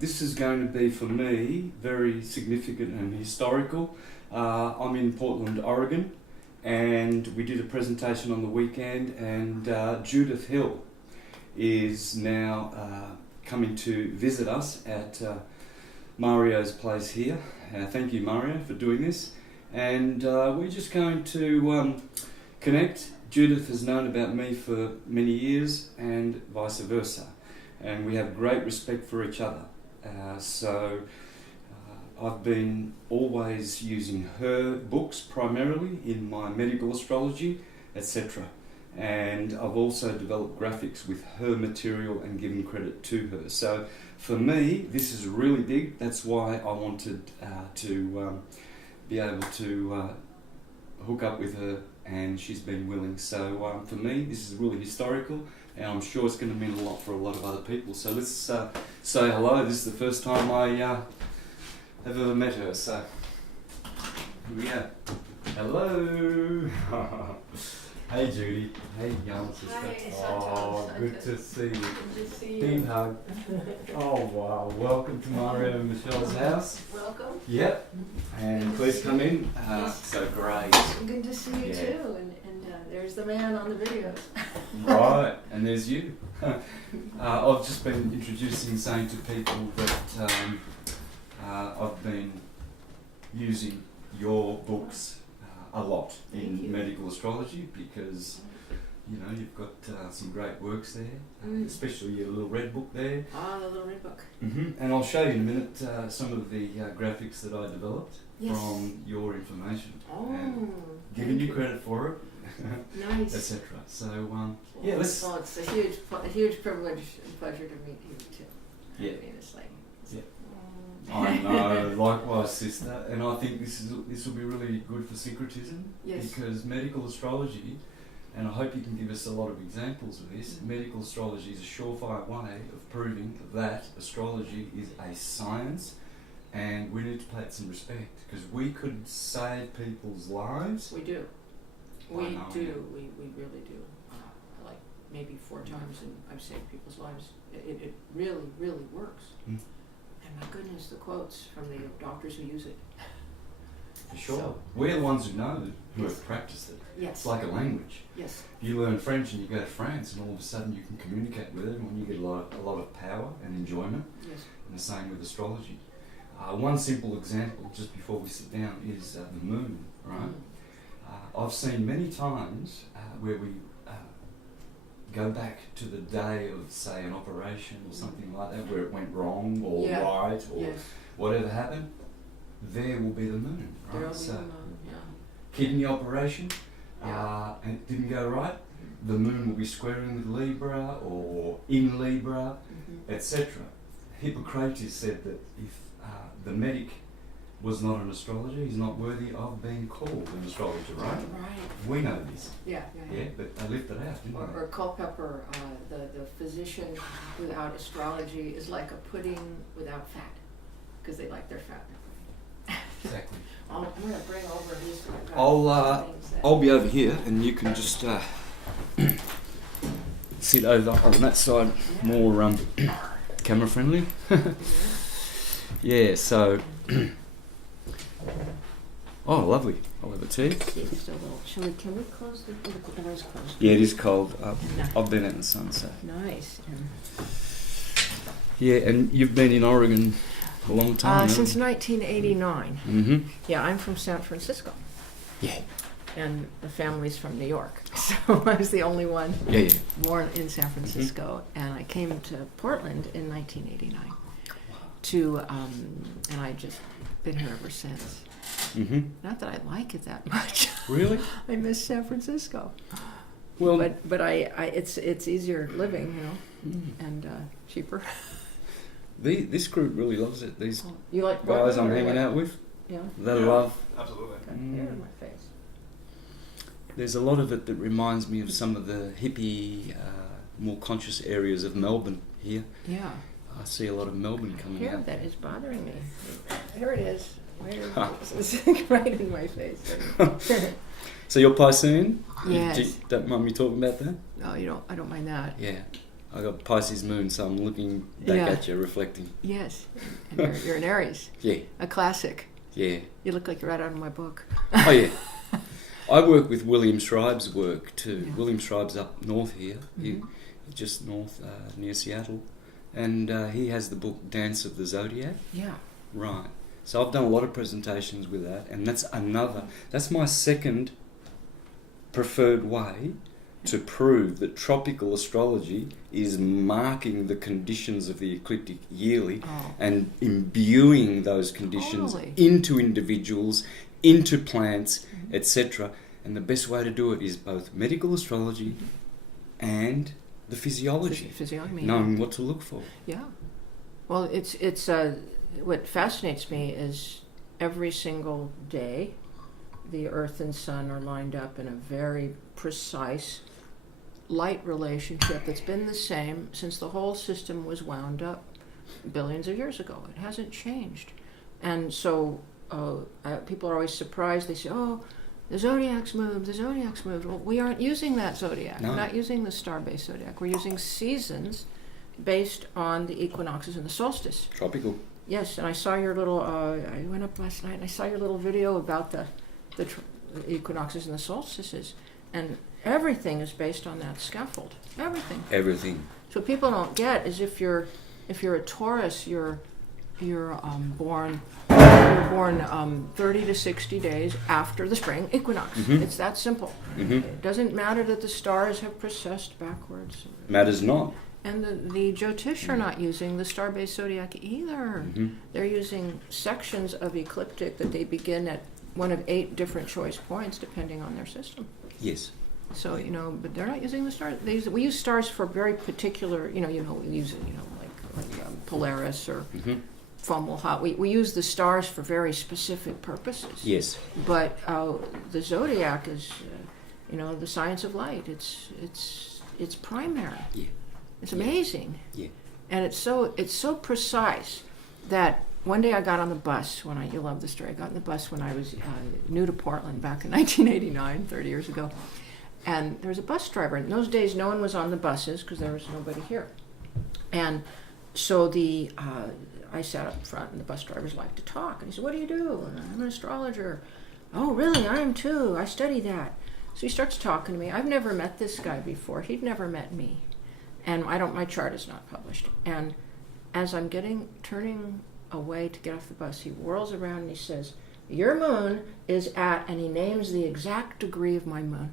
this is going to be, for me, very significant and historical. I'm in Portland, Oregon, and we did a presentation on the weekend, and Judith Hill is now coming to visit us at Mario's place here. Thank you, Mario, for doing this. And we're just going to connect. Judith has known about me for many years and vice versa. And we have great respect for each other. So I've been always using her books primarily in my medical astrology, etc. And I've also developed graphics with her material and given credit to her. So for me, this is really big. That's why I wanted to be able to hook up with her, and she's been willing. So for me, this is really historical, and I'm sure it's going to mean a lot for a lot of other people. So let's say hello. This is the first time I have ever met her, so here we go. Hello. Hey Judy. Hey young sister. Hi, oh, Santos. good to see you. Good to see you. Big hug. Oh wow, welcome to Mario and Michelle's house. Welcome. Yep, and please come in. Yes. So great. Good to see you Yeah. too. And there's the man on the videos. Right, and there's you. I've just been saying to people that I've been using your books a lot Thank you. in medical astrology, because you know you've got some great works there, especially your little red book there. The little red book. And I'll show you in a minute some of the graphics that I developed Yes. from your information. Oh, And giving you credit for it, nice. etc. So yeah, let's. Well, it's a huge privilege and pleasure to meet you too. Yeah. I mean, it's like. Yeah. I know, likewise, sister, and I think this will be really good for syncretism. Yes. Because medical astrology, and I hope you can give us a lot of examples of this. Medical astrology is a surefire way of proving that astrology is a science, and we need to pay it some respect, because we could save people's lives. We do. I We know. do. We really do. Like maybe 4 times, and I've saved people's lives. It really, really works. Mm. And my goodness, the quotes from the doctors who use it. For sure. So- We're the ones who know, who Yes. have practiced it. Yes. It's like a language. Yes. You learn French and you go to France, and all of a sudden you can communicate with everyone. You get a lot of power and enjoyment. Yes. And the same with astrology. One simple example, just before we sit down, is the moon, right? I've seen many times where we go back to the day of, say, an operation or something like that, where it went wrong or Yeah. right or Yes. whatever happened. There will be the moon, right? There'll be So, the moon, yeah. kidney operation, Yeah. and it didn't go right. The moon will be squaring with Libra or in Libra, etc. Hippocrates said that if the medic was not an astrologer, he's not worthy of being called an astrologer, right? Right. We know this. Yeah. Yeah, but they left it out, didn't Or Culpeper, the physician without astrology is like a pudding without fat, because they like their fat in their pudding. they? Exactly. I'm going to bring over these. I'll be over here, and you can just sit over on that side, more camera friendly. Yeah. So. Oh, lovely. I'll have a tea. Can we close the doors closed? Yeah, it is cold. No. I've been out in the sun, so. Nice. Yeah, and you've been in Oregon a long time, haven't Since you? 1989. Mm-hmm. Yeah, I'm from San Francisco. Yeah. And the family's from New York. So I was the only one Yeah. born in San Francisco. And I came to Portland in 1989 and I've just been here ever since. Mm-hmm. Not that I like it that much. Really? I miss San Francisco. Well, But it's easier living, you know, and cheaper. this group really loves it. These You like guys Portland I'm or hanging what? out with, Yeah. they love. Absolutely. Got hair in my face. There's a lot of it that reminds me of some of the hippie, more conscious areas of Melbourne here. Yeah. I see a lot of Melbourne coming Hair out. that is bothering me. Here it is. Where is it? It's right in my face. So you're Piscean? Yes. Don't mind me talking about that? No, you don't. I don't mind that. Yeah. I got Pisces moon, so I'm looking back at you, reflecting. Yes, and you're an Aries. Yeah. A classic. Yeah. You look like you're right out of my book. Oh yeah. I work with William Schreiber's work too. Yeah. William Schreiber's up north here, just north near Seattle, and he has the book Dance of the Zodiac. Yeah. Right. So I've done a lot of presentations with that, and that's my second preferred way to prove that tropical astrology is marking the conditions of the ecliptic yearly and imbuing those conditions into individuals, into plants, etc. And the best way to do it is both medical astrology and the physiology. Physiology. Knowing what to look for. Yeah. Well, it's what fascinates me is every single day the Earth and Sun are lined up in a very precise light relationship that's been the same since the whole system was wound up billions of years ago. It hasn't changed. And so people are always surprised. They say, oh, the zodiac's moved, the zodiac's moved. Well, we aren't using that zodiac. No. We're not using the star-based zodiac. We're using seasons based on the equinoxes and the solstice. Tropical. Yes, and I saw your little, I went up last night and I saw your little video about the equinoxes and the solstices. And everything is based on that scaffold. Everything. Everything. So what people don't get is if you're a Taurus, you're born 30 to 60 days after the spring equinox. It's that simple. It doesn't matter that the stars have precessed backwards. Matters not. And the Jyotish are not using the star-based zodiac either. They're using sections of ecliptic that they begin at one of 8 different choice points depending on their system. Yes. So, but they're not using the stars. We use stars for very particular, we use it, like Polaris or Fomalhaut. We use the stars for very specific purposes. Yes. But the zodiac is, the science of light. It's primary. Yeah. It's amazing. Yeah. And it's so precise that one day I got on the bus you love the story, I got on the bus when I was new to Portland back in 1989, 30 years ago. And there was a bus driver. In those days, no one was on the buses because there was nobody here. And so I sat up front, and the bus drivers liked to talk. And he said, "What do you do?" And I'm an astrologer. "Oh, really? I am too. I study that." So he starts talking to me. I've never met this guy before. He'd never met me. And my chart is not published. And as I'm turning away to get off the bus, he whirls around and he says, "Your moon is at," and he names the exact degree of my moon.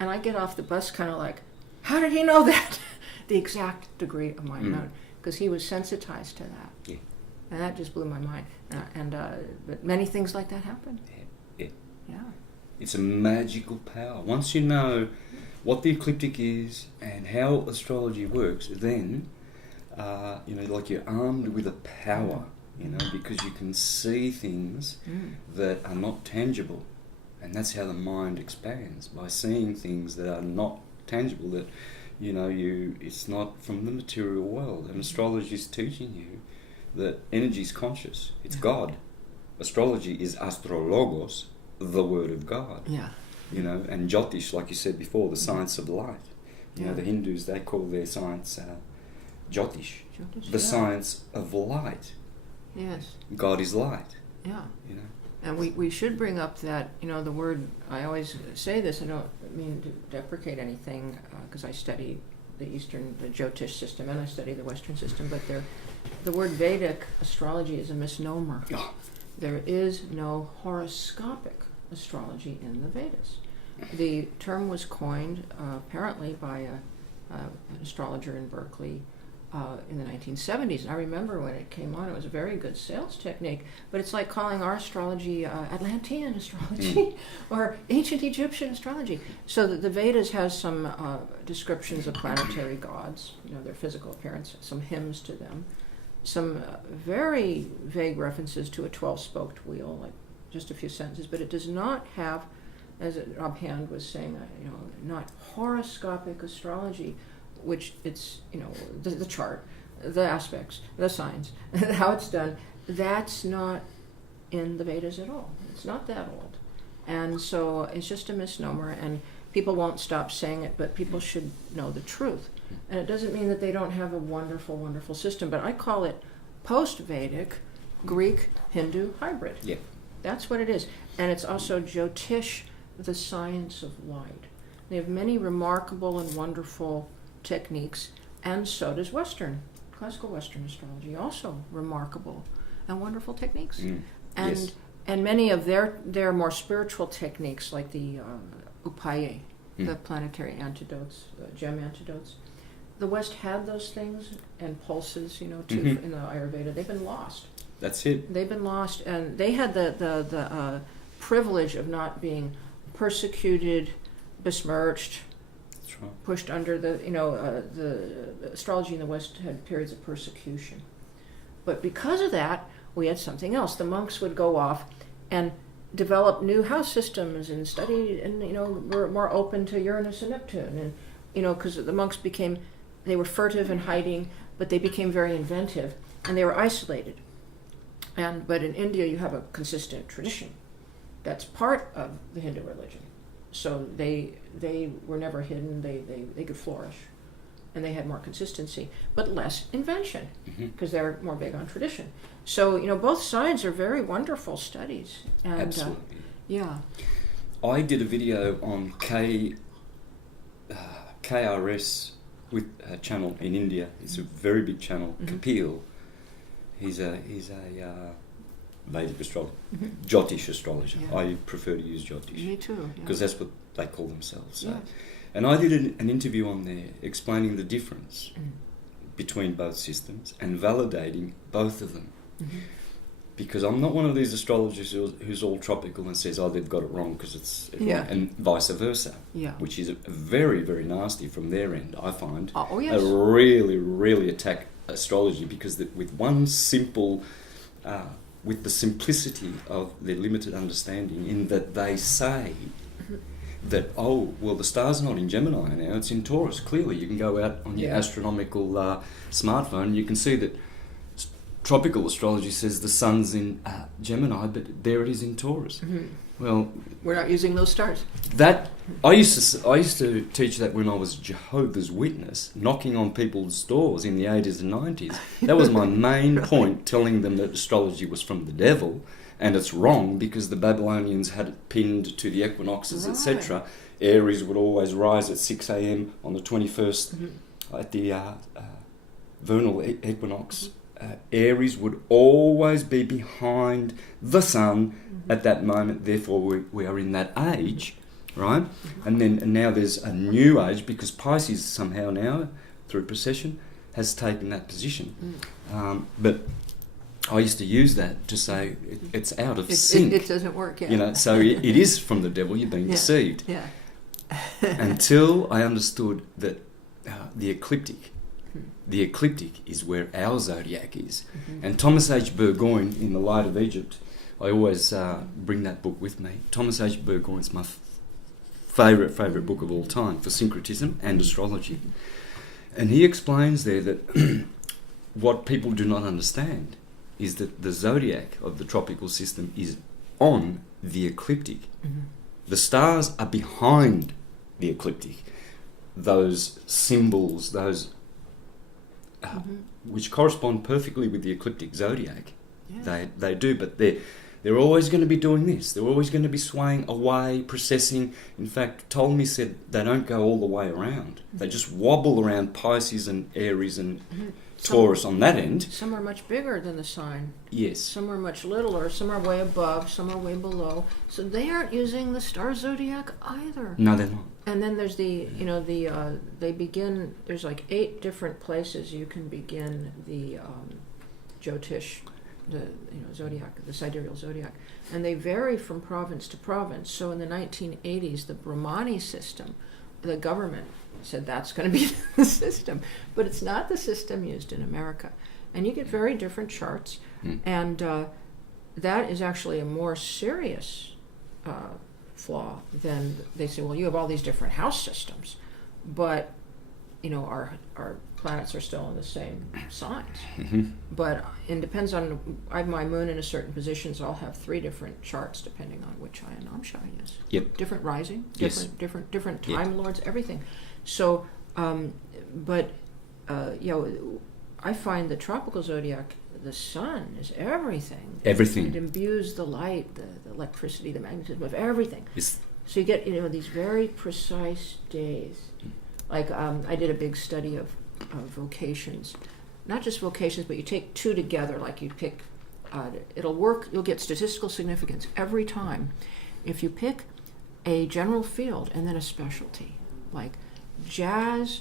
And I get off the bus kind of like, how did he know that? The exact degree of my moon. Because he was sensitized to that. Yeah. And that just blew my mind. But many things like that happen. Yeah. Yeah. It's a magical power. Once you know what the ecliptic is and how astrology works, then, like you're armed with a power, because you can see things that are not tangible. And that's how the mind expands, by seeing things that are not tangible, that, it's not from the material world. And astrology is teaching you that energy is conscious. It's God. Astrology is astrologos, the word of God. Yeah. And Jyotish, like you said before, the science of light. The Hindus, they call their science Jyotish, the science of light. Yes. God is light. Yeah. And we should bring up that, the word, I always say this, I don't mean to deprecate anything, because I study the Jyotish system, and I study the Western system, but the word Vedic astrology is a misnomer. Oh. There is no horoscopic astrology in the Vedas. The term was coined apparently by an astrologer in Berkeley in the 1970s. And I remember when it came on, it was a very good sales technique, but it's like calling our astrology Atlantean astrology or ancient Egyptian astrology. So the Vedas has some descriptions of planetary gods, their physical appearance, some hymns to them, some very vague references to a 12-spoked wheel, like just a few sentences, but it does not have, as Rob Hand was saying, not horoscopic astrology, which it's, the chart, the aspects, the signs, how it's done, that's not in the Vedas at all. It's not that old. And so it's just a misnomer, and people won't stop saying it, but people should know the truth. And it doesn't mean that they don't have a wonderful, wonderful system, but I call it post-Vedic Greek Hindu hybrid. Yeah. That's what it is. And it's also Jyotish, the science of light. They have many remarkable and wonderful techniques, and so does classical Western astrology, also remarkable and wonderful techniques. And Yes. and many of their more spiritual techniques, like the upaye, the planetary antidotes, gem antidotes. The West had those things and pulses, in the Ayurveda. They've been lost. That's it. They've been lost, and they had the privilege of not being persecuted, besmirched, That's right. pushed under the astrology in the West had periods of persecution. But because of that, we had something else. The monks would go off and develop new house systems and study, and were more open to Uranus and Neptune, and because the monks they were furtive and hiding, but they became very inventive, and they were isolated. But in India, you have a consistent tradition that's part of the Hindu religion. So they were never hidden. They could flourish, and they had more consistency, but less invention, because they're more big on tradition. So both sides are very wonderful studies. And, Absolutely. Yeah. I did a video on KRS with a channel in India. It's a very big channel. Kapil. He's a Vedic astrologer, Jyotish astrologer. Yeah. I prefer to use Jyotish Me too. because that's what they call themselves. So. Yeah. And I did an interview on there explaining the difference between both systems and validating both of them. Because I'm not one of these astrologers who's all tropical and says, they've got it wrong because it's... Yeah. And vice versa. Yeah. Which is very, very nasty from their end, I find. Oh, yes. They really, really attack astrology because with one simple... with the simplicity of their limited understanding, in that they say that, the star's not in Gemini now, it's in Taurus. Clearly, you can go out on your astronomical smartphone and you can see that tropical astrology says the sun's in Gemini, but there it is in Taurus. Well, we're not using those stars. That I used to teach that when I was Jehovah's Witness, knocking on people's doors in the 80s and 90s. That was my main point, telling them that astrology was from the devil, and it's wrong because the Babylonians had it pinned to the equinoxes, etc. Aries would always rise at 6 a.m. on the 21st at the vernal equinox. Aries would always be behind the sun at that moment, therefore we are in that age, right? And now there's a new age because Pisces somehow now, through precession, has taken that position. But I used to use that to say it's out of sync. It doesn't work, yeah. So it is from the devil, you're being deceived. Yeah. Until I understood that the ecliptic is where our zodiac is. And Thomas H. Burgoyne, in The Light of Egypt, I always bring that book with me. Thomas H. Burgoyne's my favourite book of all time for syncretism and astrology. And he explains there that what people do not understand is that the zodiac of the tropical system is on the ecliptic. The stars are behind the ecliptic. Those symbols, which correspond perfectly with the ecliptic zodiac, they do, but they're always going to be doing this. They're always going to be swaying away, precessing. In fact, Ptolemy said they don't go all the way around. They just wobble around Pisces and Aries and Taurus on that end. Some are much bigger than the sign. Yes. Some are much littler. Some are way above. Some are way below. So they aren't using the star zodiac either. No, they're not. And then there's they begin, there's like 8 different places you can begin the Jyotish, the zodiac, the sidereal zodiac. And they vary from province to province. So in the 1980s, the Brahmani system, the government said that's going to be the system. But it's not the system used in America. And you get very different charts. And that is actually a more serious flaw than they say, well, you have all these different house systems, but our planets are still in the same signs. But it depends on, I have my moon in a certain position, so I'll have 3 different charts depending on which Ayanamsha I use. Yep. Different rising, Yes. different time lords, everything. So But I find the tropical zodiac, the sun is everything. Everything. It imbues the light, the electricity, the magnetism of everything. It's, So you get these very precise days. Like I did a big study of vocations, not just vocations, but you take two together. Like you pick, it'll work. You'll get statistical significance every time if you pick a general field and then a specialty, like jazz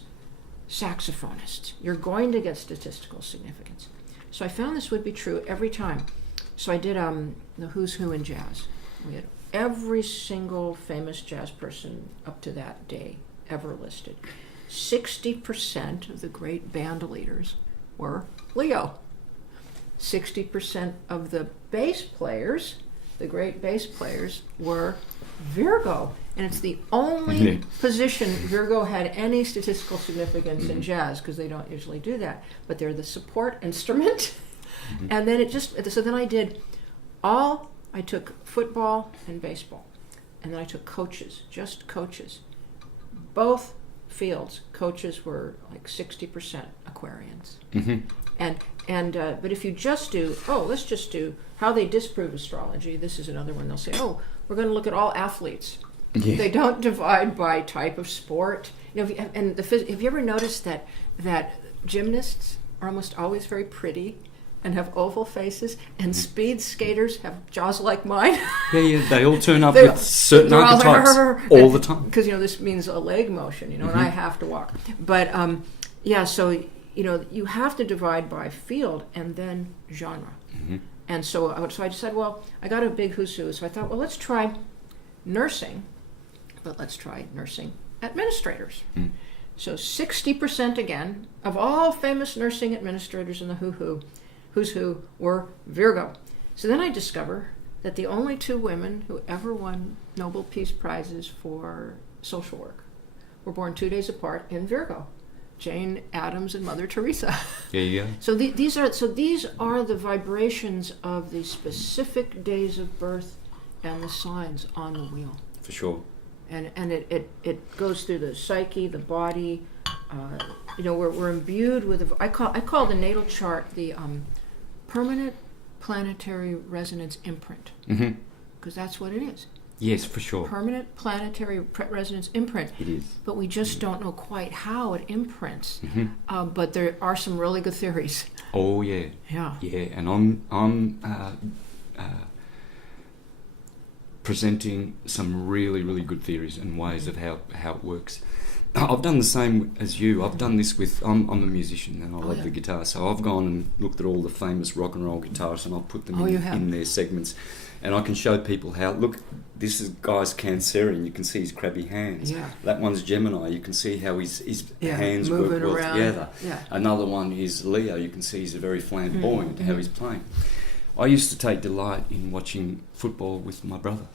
saxophonists. You're going to get statistical significance. So I found this would be true every time. So I did the who's who in jazz. We had every single famous jazz person up to that day ever listed. 60% of the great band leaders were Leo. 60% of the bass players, the great bass players, were Virgo. And it's the only position Virgo had any statistical significance in jazz, because they don't usually do that. But they're the support instrument. And then so then I took football and baseball. And then I took coaches, just coaches. Both fields, coaches were like 60% Aquarians. But if you just do, let's just do how they disprove astrology. This is another one. They'll say, we're going to look at all athletes. Yeah. They don't divide by type of sport. Have you ever noticed that gymnasts are almost always very pretty and have oval faces, and speed skaters have jaws like mine? Yeah, they all turn up with certain archetypes all the time. Because, this means a leg motion, and I have to walk. But, so, you have to divide by field and then genre. And so I decided, I got a big who's who. So I thought, let's try nursing, but let's try nursing administrators. So 60% again of all famous nursing administrators in the who's who were Virgo. So then I discover that the only two women who ever won Nobel Peace Prizes for social work were born 2 days apart in Virgo. Jane Addams and Mother Teresa. Yeah. So these are the vibrations of the specific days of birth and the signs on the wheel. For sure. And it goes through the psyche, the body. We're imbued with. I call the natal chart the permanent planetary resonance imprint, because that's what it is. Yes, for sure. Permanent planetary resonance imprint. It is. But we just don't know quite how it imprints. But there are some really good theories. Oh, yeah. Yeah. Yeah, and I'm presenting some really, really good theories and ways of how it works. I've done the same as you. I've done this with... I'm a musician and I love the guitar. So I've gone and looked at all the famous rock and roll guitarists and I've put them in their segments. And I can show people how, look, this is guy's Cancerian, you can see his crabby hands. Yeah. That one's Gemini, you can see how his hands work well together. Yeah. Another one is Leo, you can see he's a very flamboyant, how he's playing. I used to take delight in watching football with my brother.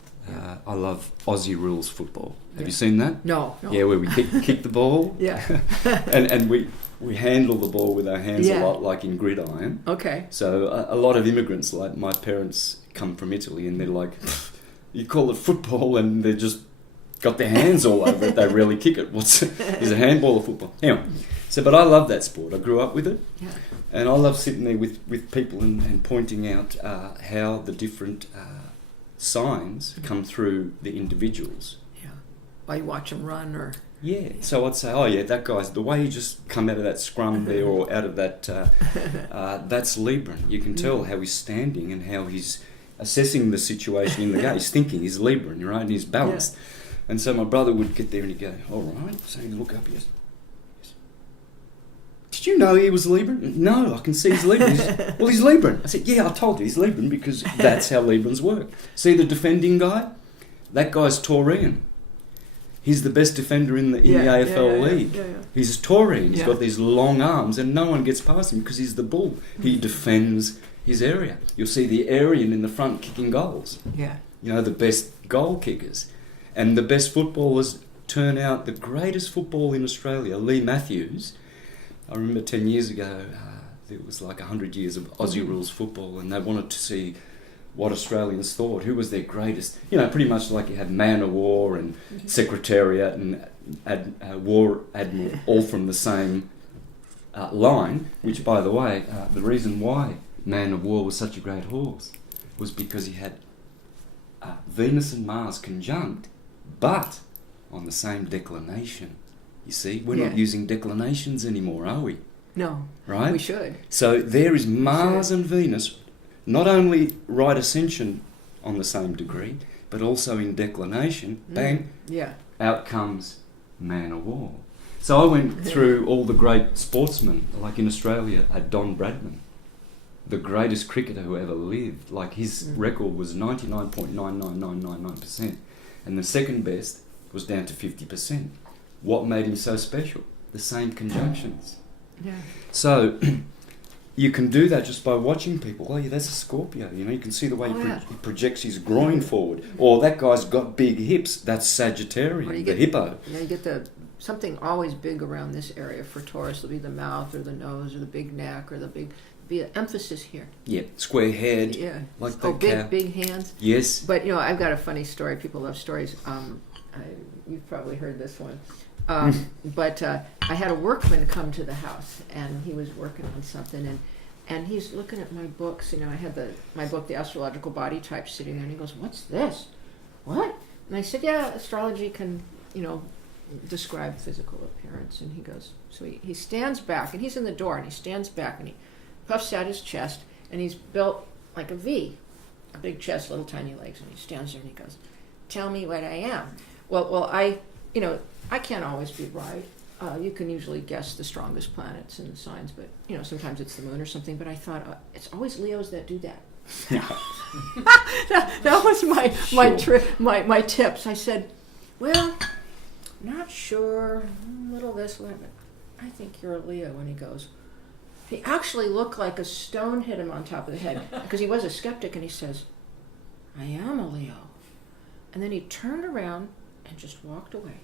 I love Aussie rules football. Have you seen that? No. Yeah, where we kick the ball. Yeah. and we handle the ball with our hands a lot, like in gridiron. Okay. So a lot of immigrants, like my parents, come from Italy, and they're like, you call it football, and they just got their hands all over it. They rarely kick it. Is it handball or football? Anyway, but I love that sport. I grew up with it, and I love sitting there with people and pointing out how the different signs come through the individuals. Yeah. While you watch them run, or... Yeah, so I'd say, that guy's, the way he just come out of that scrum there, or out of that, that's Libran. You can tell how he's standing and how he's assessing the situation in the game. He's thinking, he's Libran, right, and he's balanced. Yeah. And so my brother would get there and he'd go, all right, so he'd look up, he goes, yes. Did you know he was Libran? No, I can see he's Libran. Well, he's Libran. I said, yeah, I told you he's Libran, because that's how Librans work. See the defending guy? That guy's Taurian. He's the best defender in the AFL league. Yeah. He's a Taurian. He's got these long arms, and no one gets past him because he's the bull. He defends his area. You'll see the Aryan in the front kicking goals. Yeah. The best goal kickers. And the best footballers turn out the greatest football in Australia. Lee Matthews, I remember 10 years ago, there was like 100 years of Aussie rules football, and they wanted to see what Australians thought, who was their greatest, pretty much like you have man of war and secretariat and war admiral, all from the same line, which, by the way, the reason why man of war was such a great horse was because he had Venus and Mars conjunct, but on the same declination. You see, we're not using declinations anymore, are we? No, right? We should. So there is Mars and Venus, not only right ascension on the same degree, but also in declination. Bang! Out comes man of war. So I went through all the great sportsmen, like in Australia, Don Bradman, the greatest cricketer who ever lived. Like his record was 99.99999%, and the second best was down to 50%. What made him so special? The same conjunctions. Yeah. So you can do that just by watching people. Oh yeah, that's a Scorpio. You can see the way he projects his groin forward. Or that guy's got big hips. That's Sagittarian, the hippo. Yeah, you get something always big around this area for Taurus. It'll be the mouth or the nose or the big neck or be an emphasis here. Yeah, square head. Yeah. Like that big hands. Yes. But I've got a funny story. People love stories. You've probably heard this one. But I had a workman come to the house, and he was working on something, and he's looking at my books. I had my book, The Astrological Body Type, sitting there, and he goes, "What's this? What?" And I said, "Yeah, astrology can, describe physical appearance." And he goes, so he stands back, and he's in the door, and he stands back, and he puffs out his chest, and he's built like a V, a big chest, little tiny legs, and he stands there, and he goes, "Tell me what I am." Well, I can't always be right. You can usually guess the strongest planets and the signs, but sometimes it's the moon or something. But I thought it's always Leos that do that. that was my tips. I said, "Well, not sure, a little this way, but I think you're a Leo." And he goes, he actually looked like a stone hit him on top of the head because he was a skeptic, and he says, "I am a Leo," and then he turned around and just walked away.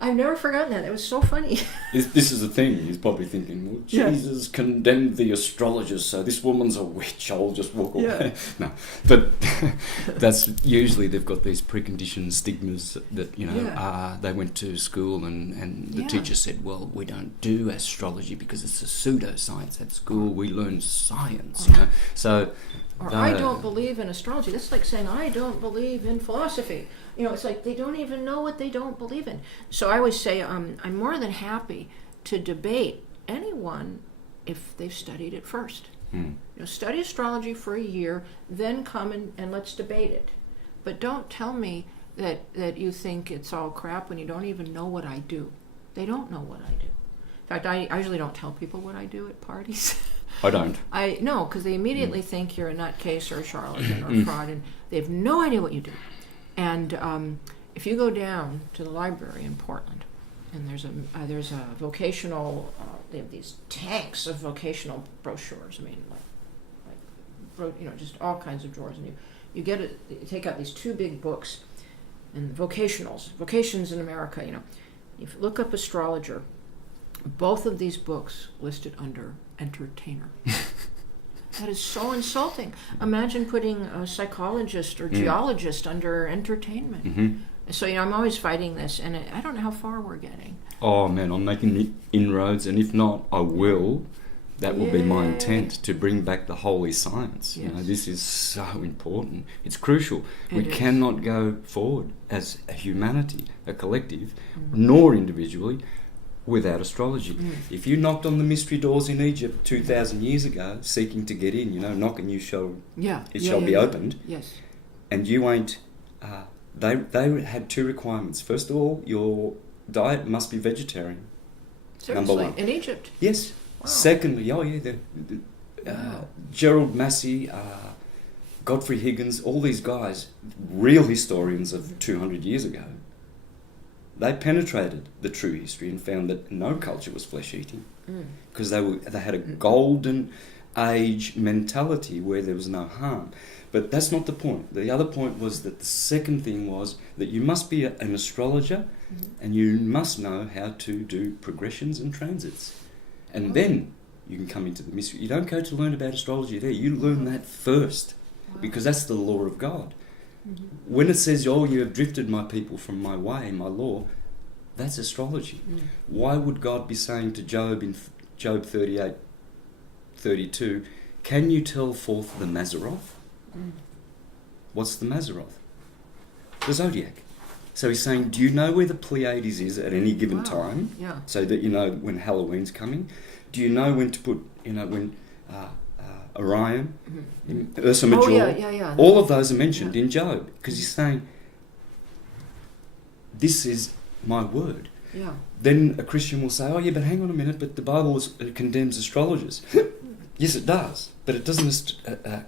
I've never forgotten that. It was so funny. This is the thing. He's probably thinking, well, Jesus condemned the astrologers, so this woman's a witch. I'll just walk away. No, but that's usually they've got these preconditioned stigmas that, they went to school and the teacher said, well, we don't do astrology because it's a pseudoscience. At school we learn science, So... Or I don't believe in astrology. That's like saying I don't believe in philosophy. It's like they don't even know what they don't believe in. So I always say I'm more than happy to debate anyone if they've studied it first. Study astrology for a year, then come and let's debate it. But don't tell me that you think it's all crap when you don't even know what I do. They don't know what I do. In fact, I usually don't tell people what I do at parties. I don't. No, because they immediately think you're a nutcase or a charlatan or a fraud, and they have no idea what you do. And if you go down to the library in Portland, and there's a vocational, they have these tanks of vocational brochures. I mean, like just all kinds of drawers, and you take out these two big books, and vocations in America. You look up astrologer. Both of these books listed under entertainer. That is so insulting. Imagine putting a psychologist or geologist under entertainment. So I'm always fighting this, and I don't know how far we're getting. Oh man, I'm making inroads, and if not, I will. That will be my intent, to bring back the holy science. Yes. This is so important. It's crucial. We cannot go forward as a humanity, a collective, nor individually, without astrology. If you knocked on the mystery doors in Egypt 2,000 years ago, seeking to get in, knock and you shall, it shall be opened. Yes. And you ain't, they had two requirements. First of all, your diet must be vegetarian. Seriously? Number one. In Egypt? Yes. Wow. Secondly, Gerald Massey, Godfrey Higgins, all these guys, real historians of 200 years ago, they penetrated the true history and found that no culture was flesh-eating because they had a golden age mentality where there was no harm. But that's not the point. The other point was that the second thing was that you must be an astrologer and you must know how to do progressions and transits. And then you can come into the mystery. You don't go to learn about astrology there. You learn that first, because that's the law of God. Mm-hmm. When it says, "Oh, you have drifted my people from my way, my law," that's astrology. Why would God be saying to Job in Job 38:32, "Can you tell forth the Mazzaroth"? What's the Mazzaroth? The zodiac. So he's saying, do you know where the Pleiades is at any given time? Yeah. So that you know when Halloween's coming. Do you know when to put, when Orion, Ursa Major? Oh, yeah. All of those are mentioned in Job, because he's saying, this is my word. Yeah. Then a Christian will say, oh yeah, but hang on a minute, but the Bible condemns astrologers. Yes, it does, but it doesn't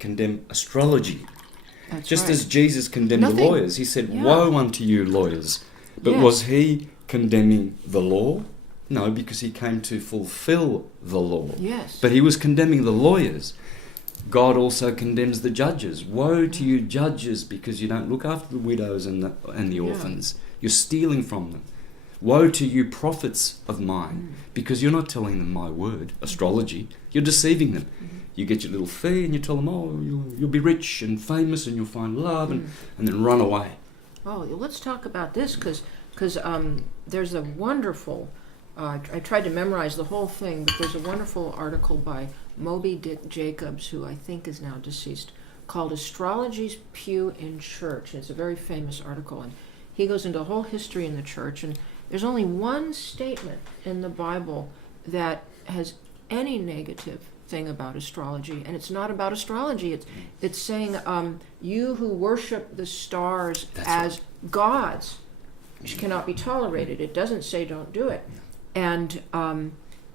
condemn astrology. That's Just right. as Jesus condemned the lawyers, he said, woe unto you lawyers. But was he condemning the law? No, because he came to fulfill the law. Yes. But he was condemning the lawyers. God also condemns the judges. Woe to you judges, because you don't look after the widows and the orphans. You're stealing from them. Woe to you prophets of mine, because you're not telling them my word, astrology. You're deceiving them. You get your little fee and you tell them, oh, you'll be rich and famous and you'll find love, and then run away. Oh, let's talk about this, because there's a wonderful, I tried to memorize the whole thing, but there's a wonderful article by Moby Dick Jacobs, who I think is now deceased, called Astrology's Pew in Church. It's a very famous article, and he goes into a whole history in the church, and there's only one statement in the Bible that has any negative thing about astrology, and it's not about astrology. It's saying you who worship the stars as gods cannot be tolerated. It doesn't say don't do it. And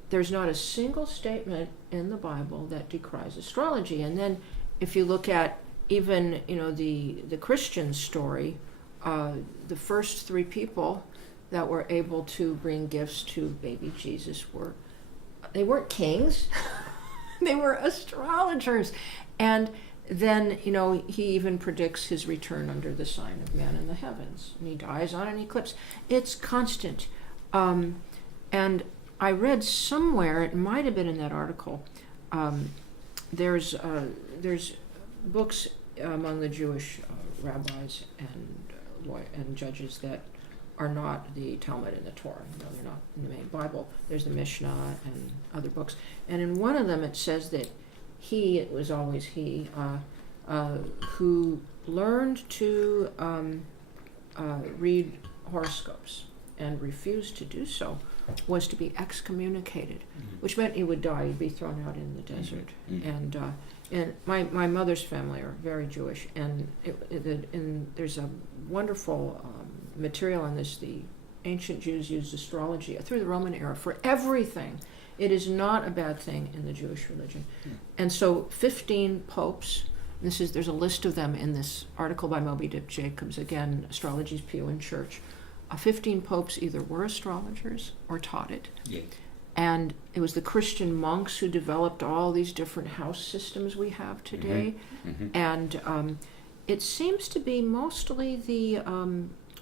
there's not a single statement in the Bible that decries astrology. And then if you look at even the Christian story, the first three people that were able to bring gifts to baby Jesus they weren't kings. They were astrologers. And then, he even predicts his return under the sign of man in the heavens. And he dies on an eclipse. It's constant. And I read somewhere, it might have been in that article, there's books among the Jewish rabbis and judges that are not the Talmud and the Torah. They're not in the main Bible. There's the Mishnah and other books. And in one of them it says that it was always he, who learned to read horoscopes and refused to do so was to be excommunicated, which meant he would die. He'd be thrown out in the desert. And my mother's family are very Jewish, and there's a wonderful material on this. The ancient Jews used astrology through the Roman era for everything. It is not a bad thing in the Jewish religion. And so 15 popes, there's a list of them in this article by Moby Dick Jacobs, again, Astrology's Pew in Church. 15 popes either were astrologers or taught it. Yeah. And it was the Christian monks who developed all these different house systems we have today. And it seems to be mostly the...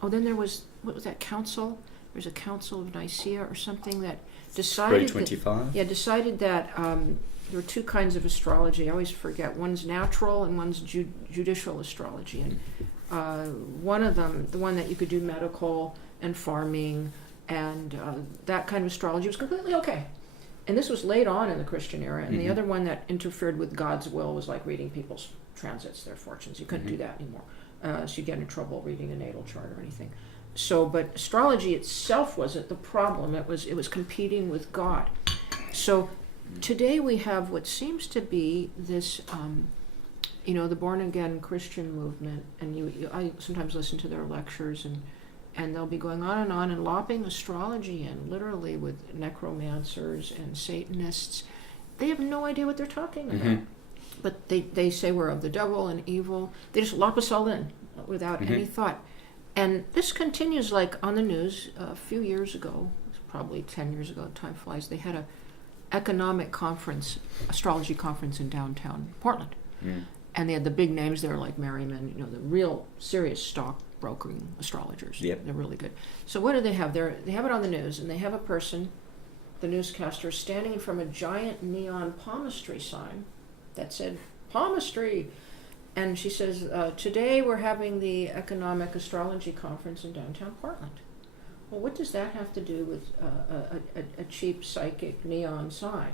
then there was, what was that council? There's a council of Nicaea or something that decided... 325? Decided that there were two kinds of astrology. I always forget. One's natural and one's judicial astrology. And one of them, the one that you could do medical and farming and that kind of astrology, was completely okay. And this was late on in the Christian era. And the other one that interfered with God's will was like reading people's transits, their fortunes. You couldn't do that anymore. So you get in trouble reading a natal chart or anything. So, but astrology itself wasn't the problem. It was competing with God. So today we have what seems to be this, the born-again Christian movement. And I sometimes listen to their lectures, and they'll be going on and lopping astrology in, literally, with necromancers and Satanists. They have no idea what they're talking about. But they say we're of the devil and evil. They just lop us all in without any thought. And this continues, like on the news a few years ago, probably 10 years ago, time flies, they had a economic conference, astrology conference in downtown Portland. And they had the big names there like Merriman, the real serious stock-brokering astrologers. They're really good. So what do they have? They have it on the news, and they have a person the newscaster, standing in front of a giant neon palmistry sign that said, "Palmistry." And she says, "Today we're having the Economic Astrology Conference in downtown Portland." Well, what does that have to do with a cheap psychic neon sign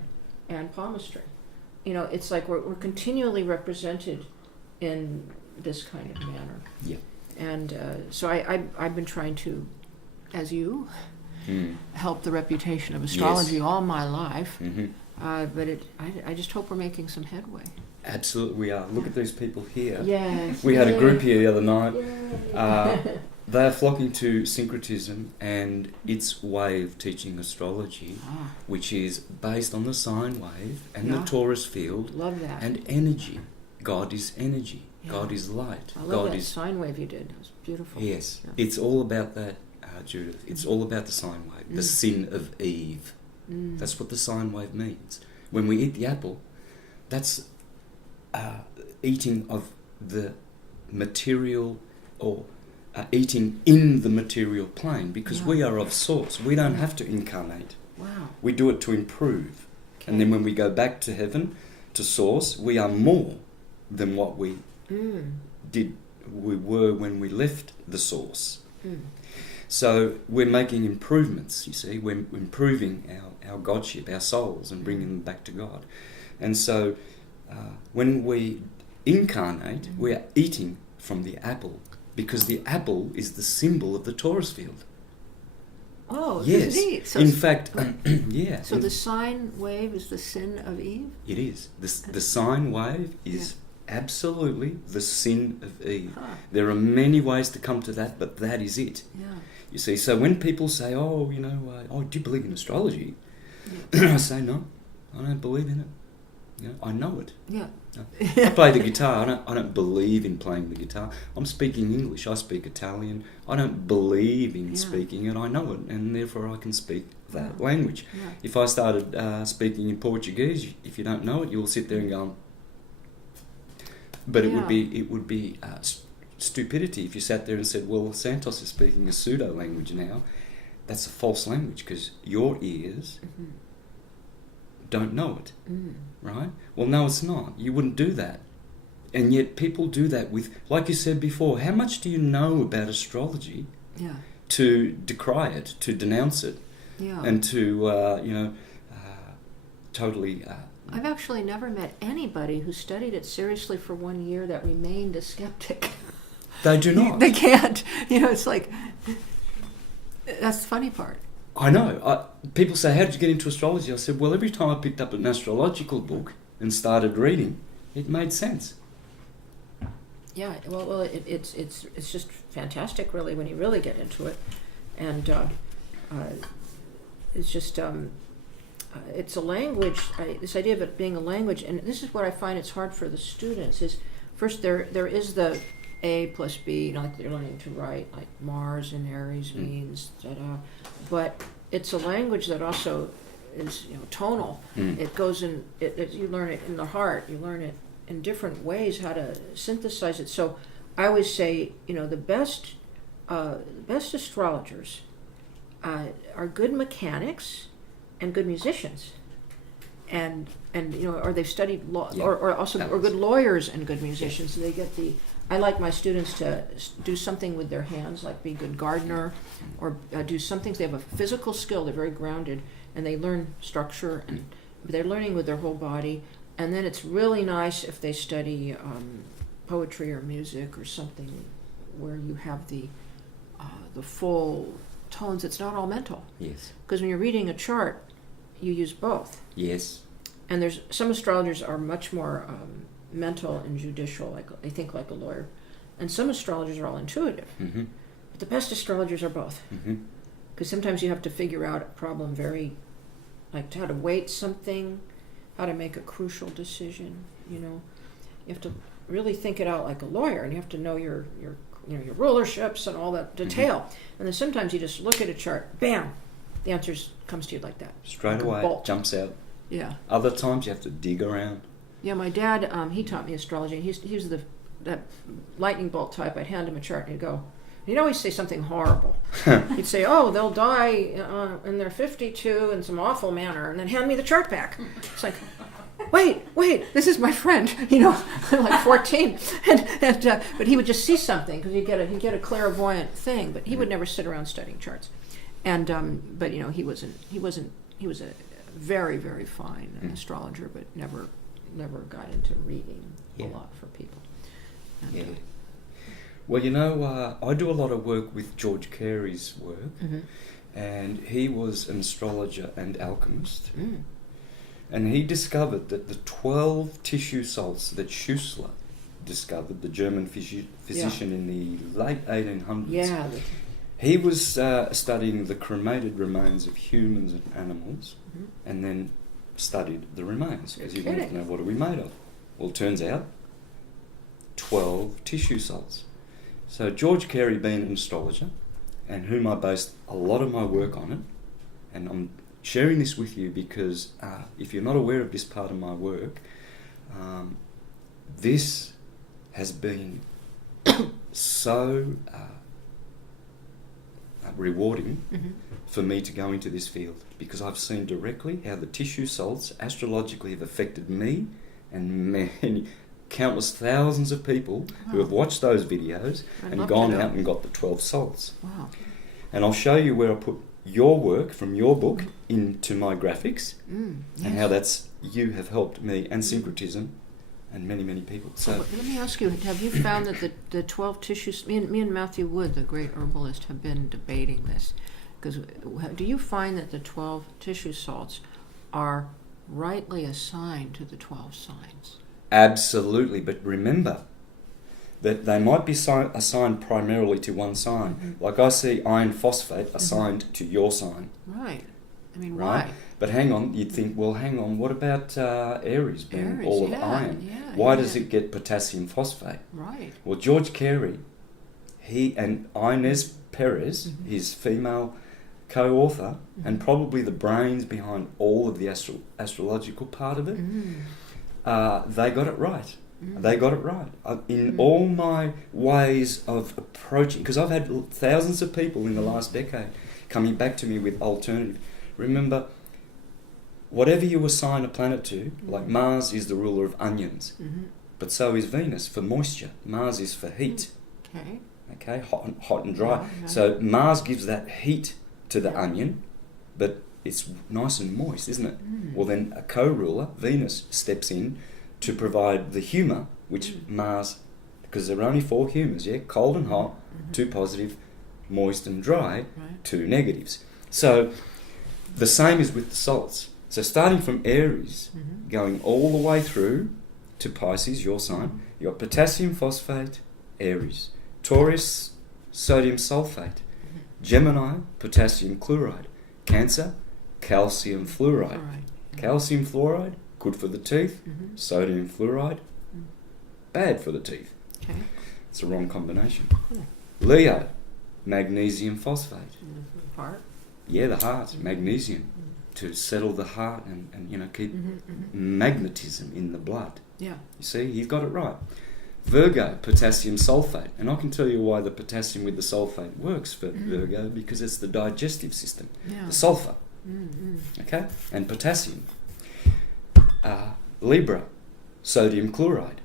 and palmistry? You know, it's like we're continually represented in this kind of manner. Yeah. And so I've been trying to, as you, help the reputation of astrology all my life. But I just hope we're making some headway. Absolutely, we are. Look at these people here. Yes. We had a group here the other night. They are flocking to syncretism and its way of teaching astrology, which is based on the sine wave and the torus field. Love that. And energy. God is energy. Yeah. God is light. I love God that is sine wave you did. It was beautiful. Yes, Yeah. it's all about that, Judith. It's all about the sine wave, the sin of Eve. That's what the sine wave means. When we eat the apple, that's eating of the material, or eating in the material plane, because we are of source. We don't have to incarnate. Wow. We do it to improve. Okay. And then when we go back to heaven, to source, we are more than what we were when we left the source. So we're making improvements, you see. We're improving our godship, our souls, and bringing them back to God. And so when we incarnate, we are eating from the apple, because the apple is the symbol of the torus field. Oh, yes. Indeed. So in fact, yeah. So the sine wave is the sin of Eve? It is. The sine wave is absolutely the sin of Eve. There are many ways to come to that, but that is it. Yeah. You see, so when people say, "Oh, you know, oh, do you believe in astrology?" I say, "No, I don't believe in it. You know, I know it. Yeah. I play the guitar. I don't believe in playing the guitar. I'm speaking English. I speak Italian. I don't believe in speaking it. I know it, and therefore I can speak that language. Yeah. If I started speaking in Portuguese, if you don't know it, you'll sit there and go." But it would be stupidity if you sat there and said, "Well, Santos is speaking a pseudo language now." That's a false language, because your ears don't know it, right? Well, no, it's not. You wouldn't do that. And yet people do that with, like you said before, how much do you know about astrology to decry it, to denounce it, and to, totally... I've actually never met anybody who studied it seriously for 1 year that remained a skeptic. They do not. They can't. You know, it's like, that's the funny part. I know. People say, "How did you get into astrology?" I said, "Well, every time I picked up an astrological book and started reading, it made sense." Yeah, well, it's just fantastic, really, when you really get into it, and it's just it's a language. This idea of it being a language, and this is what I find it's hard for the students. Is first there is the A plus B, you know, like they're learning to write, like Mars in Aries means but it's a language that also is, you know, tonal. It goes in. You learn it in the heart. You learn it in different ways how to synthesize it. So I always say, you know, the best astrologers are good mechanics and good musicians, and you know, or they've studied law, or good lawyers and good musicians. So they get the. I like my students to do something with their hands, like be a good gardener, or do something. They have a physical skill. They're very grounded, and they learn structure, and they're learning with their whole body. And then it's really nice if they study poetry or music or something where you have the full tones. It's not all mental. Yes. Because when you're reading a chart, you use both. Yes. And there's some astrologers are much more mental and judicial, like they think like a lawyer, and some astrologers are all intuitive. But the best astrologers are both. Because sometimes you have to figure out a problem very, like how to weight something, how to make a crucial decision. You know, you have to really think it out like a lawyer, and you have to know your rulerships and all that detail. And then sometimes you just look at a chart, bam, the answer comes to you like that, straight like away. a bolt. Jumps out. Yeah. Other times you have to dig around. Yeah, my dad, he taught me astrology. He was that lightning bolt type. I'd hand him a chart and he'd go, He'd always say something horrible. He'd say, "Oh, they'll die in their 52 in some awful manner," and then hand me the chart back. It's like, wait, this is my friend. I'm like 14, but he would just see something because he'd get a clairvoyant thing. But he would never sit around studying charts. And but he was a very, very fine astrologer, but never got into reading a lot for people. And, Well, I do a lot of work with George Carey's work, and he was an astrologer and alchemist, and he discovered that the 12 tissue salts that Schussler discovered, the German physician in the late 1800s, he was studying the cremated remains of humans and animals, and then studied the remains because he wanted to know what are we made of. Well, it turns out 12 tissue salts. So George Carey, being an astrologer, and whom I based a lot of my work on it, and I'm sharing this with you because if you're not aware of this part of my work, this has been so rewarding for me to go into this field, because I've seen directly how the tissue salts astrologically have affected me and many, countless thousands of people who have watched those videos and gone out and got the 12 salts. Wow. And I'll show you where I put your work from your book into my graphics, and how you have helped me and syncretism and many, many people. So let me ask you, have you found that the 12 tissues, me and Matthew Wood, the great herbalist, have been debating this, because do you find that the 12 tissue salts are rightly assigned to the 12 signs? Absolutely, but remember that they might be assigned primarily to one sign. Like I see iron phosphate assigned to your sign. Right. I mean, right? why? But hang on, you'd think, well, hang on, what about Aries being all of iron? Why does it get potassium phosphate? Right. Well, George Carey, he and Inez Perez, his female co-author, and probably the brains behind all of the astrological part of it, they got it right. They got it right. In all my ways of approaching, because I've had thousands of people in the last decade coming back to me with alternative. Remember, whatever you assign a planet to, like Mars is the ruler of onions, but so is Venus for moisture. Mars is for heat. Okay, hot and dry. So Mars gives that heat to the onion, but it's nice and moist, isn't it? Well, then a co-ruler, Venus, steps in to provide the humour, which Mars, because there are only 4 humours, cold and hot, 2 positive, moist and dry, 2 negatives. So the same is with the salts. So starting from Aries, going all the way through to Pisces, your sign, you've got potassium phosphate, Aries, Taurus, sodium sulfate, Gemini, potassium chloride, Cancer, calcium fluoride. Calcium fluoride, good for the teeth. Sodium fluoride, bad for the teeth. It's the wrong combination. Leo, magnesium phosphate. Heart? Yeah, the heart, magnesium, to settle the heart and keep magnetism in the blood. Yeah. You see, he's got it right. Virgo, potassium sulfate. And I can tell you why the potassium with the sulfate works for Virgo, because it's the digestive system. The sulfur. Okay? And potassium. Libra, sodium chloride.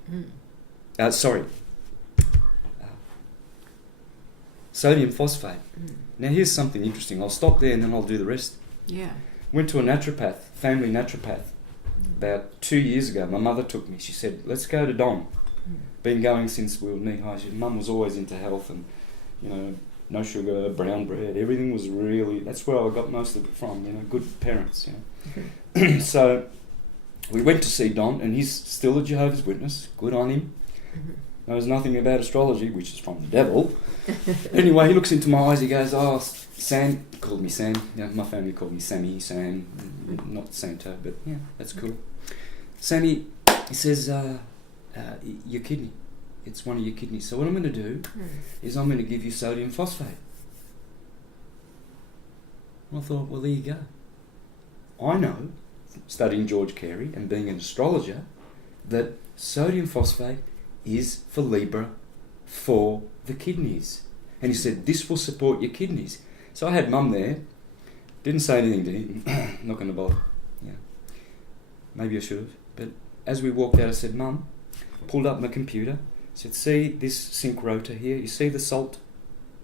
Sodium phosphate. Now here's something interesting. I'll stop there and then I'll do the rest. Yeah. Went to a naturopath, family naturopath, about 2 years ago. My mother took me. She said, let's go to Don. Been going since we were knee-high. Mum was always into health and, no sugar, brown bread. Everything was really, that's where I got most of it from, good parents, So we went to see Don, and he's still a Jehovah's Witness. Good on him. Knows nothing about astrology, which is from the devil. Anyway, he looks into my eyes. He goes, "Oh, Sam," he called me Sam. My family called me Sammy, Sam, not Santo, but yeah, that's cool. Sammy, he says, "Your kidney. It's one of your kidneys. So what I'm going to do is I'm going to give you sodium phosphate." And I thought, well, there you go. I know, studying George Carey and being an astrologer, that sodium phosphate is for Libra, for the kidneys. And he said, this will support your kidneys. So I had Mum there, didn't say anything to him, not going to bother. Yeah. Maybe I should have. But as we walked out, I said, Mum, pulled up my computer, said, see this zinc rotor here? You see the salt,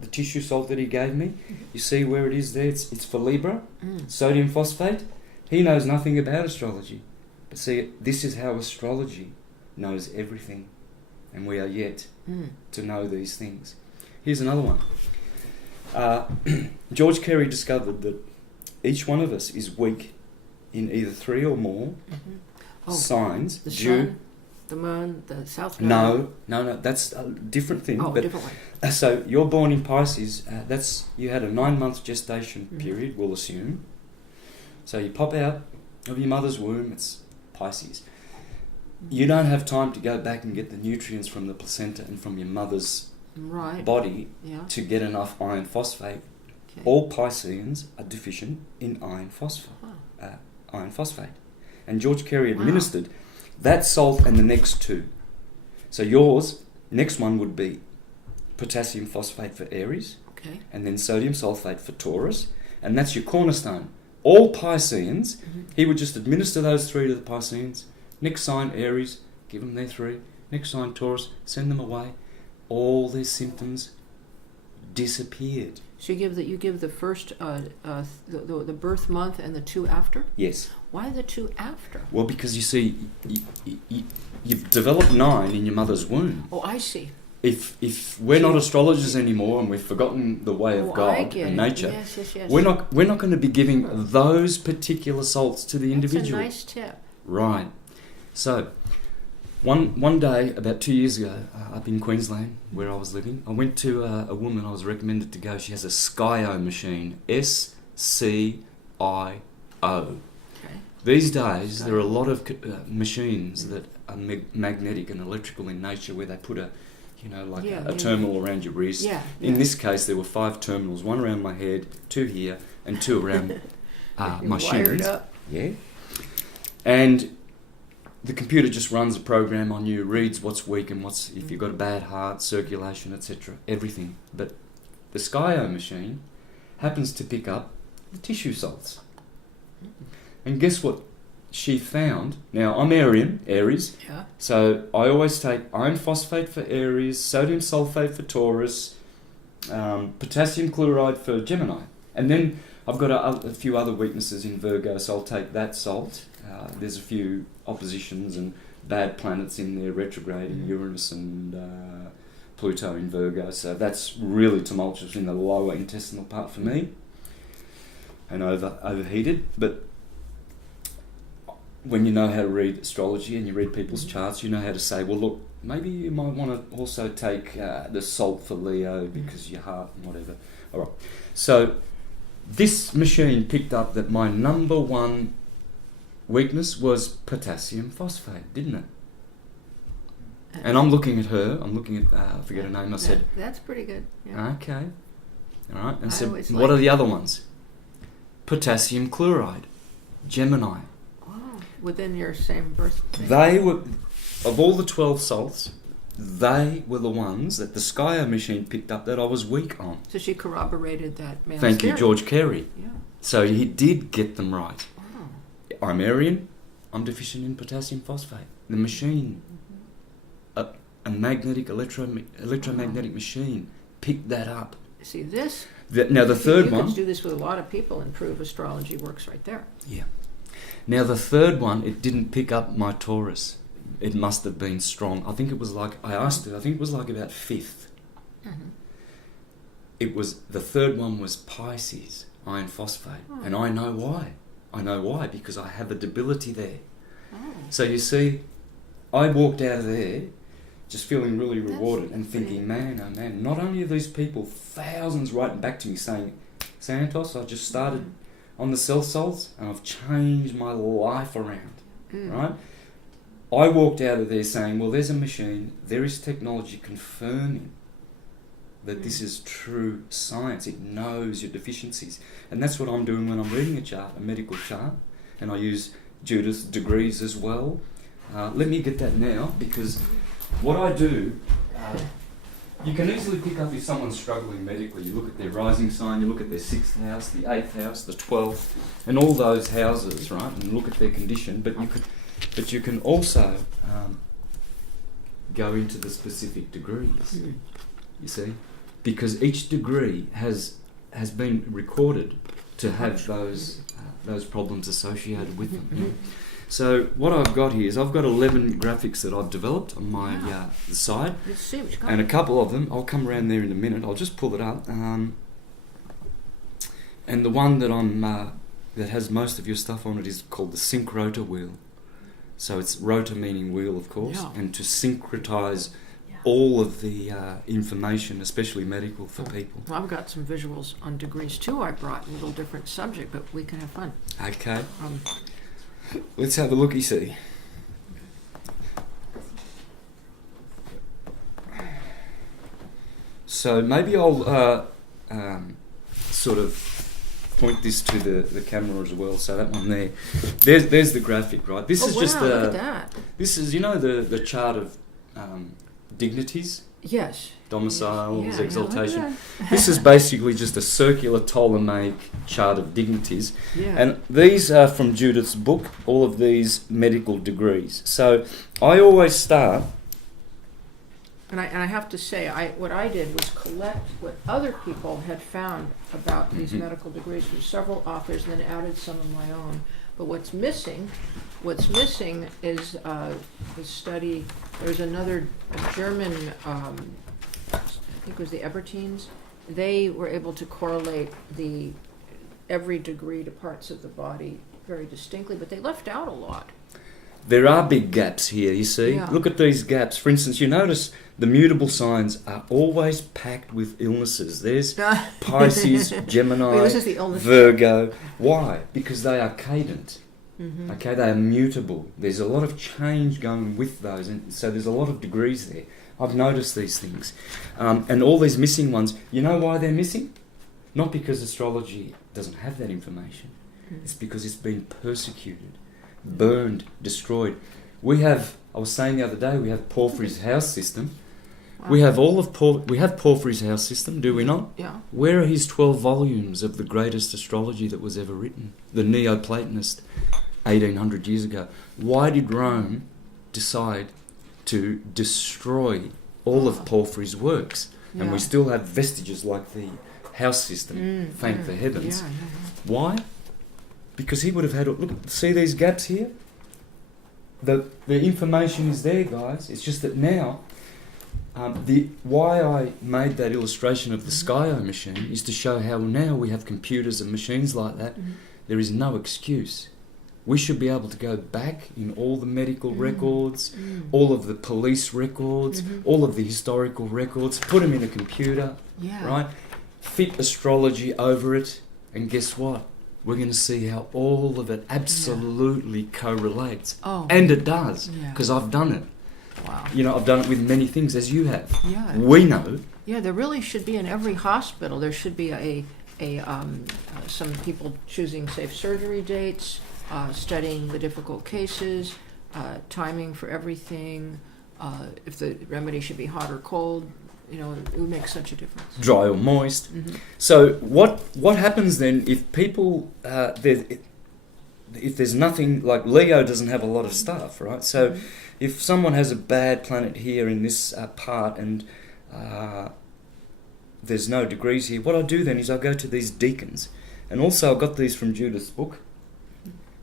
the tissue salt that he gave me? You see where it is there? It's for Libra, sodium phosphate. He knows nothing about astrology. But see, this is how astrology knows everything. And we are yet to know these things. Here's another one. George Carey discovered that each one of us is weak in either 3 or more signs. The due. sun, the moon, the south node. No, that's a different thing. Oh, but, a different one. So you're born in Pisces. You had a 9-month gestation period, we'll assume. So you pop out of your mother's womb, it's Pisces. You don't have time to go back and get the nutrients from the placenta and from your mother's body to get enough iron phosphate. Okay. All Pisceans are deficient in iron phosphate. And George Carey administered that salt and the next 2. So yours, next one would be potassium phosphate for Aries, and then sodium sulfate for Taurus, and that's your cornerstone. All Pisceans, he would just administer those 3 to the Pisceans. Next sign, Aries, give them their 3. Next sign, Taurus, send them away. All their symptoms disappeared. So you give the first, the birth month and the 2 after? Yes. Why the 2 after? Well, because you see, you've developed 9 in your mother's womb. Oh, I see. If we're not astrologers anymore and we've forgotten the way of God and nature, yes. we're not going to be giving those particular salts to the individual. That's a nice tip. Right. So, one day, about 2 years ago, up in Queensland, where I was living, I went to a woman I was recommended to go. She has a SCIO machine, SCIO. Okay. These days, there are a lot of machines that are magnetic and electrical in nature, where they put a terminal around your wrist. In this case, there were 5 terminals, 1 around my head, 2 here, and 2 around my shins. Yeah. And the computer just runs a program on you, reads what's weak and if you've got a bad heart, circulation, etc., everything. But the SCIO machine happens to pick up the tissue salts. And guess what she found? Now, I'm Aries, so I always take iron phosphate for Aries, sodium sulfate for Taurus, potassium chloride for Gemini. And then I've got a few other weaknesses in Virgo, so I'll take that salt. There's a few oppositions and bad planets in there, retrograde, Uranus and Pluto in Virgo, so that's really tumultuous in the lower intestinal part for me, and overheated. But when you know how to read astrology and you read people's charts, you know how to say, well, look, maybe you might want to also take the salt for Leo because your heart and whatever. All right. So this machine picked up that my number 1 weakness was potassium phosphate, didn't it? And I'm looking at her. I'm looking at, I forget her name. I said, that's pretty good. Yeah. Okay. All right. And I said, what are the other ones? Potassium chloride, Gemini. Within your same birth. They were, of all the 12 salts, they were the ones that the SCIO machine picked up that I was weak on. So she corroborated that man's Thank you, theory. George Carey. Yeah. So he did get them right. Wow. I'm Aryan, I'm deficient in potassium phosphate. The machine, a magnetic electromagnetic machine, picked that up. See this? Now the third one... You could do this with a lot of people and prove astrology works right there. Yeah. Now the third one, it didn't pick up my Taurus. It must have been strong. I think it was like, I asked it, I think it was like about 5th. It was, the third one was Pisces, iron phosphate. And I know why. I know why, because I have a debility there. So you see, I walked out of there just feeling really rewarded and thinking, man, oh man, not only are these people, thousands writing back to me saying, Santos, I just started on the cell salts and I've changed my life around, right? I walked out of there saying, well, there's a machine, there is technology confirming that this is true science. It knows your deficiencies. And that's what I'm doing when I'm reading a chart, a medical chart, and I use Judith's degrees as well. Let me get that now, because what I do, you can easily pick up if someone's struggling medically. You look at their rising sign, you look at their 6th house, the 8th house, the 12th, and all those houses, right? And look at their condition. But you can also go into the specific degrees. You see, because each degree has been recorded to have those problems associated with them. Yeah. So what I've got here is I've got 11 graphics that I've developed on my side, Let's see what you got. and a couple of them, I'll come around there in a minute, I'll just pull it up, and the one that that has most of your stuff on it is called the sync rotor wheel. So it's rotor meaning wheel, of course, and to syncretize all of the information, especially medical, for people. Well, I've got some visuals on degrees too I brought, a little different subject, but we can have fun. Okay. Let's have a looky-see. So maybe I'll sort of point this to the camera as well. So that one there, there's the graphic, right? This is just look at that. This is the chart of dignities. Yes. Domiciles, Yeah, exaltation. look at This is basically just a circular Ptolemaic chart of dignities. Yeah. And these are from Judith's book, all of these medical degrees. So I always start... And I have to say, what I did was collect what other people had found about these medical degrees from several authors, and then added some of my own. But what's missing is the study. There's another German, I think it was the Ebertines. They were able to correlate every degree to parts of the body very distinctly, but they left out a lot. There are big gaps here, you see. Yeah. Look at these gaps. For instance, you notice the mutable signs are always packed with illnesses. There's Pisces, Gemini, Wait, this is the illness. Virgo. Why? Because they are cadent. Mm-hmm. Okay, they are mutable. There's a lot of change going with those, and so there's a lot of degrees there. I've noticed these things. And all these missing ones, you know why they're missing? Not because astrology doesn't have that information. It's because it's been persecuted, burned, destroyed. I was saying the other day, we have Porphyry's house system. Wow. We have we have Porphyry's house system, do we not? Yeah. Where are his 12 volumes of the greatest astrology that was ever written? The Neoplatonist, 1800 years ago. Why did Rome decide to destroy all of Porphyry's works? Yeah. And we still have vestiges like the house system, thank the heavens. Yeah. Why? Because he would have had... Look, see these gaps here? The information is there, guys. It's just that now... why I made that illustration of the Skyo machine is to show how now we have computers and machines like that. There is no excuse. We should be able to go back in all the medical records, all of the police records, all of the historical records, put them in a computer, right? Fit astrology over it, and guess what? We're going to see how all of it absolutely correlates. Oh. And it does, Yeah. because I've done it. Wow. You know, I've done it with many things, as you have. Yeah. We know. Yeah, there really should be in every hospital. There should be some people choosing safe surgery dates, studying the difficult cases, timing for everything. If the remedy should be hot or cold, you know, it would make such a difference. Dry or moist. So what happens then if people if there's nothing, like Leo doesn't have a lot of stuff, right? So if someone has a bad planet here in this part and there's no degrees here, what I do then is I go to these deacons, and also I got these from Judith's book.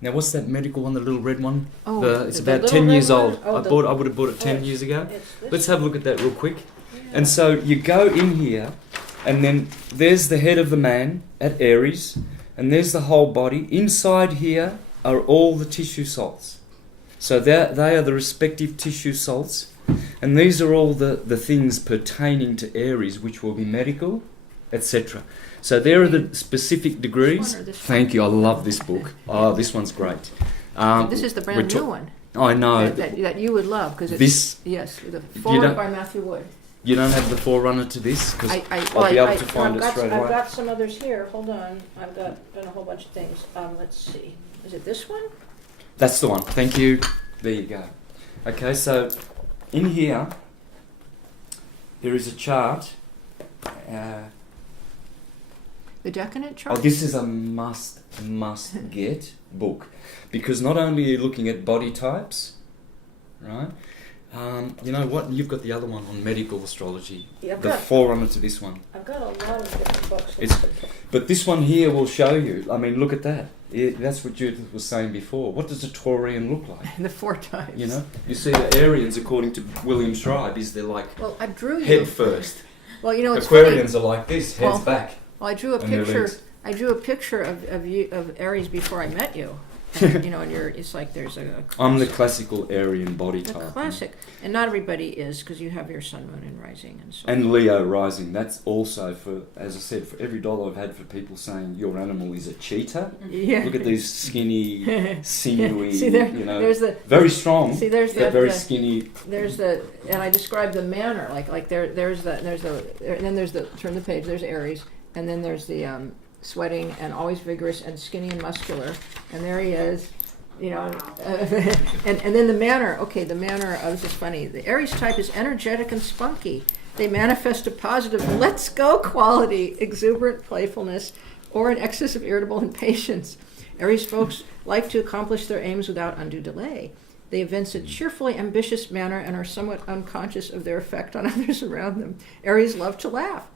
Now, what's that medical one, the little red one? Oh, It's the about little 10 red years one? old. Oh, I would have bought it 10 years ago. It's Let's have a look at that real quick. And so you go in here, and then there's the head of the man at Aries, and there's the whole body. Inside here are all the tissue salts. So they are the respective tissue salts, and these are all the things pertaining to Aries, which will be medical, etc. So there are the specific degrees. This one or this Thank you, I love this book. Oh, this one's great. This is the brand new one I know. that you would love, because it's This... yes, the forward by Matthew Wood. You don't have the forerunner to this? Because I'll be able to find it straight away. I've got some others here. Hold on. I've done a whole bunch of things. Let's see. Is it this one? That's the one. Thank you. There you go. Okay, so in here, there is a chart. The decadent chart? Oh, this is a must get book, because not only are you looking at body types, right? You know what? You've got the other one on medical astrology. Yeah, the forerunner to this one. I've got a lot of different books. But this one here will show you. I mean, look at that. That's what Judith was saying before. What does a Taurian look like? The 4 types. You know, you see the Arians, according to William Schreiber, is they're like Well, I drew head you. first. Well, you know, it's Aquarians are like this, heads Well, back. Well, I drew a And their picture. legs. I drew a picture of you of Aries before I met you. And, you know, and it's like there's a I'm the classical Aryan body the type. classic, and not everybody is, because you have your sun, moon, and rising, and so. And Leo rising. That's also for, as I said, for every dollar I've had for people saying your animal is a cheetah. Yeah. Look at these skinny, sinewy, See there, you know, there's the. very strong, See, there's but that. very skinny. There's the, and I described the manner, like there's the, and then there's the, turn the page, there's Aries, and then there's the sweating and always vigorous and skinny and muscular, and there he is, you know, and then the manner, the manner, this is funny, the Aries type is energetic and spunky. They manifest a positive let's go quality, exuberant playfulness, or an excess of irritable impatience. Aries folks like to accomplish their aims without undue delay. They evince a cheerfully ambitious manner and are somewhat unconscious of their effect on others around them. Aries love to laugh.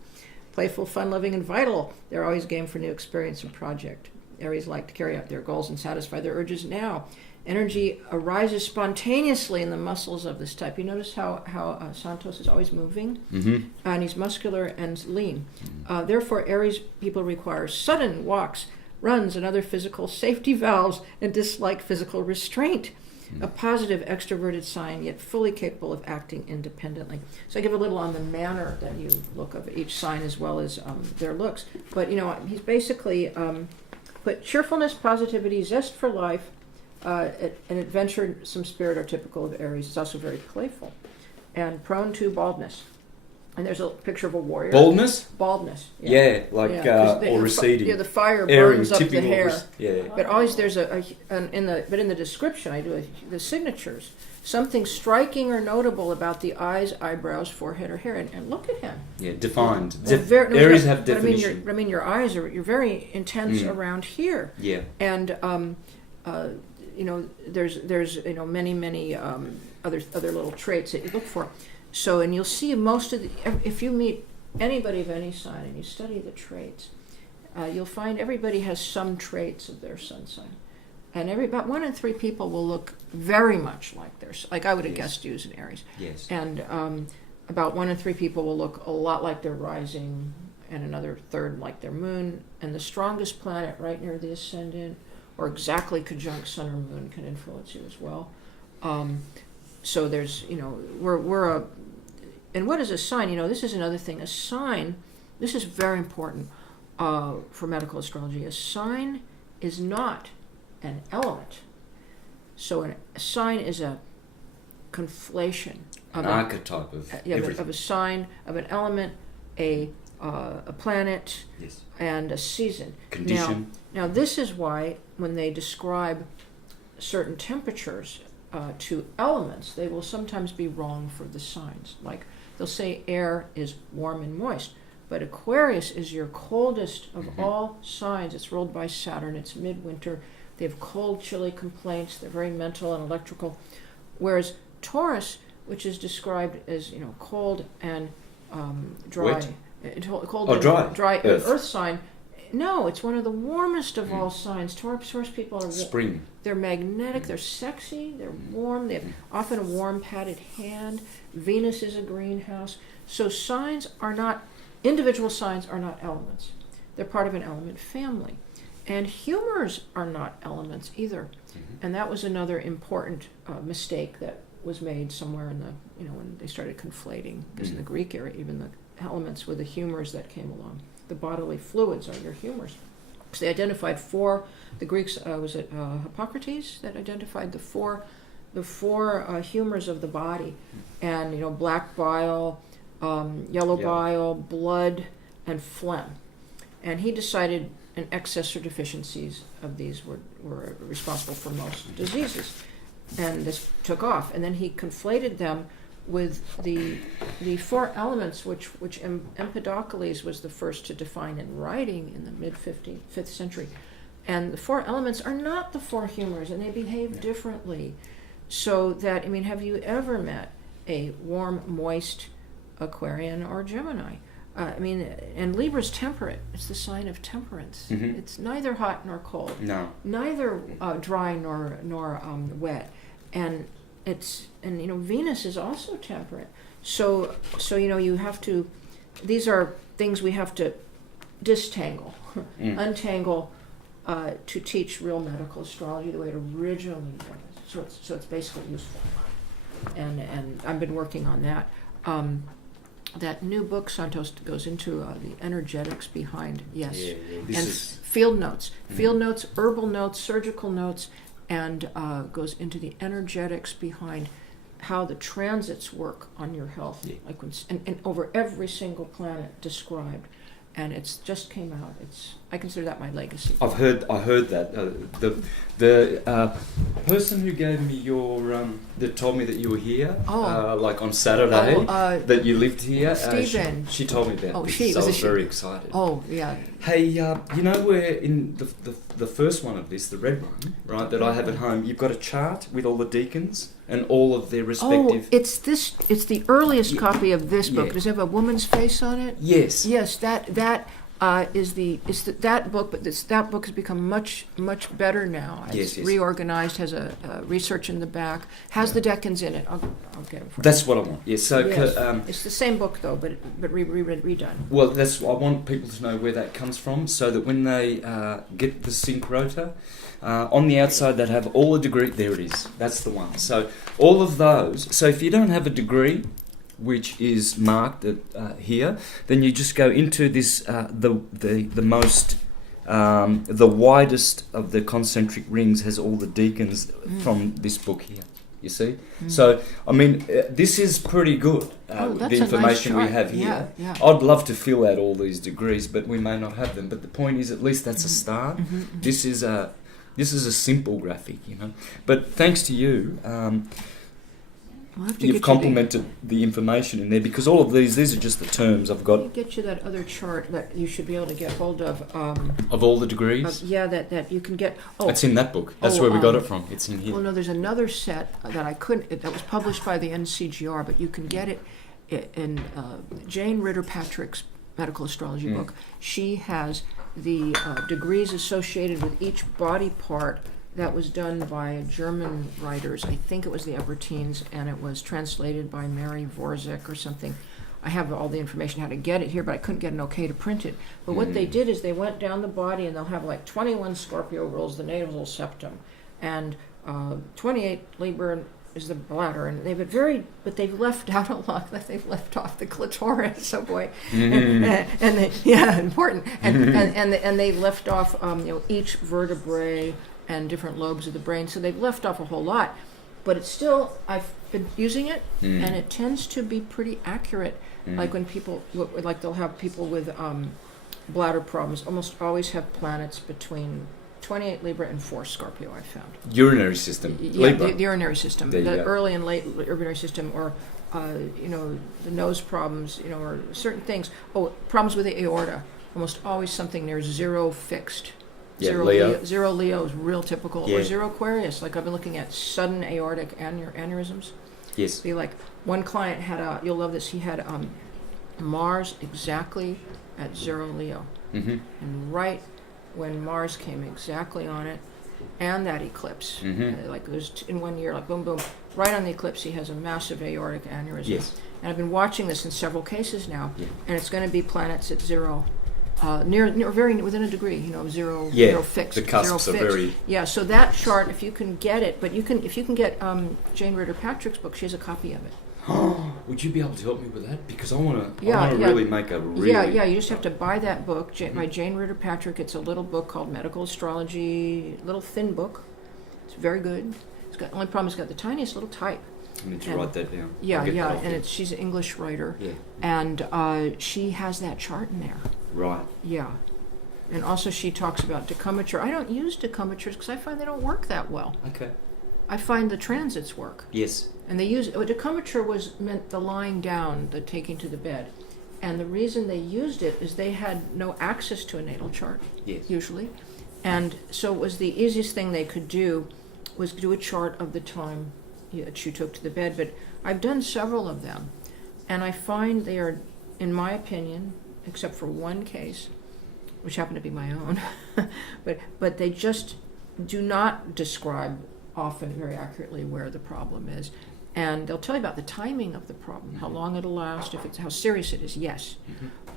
Playful, fun-loving, and vital. They're always game for new experience and project. Aries like to carry out their goals and satisfy their urges now. Energy arises spontaneously in the muscles of this type. You notice how Santos is always moving? Mm-hmm. And he's muscular and lean. Therefore, Aries people require sudden walks, runs, and other physical safety valves, and dislike physical restraint. A positive, extroverted sign, yet fully capable of acting independently. So I give a little on the manner that you look of each sign as well as their looks. But, you know, he's basically put cheerfulness, positivity, zest for life, an adventure, some spirit are typical of Aries. It's also very playful and prone to baldness. And there's a picture of a warrior. Baldness? Baldness. Yeah, like 'cause or receding. Yeah, the fire Airing, burns up the tipping hair. Yeah. But always there's in the description I do the signatures, something striking or notable about the eyes, eyebrows, forehead, or hair. And look at him. Yeah, defined. Aries have definition. I mean, your eyes you're very intense around here. Yeah. And you know, there's you know many other little traits that you look for. So, and you'll see most of if you meet anybody of any sign and you study the traits, you'll find everybody has some traits of their sun sign. And about 1 in 3 people will look very much like theirs. Like I would have guessed you as an Aries. Yes. And about 1 in 3 people will look a lot like their rising, and another third like their moon. And the strongest planet right near the ascendant, or exactly conjunct sun or moon, can influence you as well. So there's, you know, we're a, and what is a sign? You know, this is another thing. A sign, this is very important for medical astrology. A sign is not an element. So a sign is a conflation An archetype of everything. of a sign, of an element, a planet, Yes. and a season. Condition. Now this is why when they describe certain temperatures to elements, they will sometimes be wrong for the signs. Like they'll say air is warm and moist, but Aquarius is your coldest of all signs. It's ruled by Saturn. It's midwinter. They have cold, chilly complaints. They're very mental and electrical. Whereas Taurus, which is described as, you know, cold and dry, Wet? Cold Oh, and dry. Earth. Earth Sign. No, it's one of the warmest of all signs. Taurus people are Spring. They're magnetic, they're sexy, they're warm, they have often a warm padded hand. Venus is a greenhouse. So signs are not, individual signs are not elements. They're part of an element family. And humors are not elements either. And that was another important mistake that was made somewhere in the, you know, when they started conflating, because in the Greek era, even the elements were the humors that came along. The bodily fluids are your humors. So they identified 4. The Greeks was it Hippocrates that identified the four humors of the body, and, you know, black bile, yellow bile, blood, and phlegm. And he decided an excess or deficiencies of these were responsible for most diseases, and this took off. And then he conflated them with the four elements, which Empedocles was the first to define in writing in the mid-5th century. And the four elements are not the four humors, and they behave differently. So that, I mean, have you ever met a warm, moist Aquarian or Gemini? I mean, and Libra's temperate. It's the sign of temperance. Mhm. It's neither hot nor cold, No. neither dry nor wet, and Venus is also temperate. So you have to. These are things we have to distangle, untangle, to teach real medical astrology the way it originally was. So it's basically useful, and I've been working on that. That new book, Santos, goes into the energetics behind, yes. Yeah, And field notes, herbal notes, surgical notes, and goes into the energetics behind how the transits work on your health, like and over every single planet described. And it's just came out. I consider that my legacy. I heard that the person who gave me your that told me that you were here, like on Saturday, that you lived here. Stephen. She told me about this. She so I was she? very excited. Oh yeah. Hey, you know where in the first one of this, the red one, right, that I have at home, you've got a chart with all the deacons and all of their respective. Oh, it's the earliest copy of this book. Does it have a woman's face on it? Yes. Yes, that book, but that book has become much better now. It's reorganized, has a research in the back, has the decans in it. I'll get them for you. That's what I want. Yes. So it's the same book though, but redone. Well, I want people to know where that comes from, so that when they get the sync rota, on the outside that have all the degree. There it is. That's the one. So all of those. So if you don't have a degree, which is marked here, then you just go into this the most the widest of the concentric rings has all the deacons from this book here. You see, so I mean this is pretty good. The information we have here. Yeah. I'd love to fill out all these degrees, but we may not have them. But the point is, at least that's a start. This is a simple graphic, you know. But thanks to you. You've complemented the information in there, because all of these are just the terms I've got. Let me get you that other chart that you should be able to get hold of. Of all the degrees? That you can get. It's in that book. That's where we got it from. It's in here. Well, no, there's another set that I couldn't. That was published by the NCGR, but you can get it in Jane Ritter Patrick's medical astrology book. She has the degrees associated with each body part. That was done by German writers. I think it was the Ebertines, and it was translated by Mary Vorzek or something. I have all the information how to get it here, but I couldn't get an okay to print it. But what they did is they went down the body, and they'll have like 21 Scorpio rules, the nasal septum, and 28 Libra is the bladder, and they've left out a lot. They've left off the clitoris. Oh boy, important. And they left off each vertebrae and different lobes of the brain. So they've left off a whole lot, but it's still, I've been using it, and it tends to be pretty accurate. Like when people, they'll have people with bladder problems, almost always have planets between 28 Libra and 4 Scorpio, I've found. Urinary system, Libra. The urinary system, the early and late urinary system, or the nose problems, or certain things. Oh, problems with the aorta, almost always something near 0 fixed. Leo. 0 Leo is real typical, Yeah. or 0 Aquarius. Like I've been looking at sudden aortic aneurysms. Yes. Be like one client had you'll love this. He had Mars exactly at 0 Leo, and right when Mars came exactly on it, and that eclipse, like it was in 1 year, like boom, boom, right on the eclipse, he has a massive aortic aneurysm. Yes. And I've been watching this in several cases now, and it's going to be planets at 0. Near very within a degree, 0 fixed. The cusps are very. Yeah, so that chart, if you can get it, but if you can get Jane Ritter Patrick's book, she has a copy of it. Would you be able to help me with that? Because I want to really make a really. Yeah. You just have to buy that book by Jane Ritter Patrick. It's a little book called Medical Astrology, little thin book. It's very good. Only problem is it's got the tiniest little type. I need to write that down. Yeah, and she's an English writer. Yeah. And she has that chart in there. Right. Yeah. And also she talks about decumature. I don't use decumatures because I find they don't work that well. Okay. I find the transits work. Yes. And they use decumbiture meant the lying down, the taking to the bed. And the reason they used it is they had no access to a natal chart, Yes. usually. And so it was the easiest thing they could do was do a chart of the time that you took to the bed. But I've done several of them, and I find they are, in my opinion, except for one case, which happened to be my own, but they just do not describe often very accurately where the problem is. And they'll tell you about the timing of the problem, how long it'll last, how serious it is, yes.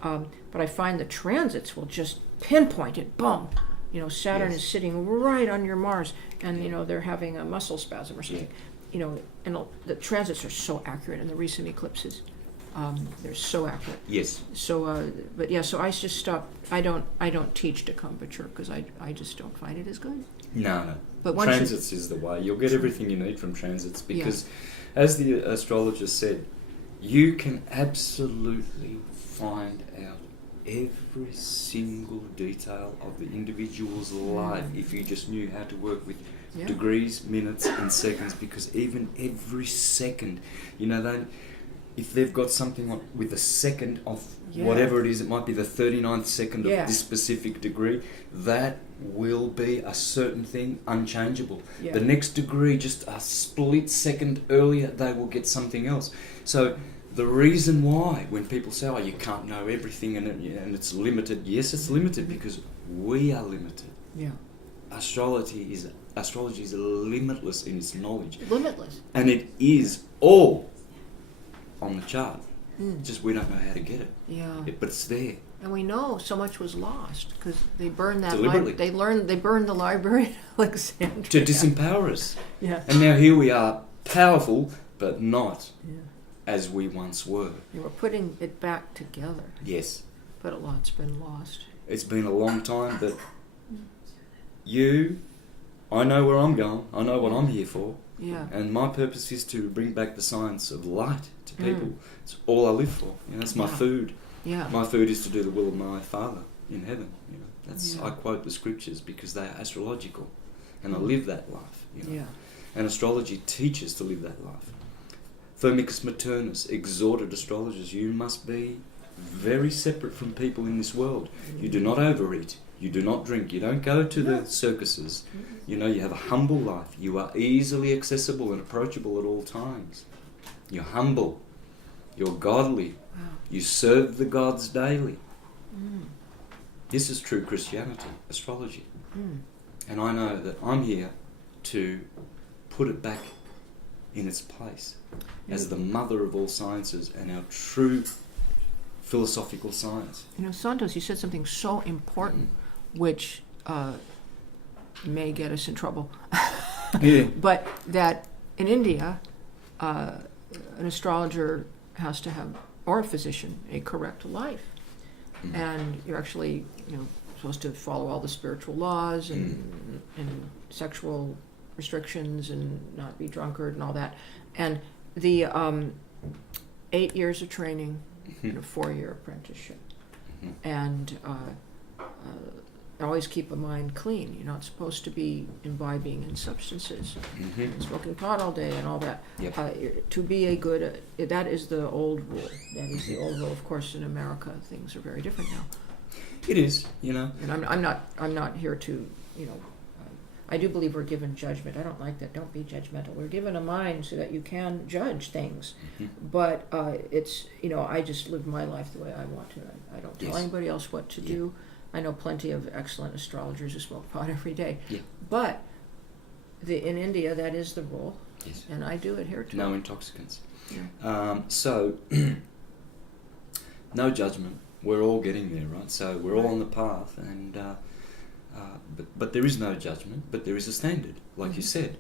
But I find the transits will just pinpoint it, boom. You know, Saturn is sitting right on your Mars, and, you know, they're having a muscle spasm or something. You know, and the transits are so accurate in the recent eclipses. They're so accurate. Yes. So, but yeah, so I just stopped. I don't teach decumbiture because I just don't find it as good. No. But transits is the way. You'll get everything you need from transits because, as the astrologer said, you can absolutely find out every single detail of the individual's life if you just knew how to work with degrees, minutes, and seconds. Because even every second, you know, if they've got something with a second of whatever it is, it might be the 39th second of this specific degree, that will be a certain thing unchangeable. Yeah. The next degree, just a split second earlier, they will get something else. So the reason why when people say, oh, you can't know everything and it's limited, yes, it's limited because we are limited. Yeah. Astrology is limitless in its knowledge. Limitless. And it is all on the chart. Just we don't know how to get it. Yeah. But it's there. And we know so much was lost because they burned that. Deliberately. They burned the library at Alexandria to disempower us. Yeah. And now here we are, powerful, but not as we once were. You were putting it back together. Yes. But a lot's been lost. It's been a long time, but I know where I'm going. I know what I'm here for. Yeah. And my purpose is to bring back the science of light to people. It's all I live for. You know, that's my food. Yeah. My food is to do the will of my Father in heaven. You know, that's I quote the scriptures because they are astrological, and I live that life. You know? Yeah. And astrology teaches to live that life. Firmicus Maternus exhorted astrologers: you must be very separate from people in this world. You do not overeat. You do not drink. You don't go to the circuses. You know, you have a humble life. You are easily accessible and approachable at all times. You're humble. You're godly. Wow. You serve the gods daily. This is true Christianity, astrology. And I know that I'm here to put it back in its place as the mother of all sciences and our true philosophical science. You know, Santos, you said something so important, which may get us in trouble. But that in India, an astrologer has to have, or a physician, a correct life. And you're actually, you know, supposed to follow all the spiritual laws and sexual restrictions and not be drunkard and all that. And the 8 years of training and a 4-year apprenticeship. And always keep a mind clean. You're not supposed to be imbibing in substances, and smoking pot all day and all that. To be a good, that is the old rule. That is the old rule. Of course, in America, things are very different now. It is, you know. And I'm not here to, you know. I do believe we're given judgment. I don't like that. Don't be judgmental. We're given a mind so that you can judge things. But it's, you know, I just live my life the way I want to. I don't tell anybody else what to do. I know plenty of excellent astrologers who smoke pot every day. But in India, that is the rule. And I do adhere to it. No intoxicants. So, no judgment. We're all getting there, right? So we're all on the path, and but there is no judgment, but there is a standard. Like you said,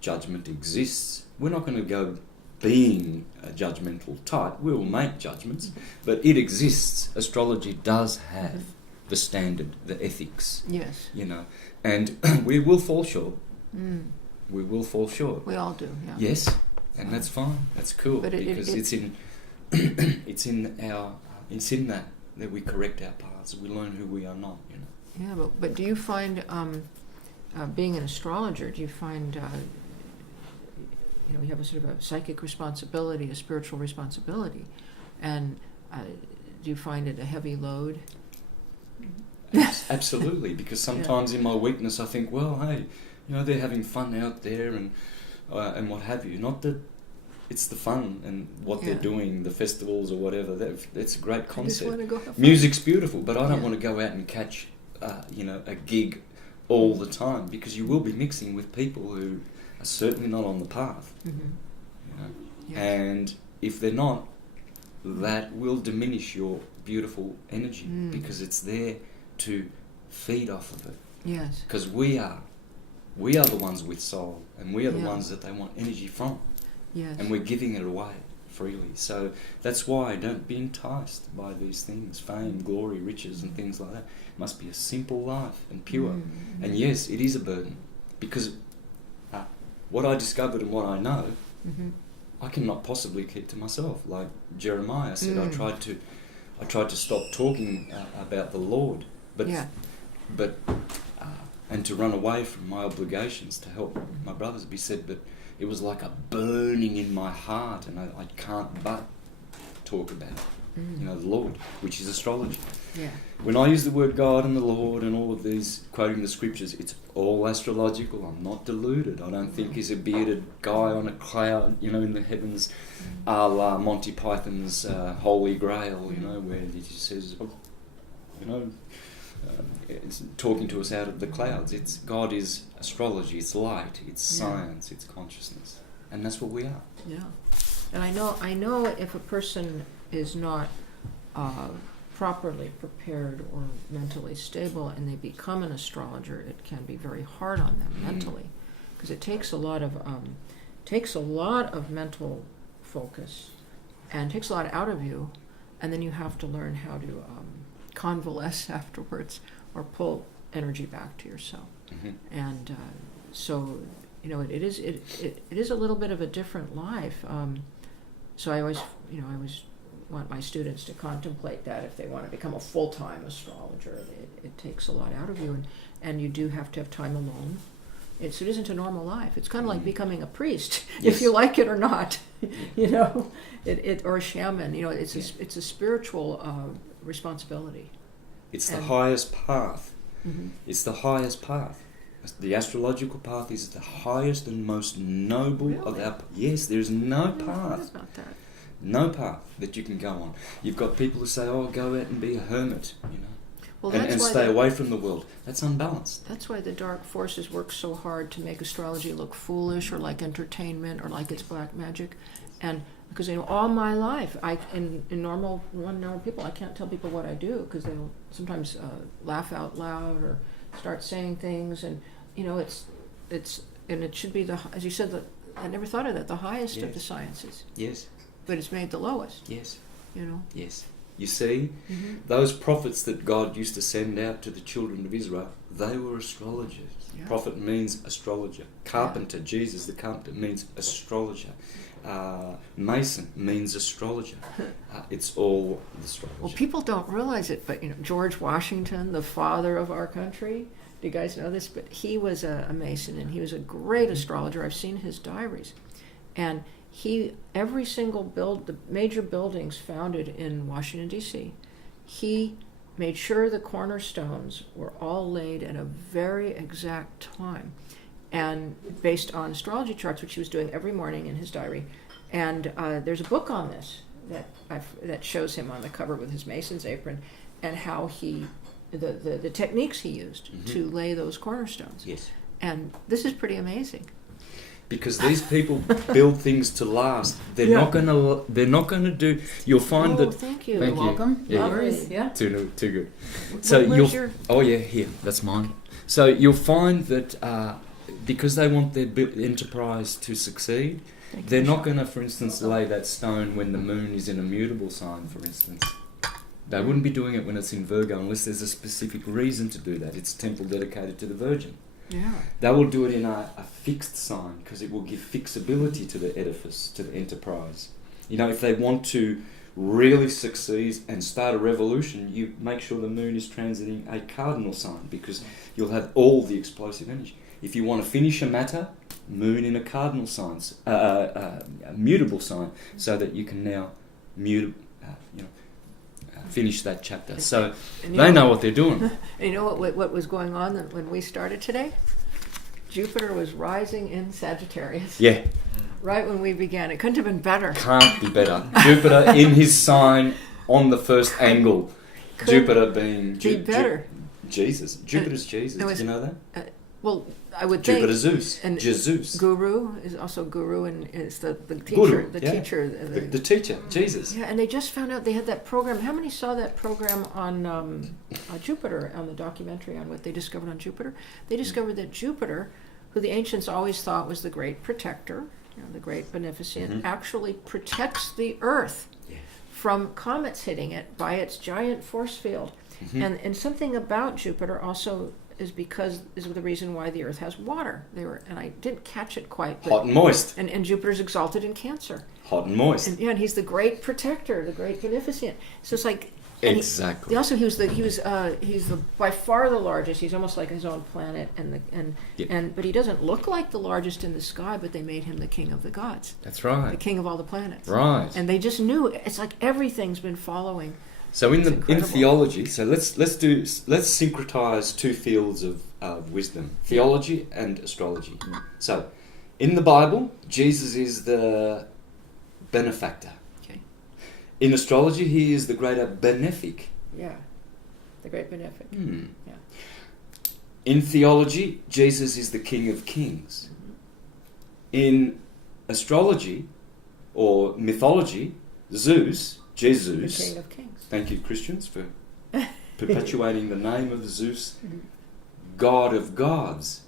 judgment exists. We're not going to go being a judgmental type. We will make judgments, but it exists. Astrology does have the standard, the ethics. Yes. You know, and we will fall short. We will fall short. We all do. Yeah. Yes, and that's fine. That's cool, but because it's in it's in that we correct our paths. We learn who we are not. You know. Yeah, but do you find being an astrologer? Do you find we have a sort of a psychic responsibility, a spiritual responsibility, and do you find it a heavy load? Absolutely, because sometimes in my weakness I think, well, hey, they're having fun out there and what have you. Not that it's the fun and what they're doing, the festivals or whatever. That's a great concept. I just want to go have fun. Music's beautiful, but I don't want to go out and catch, a gig all the time, because you will be mixing with people who are certainly not on the path. Mm-hmm. And if they're not, that will diminish your beautiful energy because it's there to feed off of it. Yes. Because we are the ones with soul, and we are the Yeah. ones that they want energy from. Yes. And we're giving it away freely. So that's why don't be enticed by these things, fame, glory, riches and things like that. It must be a simple life and pure. Mm-hmm. And yes, it is a burden, because what I discovered and what I know, Mm-hmm. I cannot possibly keep to myself. Like Jeremiah said, I tried to stop talking about the Lord, but and to run away from my obligations to help my brothers. He said, but it was like a burning in my heart, and I can't but talk about the Lord, which is astrology. Yeah. When I use the word God and the Lord and all of these, quoting the scriptures, it's all astrological. I'm not deluded. I don't think he's a bearded guy on a cloud, in the heavens, a la Monty Python's Holy Grail, where he just says, it's talking to us out of the clouds. God is astrology, it's light, it's science, it's consciousness. And that's what we are. Yeah. And I know if a person is not properly prepared or mentally stable and they become an astrologer, it can be very hard on them mentally, because it takes a lot of mental focus and takes a lot out of you, and then you have to learn how to convalesce afterwards or pull energy back to yourself. And so it is a little bit of a different life. So I always want my students to contemplate that if they want to become a full-time astrologer. It takes a lot out of you, and you do have to have time alone. It isn't a normal life. It's kind of like becoming a priest, if you like it or not. Or a shaman. It's a spiritual responsibility. It's the highest path. Mm-hmm. It's the highest path. The astrological path is the highest and most noble of our... Yes, there's no path. About that. No path that you can go on. You've got people who say, go out and be a hermit, and stay away from the world. That's unbalanced. That's why the dark forces work so hard to make astrology look foolish or like entertainment or like it's black magic. And because all my life, in normal people, I can't tell people what I do, because they'll sometimes laugh out loud or start saying things, and it should be as you said, I never thought of that, the highest of the sciences. Yes. But it's made the lowest. Yes. Yes. You see, those prophets that God used to send out to the children of Israel, they were astrologers. Yeah. Prophet means astrologer. Carpenter, Jesus the carpenter, means astrologer. Mason means astrologer. It's all astrology. Well, people don't realize it, but George Washington, the father of our country, do you guys know this? But he was a Mason, and he was a great astrologer. I've seen his diaries. And every single the major buildings founded in Washington, D.C., he made sure the cornerstones were all laid at a very exact time, and based on astrology charts, which he was doing every morning in his diary. And there's a book on this that shows him on the cover with his mason's apron, and how the techniques he used to lay those cornerstones. Yes. And this is pretty amazing. Because these people build things to last. They're not gonna do. You'll find that. Thank you. Thank you. Welcome. Yeah. Yeah. Too good. So here. That's mine. So you'll find that because they want their enterprise to succeed, they're not going to, for instance, lay that stone when the moon is in a mutable sign, for instance. They wouldn't be doing it when it's in Virgo unless there's a specific reason to do that. It's a temple dedicated to the Virgin. Yeah. They will do it in a fixed sign, because it will give fixability to the edifice, to the enterprise. If they want to really succeed and start a revolution, you make sure the moon is transiting a cardinal sign, because you'll have all the explosive energy. If you want to finish a matter, moon in a cardinal sign, a mutable sign, so that you can now finish that chapter. So they know what they're doing. And you know what was going on when we started today? Jupiter was rising in Sagittarius. Yeah. Right when we began. It couldn't have been better. Can't be better. Jupiter in his sign on the first angle. Jupiter being... better. Jesus. Jupiter's Jesus. Did you know that? Well, I would Jupiter think... Zeus. And Jesus. Guru is also Guru, and is the teacher. Guru, the yeah. teacher. The teacher, Jesus. Yeah, and they just found out they had that program. How many saw that program on Jupiter, on the documentary on what they discovered on Jupiter? They discovered that Jupiter, who the ancients always thought was the great protector, the great beneficent, actually protects the Earth from comets hitting it by its giant force field. And something about Jupiter also is the reason why the Earth has water. And I didn't catch it quite. But, hot and moist. And Jupiter's exalted in Cancer. Hot and moist. And he's the great protector, the great beneficent. So it's like exactly. He's by far the largest. He's almost like his own planet, but he doesn't look like the largest in the sky. But they made him the king of the gods. That's right. The king of all the planets. Right. And they just knew. It's like everything's been following. So in theology, so let's syncretize two fields of wisdom: theology and astrology. So, in the Bible, Jesus is the benefactor. Okay. In astrology, he is the greater benefic. Yeah, the great benefic. Yeah. In theology, Jesus is the King of Kings. In astrology or mythology, Jesus. The King of Kings. Thank you, Christians, for perpetuating the name of Zeus, God of gods.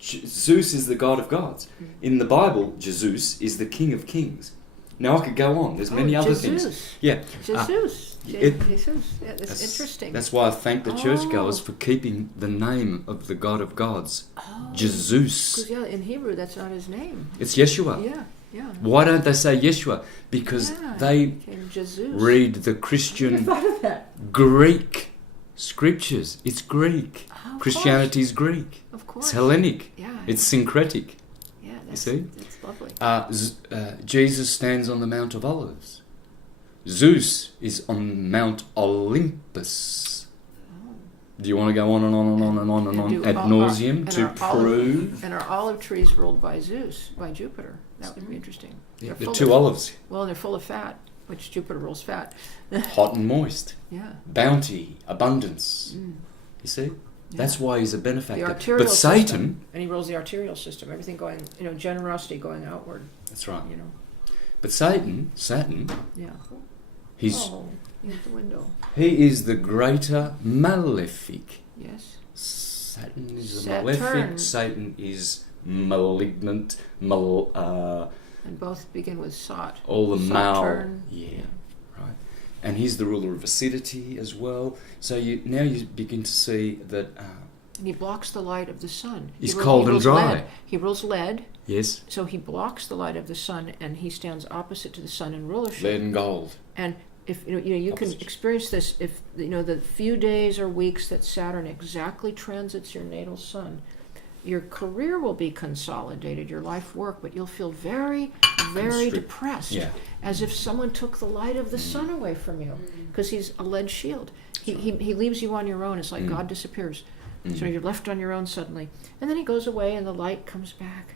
Zeus is the God of gods. In the Bible, Jesus is the King of Kings. Now I could go on. There's many other things. Yeah. Jesus. Jesus. Yeah, that's interesting. That's why I thank the churchgoers for keeping the name of the God of gods, Jesus. Because in Hebrew, that's not his name. It's Yeshua. Yeah. Why don't they say Yeshua? Because they read the Christian Greek scriptures. It's Greek. Christianity is Greek. Of course. It's Hellenic. Yeah. It's syncretic. Yeah, you see? That's lovely. Jesus stands on the Mount of Olives. Zeus is on Mount Olympus. Do you want to go on and on and on and on and on ad nauseum to prove? And are olive trees ruled by Zeus, by Jupiter? That would be interesting. Yeah, the two olives. Well, they're full of fat, which Jupiter rules fat. Hot and moist. Yeah. Bounty, abundance. You see? Yeah. That's why he's a benefactor. But Satan... And he rules the arterial system. Everything going, generosity going outward. That's right. But Satan... Yeah. He's the window. He is the greater malefic. Yes. Satan is the malefic. Satan is malignant. And both begin with Sat. All the mal. Yeah. Right. And he's the ruler of acidity as well. So now you begin to see that... and he blocks the light of the sun. He's cold and dry. Lead. He rules lead. Yes. So he blocks the light of the sun, and he stands opposite to the sun in rulership. Lead and gold. And if you can experience this, if the few days or weeks that Saturn exactly transits your natal sun, your career will be consolidated, your life work, but you'll feel very, very depressed, as if someone took the light of the sun away from you, because he's a lead shield. He leaves you on your own. It's like God disappears. So you're left on your own suddenly. And then he goes away and the light comes back.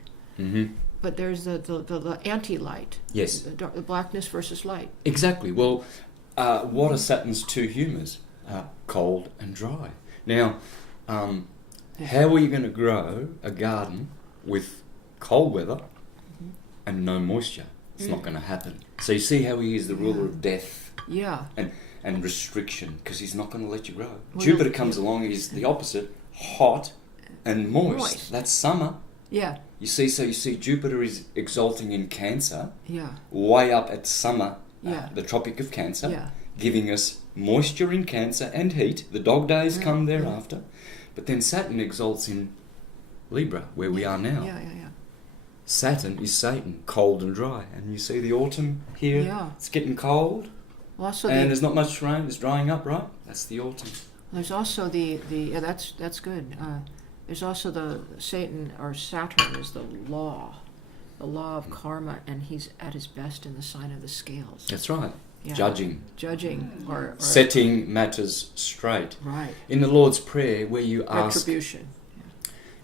But there's the anti-light. Yes. The blackness versus light. Exactly. Well, what are Saturn's two humours? Cold and dry. Now, how are you going to grow a garden with cold weather and no moisture? It's not going to happen. So you see how he is the ruler of death and restriction, because he's not going to let you grow. Well, Jupiter comes along, he's the opposite, hot and moist. That's summer. Yeah. You see Jupiter is exalting in Cancer, way up at summer, the Tropic of Cancer, giving us moisture in Cancer and heat. The dog days come thereafter. But then Saturn exalts in Libra, where we are now. Saturn is Satan, cold and dry. And you see the autumn here, it's getting cold, and there's not much rain, it's drying up, right? That's the autumn. There's also that's good. There's also the Satan or Saturn is the law of karma, and he's at his best in the sign of the scales. That's right. Yeah. Judging. Or Setting matters straight. right. In the Lord's Prayer, where you ask... Retribution.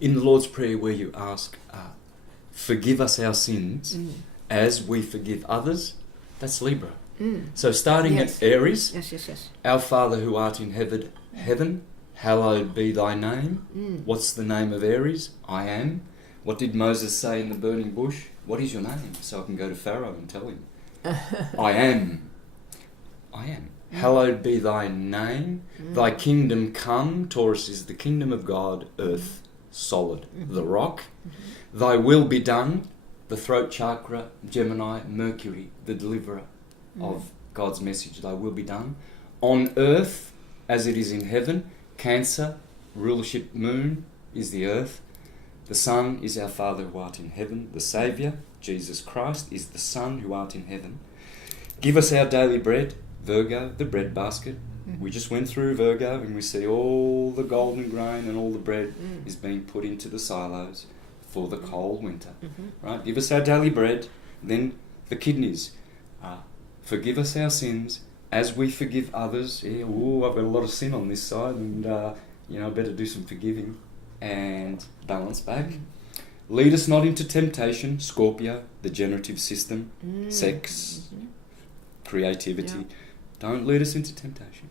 In the Lord's Prayer, where you ask, forgive us our sins as we forgive others, that's Libra. So starting Yes. at Aries, Yes. Our Father who art in heaven, hallowed be thy name. What's the name of Aries? I am. What did Moses say in the burning bush? What is your name? So I can go to Pharaoh and tell him. I am. I am. Hallowed be thy name. Thy kingdom come. Taurus is the kingdom of God. Earth, solid. The rock. Thy will be done. The throat chakra, Gemini, Mercury, the deliverer of God's message. Thy will be done. On earth as it is in heaven. Cancer, rulership moon, is the earth. The Son is our Father who art in heaven. The Saviour, Jesus Christ, is the Son who art in heaven. Give us our daily bread. Virgo, the bread basket. We just went through Virgo and we see all the golden grain and all the bread is being put into the silos for the cold winter. Right? Give us our daily bread. Then the kidneys. Forgive us our sins as we forgive others. Yeah, ooh, I've got a lot of sin on this side, and I better do some forgiving and balance back. Lead us not into temptation. Scorpio, the generative system, sex, creativity. Yeah. Don't lead us into temptation.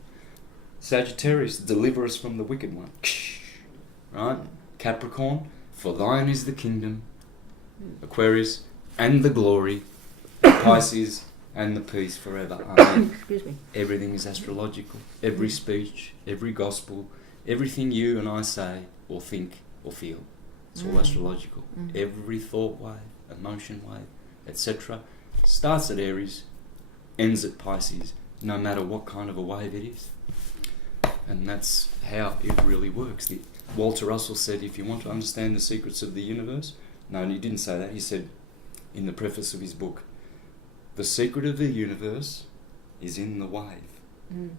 Sagittarius, deliver us from the wicked one. Right? Capricorn, for thine is the kingdom. Aquarius, and the glory. Pisces, and the peace forever. Amen. Excuse me. Everything is astrological. Every speech, every gospel, everything you and I say or think or feel, it's all astrological. Every thought wave, emotion wave, etc. starts at Aries, ends at Pisces, no matter what kind of a wave it is. And that's how it really works. Walter Russell said, if you want to understand the secrets of the universe... No, he didn't say that. He said in the preface of his book, the secret of the universe is in the wave.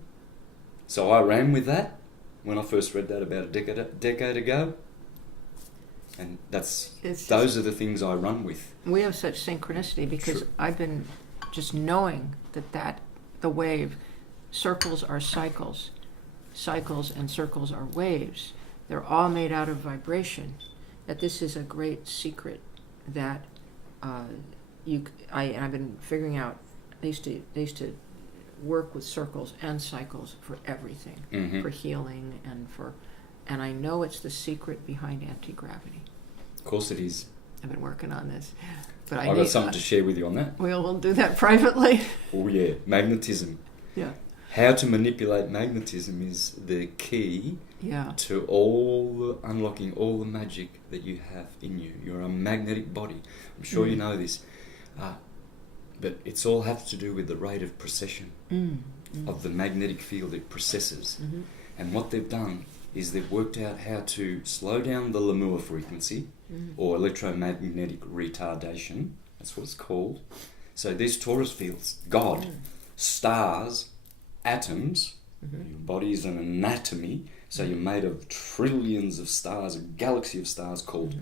So I ran with that when I first read that about a decade ago. And those are the things I run with. We have such synchronicity because True. I've been just knowing that the wave, circles are cycles and circles are waves. They're all made out of vibration. That this is a great secret that I've been figuring out. They used to work with circles and cycles for everything, for healing and I know it's the secret behind anti-gravity. Of course it is. I've been working on this, but I've got something to share with you on that. We'll do that privately. Oh yeah, magnetism. Yeah. How to manipulate magnetism is the key to unlocking all the magic that you have in you. You're a magnetic body. I'm sure you know this. But it's all has to do with the rate of precession of the magnetic field it processes. And what they've done is they've worked out how to slow down the Lemur frequency or electromagnetic retardation. That's what it's called. So these torus fields, God, stars, atoms, your body is an anatomy, so you're made of trillions of stars, a galaxy of stars called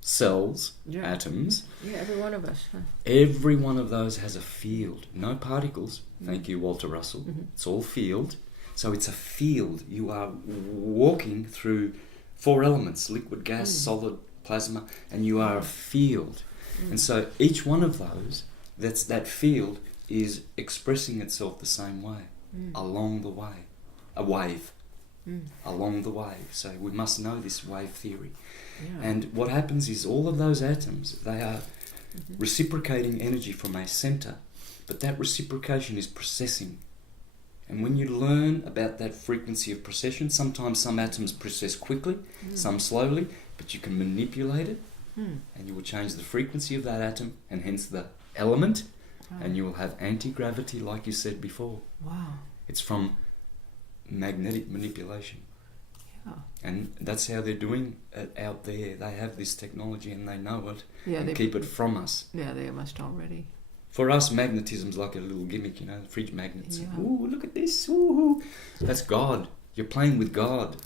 cells, atoms. Yeah, every one of us. Huh? Every one of those has a field, no particles. Thank you, Walter Russell. It's all field. So it's a field. You are walking through 4 elements, liquid, gas, solid, plasma, and you are a field. And so each one of those, that field, is expressing itself the same way, along the way. A wave. Along the wave. So we must know this wave theory. Yeah. And what happens is all of those atoms, they are reciprocating energy from a centre, but that reciprocation is processing. And when you learn about that frequency of precession, sometimes some atoms process quickly, some slowly, but you can manipulate it, and you will change the frequency of that atom, and hence the element, and you will have anti-gravity like you said before. Wow. It's from magnetic manipulation. Yeah. And that's how they're doing it out there. They have this technology and they know it and they keep it from us. Yeah, they must already. For us, magnetism's like a little gimmick, fridge magnets. Yeah. Ooh, look at this. Ooh. That's God. You're playing with God.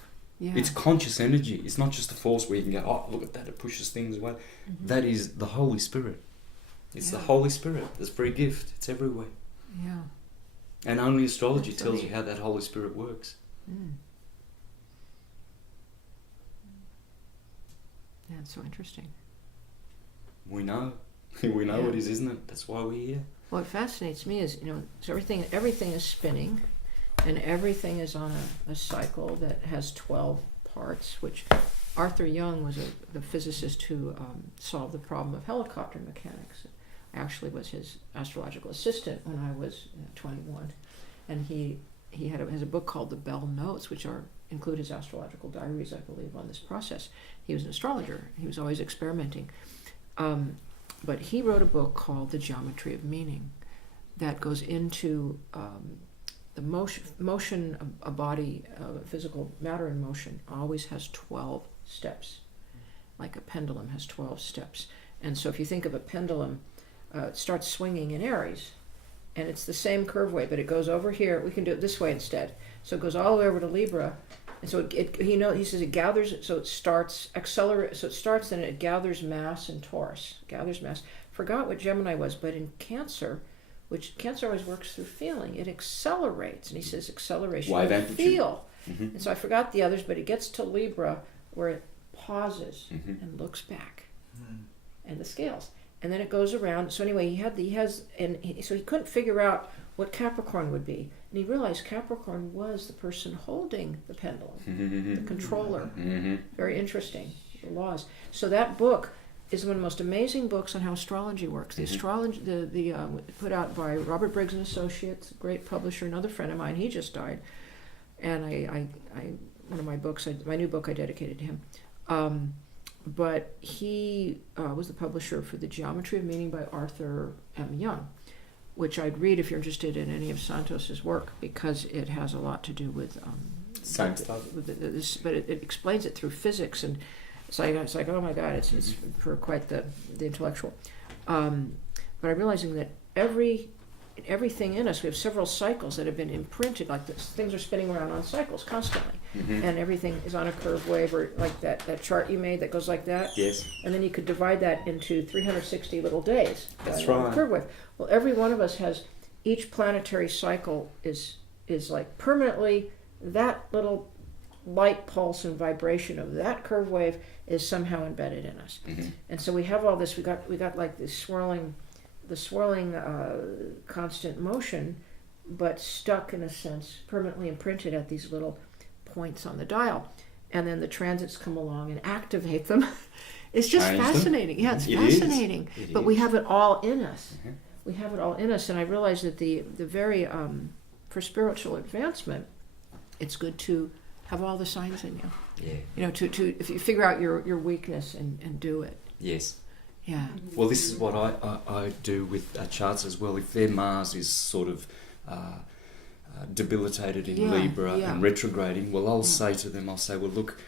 Yeah. It's conscious energy. It's not just a force where you can go, oh, look at that, it pushes things away. Mm-hmm. That is the Holy Spirit. It's Yeah. the Holy Spirit. It's a free gift. It's everywhere. Yeah. And only astrology That's tells right. you how that Holy Spirit works. Mm. Yeah, it's so interesting. We know. We know Yeah. it is, isn't it? That's why we're here. What fascinates me is, so everything is spinning, and everything is on a cycle that has 12 parts, which Arthur Young was the physicist who solved the problem of helicopter mechanics. I actually was his astrological assistant when I was 21, and he has a book called The Bell Notes, which include his astrological diaries, I believe, on this process. He was an astrologer. He was always experimenting. But he wrote a book called The Geometry of Meaning that goes into the motion of a body, physical matter in motion, always has 12 steps, like a pendulum has 12 steps. And so if you think of a pendulum, it starts swinging in Aries, and it's the same curve wave, but it goes over here. We can do it this way instead. So it goes all the way over to Libra, and so he says it gathers. So it starts accelerate. So it starts, and it gathers mass in Taurus. Gathers mass. Forgot what Gemini was, but in Cancer, which Cancer always works through feeling, it accelerates, and he says acceleration. Wave you amplitude. feel. Mm-hmm. And so I forgot the others, but it gets to Libra where it pauses Mm-hmm. and looks back, and the scales. And then it goes around. So anyway, so he couldn't figure out what Capricorn would be. And he realized Capricorn was the person holding the pendulum, the controller. Mm-hmm. Very interesting, the laws. So that book is one of the most amazing books on how astrology works. The astrology, put out by Robert Briggs and Associates, great publisher, another friend of mine. He just died, and one of my books, my new book, I dedicated to him. But he was the publisher for The Geometry of Meaning by Arthur M. Young, which I'd read if you're interested in any of Santos's work, because it has a lot to do with Same stuff. this, but it explains it through physics, and it's like oh my God, it's for quite the intellectual. But I'm realizing that everything in us, we have several cycles that have been imprinted, like this. Things are spinning around on cycles constantly, and everything is on a curve wave, or like that chart you made that goes like that. Yes. And then you could divide that into 360 little days. That's on a right. curve wave. Well, every one of us has, each planetary cycle is like permanently, that little light pulse and vibration of that curve wave is somehow embedded in us. And so we have all this. We got like this swirling constant motion, but stuck in a sense, permanently imprinted at these little points on the dial. And then the transits come along and activate them. It's just fascinating. Yeah, it's fascinating. But we have it all in us. We have it all in us. And I realize that the very, for spiritual advancement, it's good to have all the signs in you. Yeah. To if you figure out your weakness and do it. Yes. Yeah. Well, this is what I do with charts as well. If their Mars is sort of debilitated in Libra and retrograding, well, I'll say to them, well, look,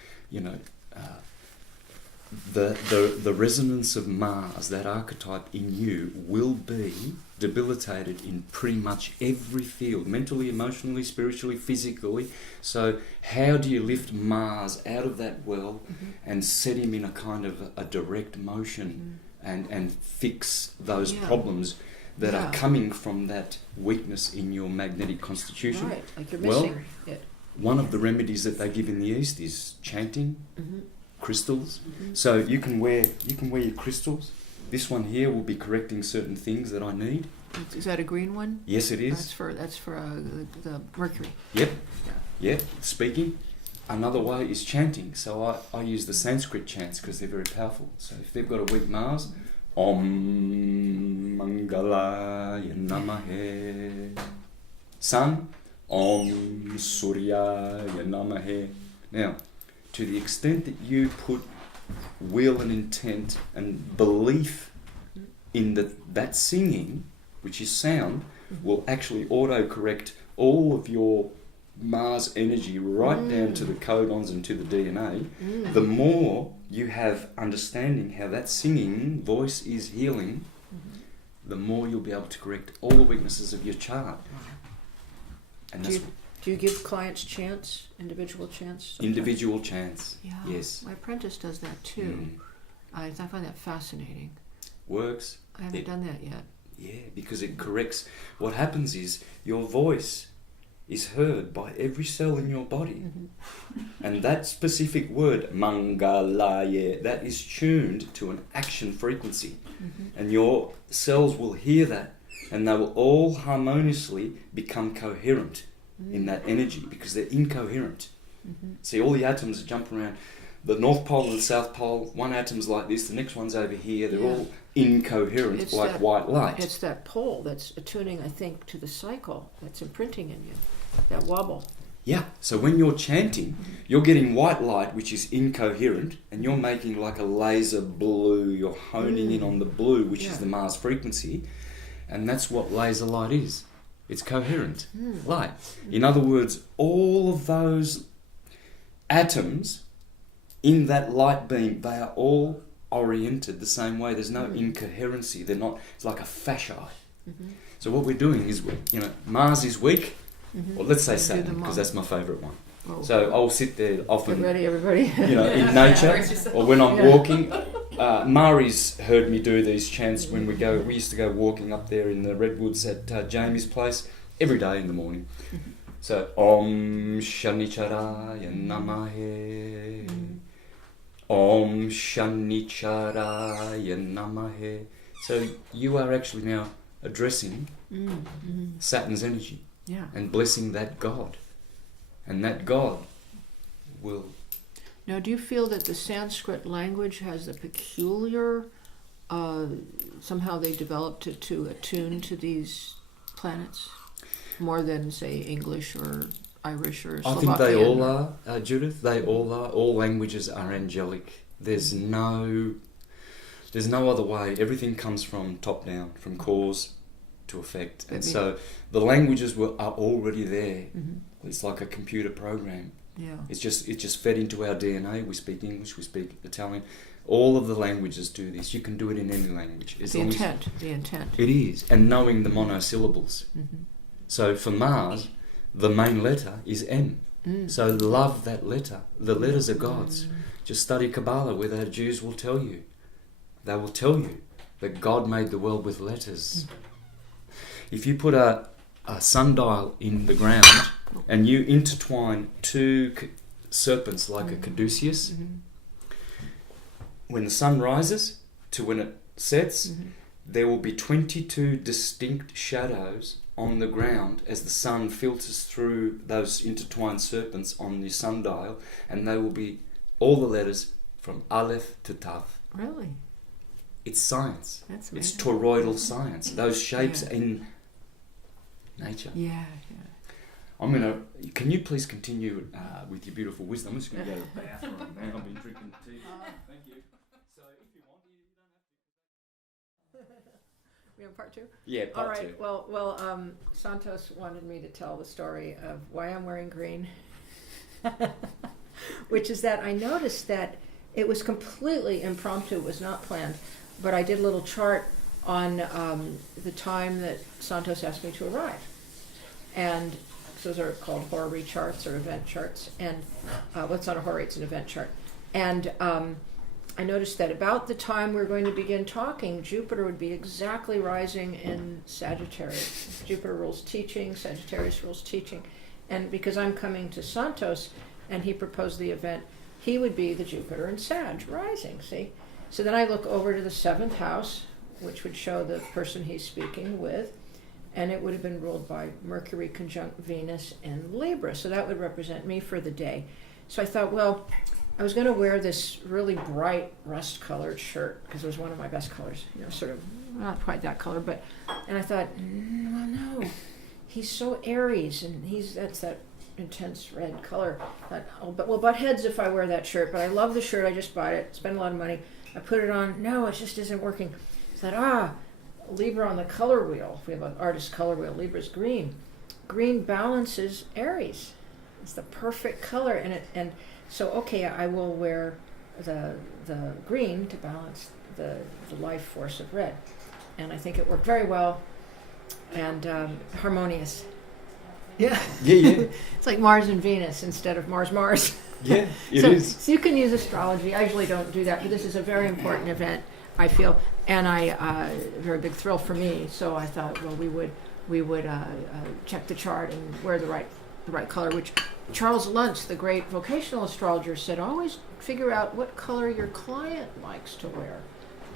the resonance of Mars, that archetype in you, will be debilitated in pretty much every field, mentally, emotionally, spiritually, physically. So how do you lift Mars out of that well and set him in a kind of a direct motion and fix those problems that are coming from that weakness in your magnetic constitution? Right, like you're missing it. One of the remedies that they give in the East is chanting, crystals. So you can wear your crystals. This one here will be correcting certain things that I need. Is that a green one? Yes, it is. That's for the Mercury. Yep. Speaking. Another way is chanting. So I use the Sanskrit chants because they're very powerful. So if they've got a weak Mars, Om Mangalaya Namahe. Sun, Om Suryaya Namahe. Now, to the extent that you put will and intent and belief in that singing, which is sound, will actually auto-correct all of your Mars energy right down to the codons and to the DNA. The more you have understanding how that singing voice is healing, the more you'll be able to correct all the weaknesses of your chart. And Do you give clients chants, individual chants? Sometimes? Individual chants. Yeah. Yes. My apprentice does that too. I find that fascinating. Works. I haven't done that yet. Yeah, because it corrects. What happens is your voice is heard by every cell in your body. And that specific word, mangalaya, that is tuned to an action frequency. And your cells will hear that, and they will all harmoniously become coherent in that energy, because they're incoherent. See, all the atoms jump around the North Pole and the South Pole. One atom's like this, the next one's over here. They're all incoherent, It's like that- white light. It's that pole that's attuning, I think, to the cycle that's imprinting in you, that wobble. Yeah, so when you're chanting, you're getting white light, which is incoherent, and you're making like a laser blue. You're honing in on the blue, which is the Mars frequency, and that's what laser light is. It's coherent light. In other words, all of those atoms in that light beam, they are all oriented the same way. There's no incoherency. They're not. It's like a fasci. So what we're doing is, Mars is weak. Or let's say Saturn, because that's my favourite one. Oh. So I'll sit there often, Get ready, everybody. in nature, or when I'm walking. Mari's heard me do these chants when we go. We used to go walking up there in the redwoods at Jamie's place every day in the morning. So Om Shanicharaya Namahe, Om Shanicharaya Namahe. So you are actually now addressing Saturn's energy. Yeah. And blessing that God. And that God will... Now, do you feel that the Sanskrit language has the peculiar, somehow they developed it to attune to these planets more than, say, English or Irish or Slovakian? I think they all are, Judith. They all are. All languages are angelic. There's no other way. Everything comes from top down, from cause to effect. And so the languages are already there. It's like a computer program. Yeah. It's just fed into our DNA. We speak English, we speak Italian. All of the languages do this. You can do it in any language. The intent. It is. And knowing the monosyllables. So for Mars, the main letter is M. So love that letter. The letters are God's. Just study Kabbalah, where the Jews will tell you. They will tell you that God made the world with letters. If you put a sundial in the ground and you intertwine two serpents like a caduceus, when the sun rises to when it sets, there will be 22 distinct shadows on the ground as the sun filters through those intertwined serpents on the sundial, and they will be all the letters from Aleph to Tav. Really? It's science. That's It's amazing. toroidal science. Those shapes in nature. Yeah. Can you please continue with your beautiful wisdom? I'm just going to go to the bathroom, man. I've been drinking tea. Thank you. So if you want, you don't have to. We have part two? Yeah, All part right. two. Well, Santos wanted me to tell the story of why I'm wearing green, which is that I noticed that it was completely impromptu. It was not planned, but I did a little chart on the time that Santos asked me to arrive, and those are called horary charts or event charts. And what's on a horary? It's an event chart. And I noticed that about the time we're going to begin talking, Jupiter would be exactly rising in Sagittarius. Jupiter rules teaching, Sagittarius rules teaching. And because I'm coming to Santos and he proposed the event, he would be the Jupiter in Sag rising, see? So then I look over to the 7th house, which would show the person he's speaking with, and it would have been ruled by Mercury conjunct Venus in Libra. So that would represent me for the day. So I thought, well, I was going to wear this really bright rust-colored shirt because it was one of my best colors, sort of not quite that color, but, and I thought, well, no, he's so Aries, and that's that intense red color. I thought, I'll butt heads if I wear that shirt, but I love the shirt. I just bought it, spent a lot of money. I put it on. No, it just isn't working. I thought, Libra on the color wheel. We have an artist color wheel. Libra's green. Green balances Aries. It's the perfect color, and so okay, I will wear the green to balance the life force of red, and I think it worked very well and harmonious. Yeah. Yeah. It's like Mars and Venus instead of Mars. Yeah, it is. So you can use astrology. I usually don't do that, but this is a very important event, I feel, and a very big thrill for me. So I thought, well, we would check the chart and wear the right color. Which Charles Luntz, the great vocational astrologer, said, always figure out what color your client likes to wear,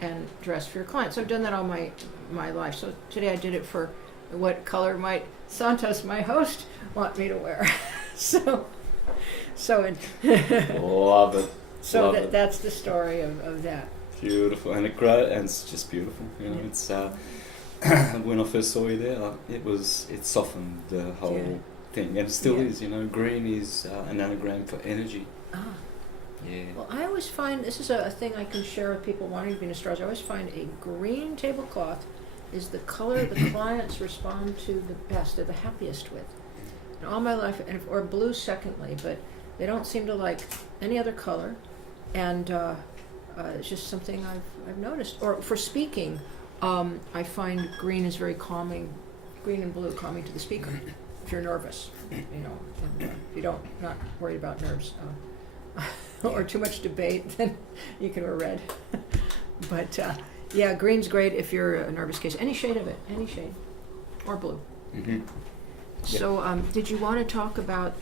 and dress for your client. So I've done that all my life. So today I did it for what color might Santos, my host, want me to wear. so Love it. So Love it. that's the story of that. Beautiful, and it's just beautiful. You know, it's when I first saw you there, it softened the whole thing, and it still is. You know, green is an anagram for energy. Ah. Yeah. Well, I always find this is a thing I can share with people wanting to be an astrologer. I always find a green tablecloth is the color the clients respond to the best, they're the happiest with. And all my life, or blue secondly, but they don't seem to like any other color, and it's just something I've noticed. Or for speaking, I find green is very calming, green and blue calming to the speaker. If you're nervous, you know, and if you not worried about nerves or too much debate, then you can wear red. But yeah, green's great if you're a nervous case. Any shade of it, any shade, or blue. Mm-hmm. So, did you want to talk about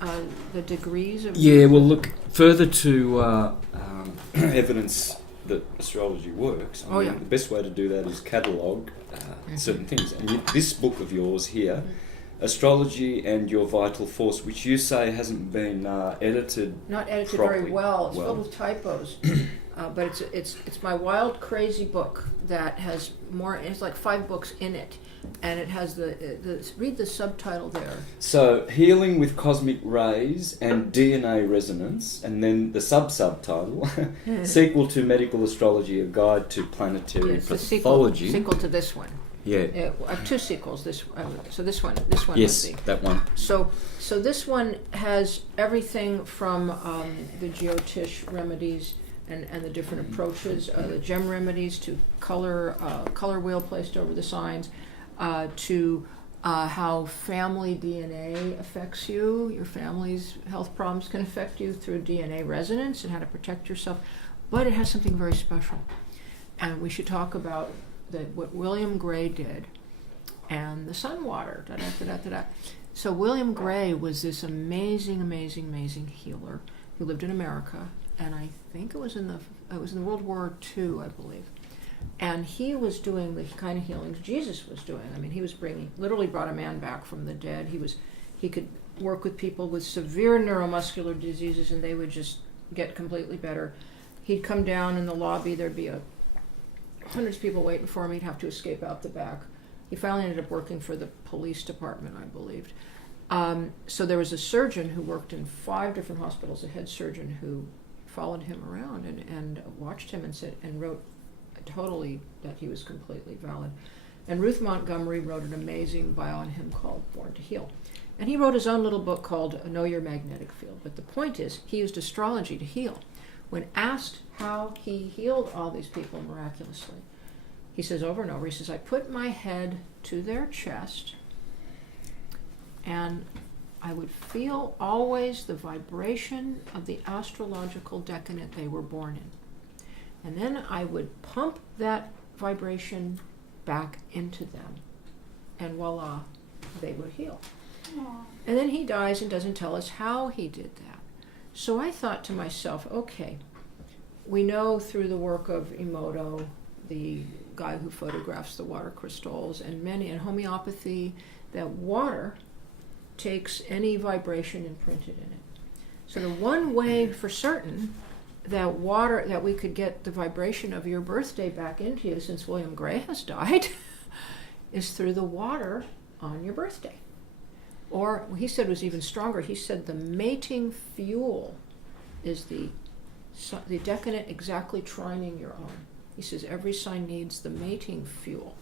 the degrees of? Yeah, well, look, further to evidence that astrology works, I mean, the best way to do that is catalogue certain things. And this book of yours here, Astrology and Your Vital Force, which you say hasn't been edited. Not edited properly. very well. It's filled with typos. But it's my wild, crazy book that has more. It's like 5 books in it. And it has read the subtitle there. So, Healing with Cosmic Rays and DNA Resonance, and then the subtitle, Sequel to Medical Astrology, A Guide to Planetary Pathology. Sequel to this one. Yeah. I have 2 sequels. So this one. Yes, that one. So this one has everything from the geotish remedies and the different approaches, the gem remedies to color wheel placed over the signs. To how family DNA affects you. Your family's health problems can affect you through DNA resonance and how to protect yourself. But it has something very special. And we should talk about what William Gray did and the sun water. So William Gray was this amazing healer who lived in America. And I think it was in World War II, I believe. And he was doing the kind of healings Jesus was doing. I mean, he was literally brought a man back from the dead. He could work with people with severe neuromuscular diseases, and they would just get completely better. He'd come down in the lobby. There'd be hundreds of people waiting for him. He'd have to escape out the back. He finally ended up working for the police department, I believed. So there was a surgeon who worked in 5 different hospitals, a head surgeon who followed him around and watched him and wrote totally that he was completely valid. And Ruth Montgomery wrote an amazing bio on him called Born to Heal. And he wrote his own little book called Know Your Magnetic Field. But the point is, he used astrology to heal. When asked how he healed all these people miraculously, he says over and over, he says, I put my head to their chest and I would feel always the vibration of the astrological decadent they were born in. And then I would pump that vibration back into them. And voila, they would heal. Aww. And then he dies and doesn't tell us how he did that. So I thought to myself, okay, we know through the work of Emoto, the guy who photographs the water crystals, and homeopathy, that water takes any vibration imprinted in it. So the one way for certain that we could get the vibration of your birthday back into you, since William Gray has died, is through the water on your birthday. Or he said it was even stronger. He said the mating fuel is the decadent exactly trining your own. He says every sign needs the mating fuel.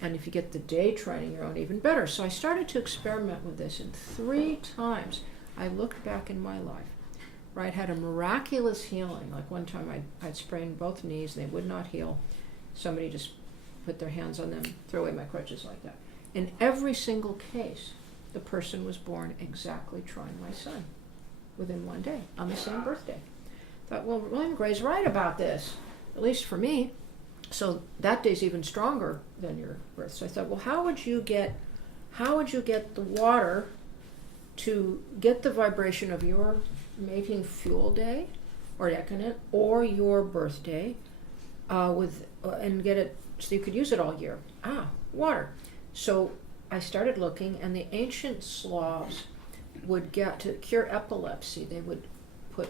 And if you get the day trining your own, even better. So I started to experiment with this, and 3 times I looked back in my life where I'd had a miraculous healing. Like one time I'd sprained both knees, they would not heal. Somebody just put their hands on them, throw away my crutches like that. In every single case, the person was born exactly trying my sun within one day on the same birthday. Thought, well, William Gray's right about this, at least for me. So that day's even stronger than your birth. So I thought, well, how would you get the water to get the vibration of your mating fuel day or decadent or your birthday and get it so you could use it all year? Water. So I started looking, and the ancient Slavs would get to cure epilepsy. They would put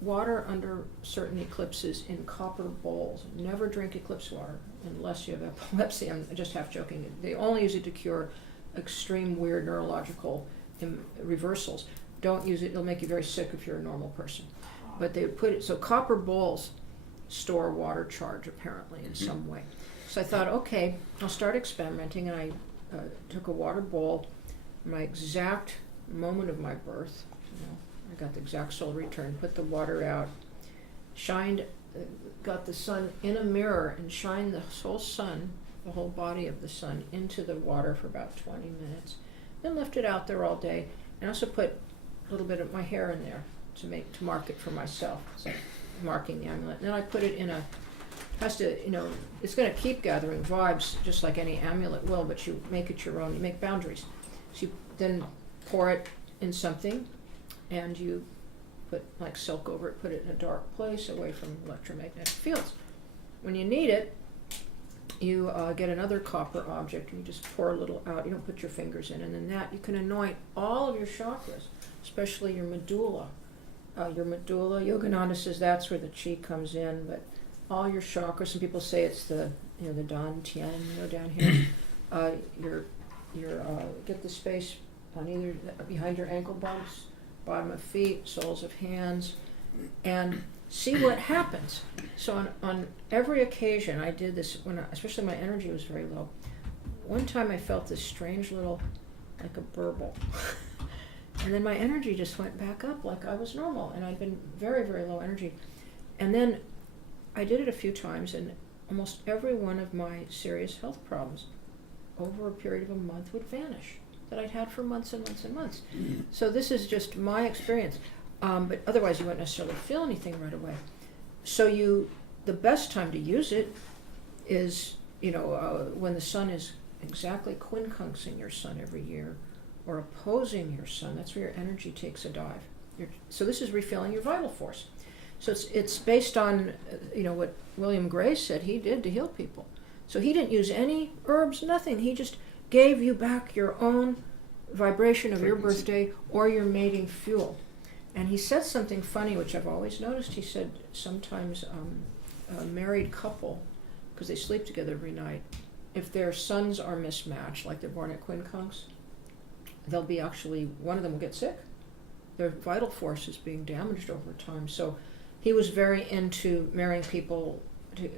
water under certain eclipses in copper bowls. Never drink eclipse water unless you have epilepsy. I'm just half joking. They only use it to cure extreme weird neurological reversals. Don't use it. It'll make you very sick if you're a normal person. But they would put it, so copper bowls store water charge apparently in some way. So I thought, okay, I'll start experimenting, and I took a water bowl, my exact moment of my birth, I got the exact solar return, put the water out, got the sun in a mirror and shined the whole sun, the whole body of the sun into the water for about 20 minutes, then left it out there all day, and also put a little bit of my hair in there to mark it for myself, so marking the amulet. And then I put it in it's going to keep gathering vibes just like any amulet will, but you make it your own, you make boundaries. So you then pour it in something, and you put like silk over it, put it in a dark place away from electromagnetic fields. When you need it, you get another copper object, and you just pour a little out. You don't put your fingers in, and then you can anoint all of your chakras, especially your medulla. Yogananda says that's where the chi comes in, but all your chakras. Some people say it's the dantian, down here. Get the space on either behind your ankle bumps, bottom of feet, soles of hands, and see what happens. So on every occasion, I did this especially my energy was very low. One time I felt this strange little, like a burble. And then my energy just went back up like I was normal, and I'd been very, very low energy. And then I did it a few times, and almost every one of my serious health problems over a period of a month would vanish that I'd had for months and months and months. So this is just my experience. But otherwise you wouldn't necessarily feel anything right away. So the best time to use it is, when the sun is exactly quincunxing your sun every year, or opposing your sun. That's where your energy takes a dive. So this is refilling your vital force. So it's based on what William Gray said he did to heal people. So he didn't use any herbs, nothing. He just gave you back your own vibration of your birthday or your mating fuel. And he said something funny, which I've always noticed. He said sometimes a married couple, because they sleep together every night, if their suns are mismatched, like they're born at quincunx, they'll be one of them will get sick. Their vital force is being damaged over time. So he was very into marrying people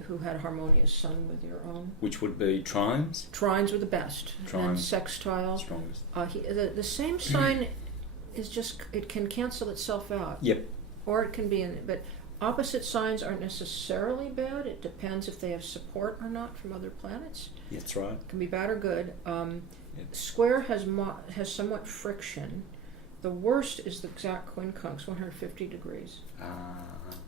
who had a harmonious sun with your own. Which would be trines? Trines were the best. Trines. And sextile. Strongest. The same sign is it can cancel itself out. Yep. Or it can be but opposite signs aren't necessarily bad. It depends if they have support or not from other planets. That's right. It can be bad or good. Yep. Square has somewhat friction. The worst is the exact quincunx, 150 degrees.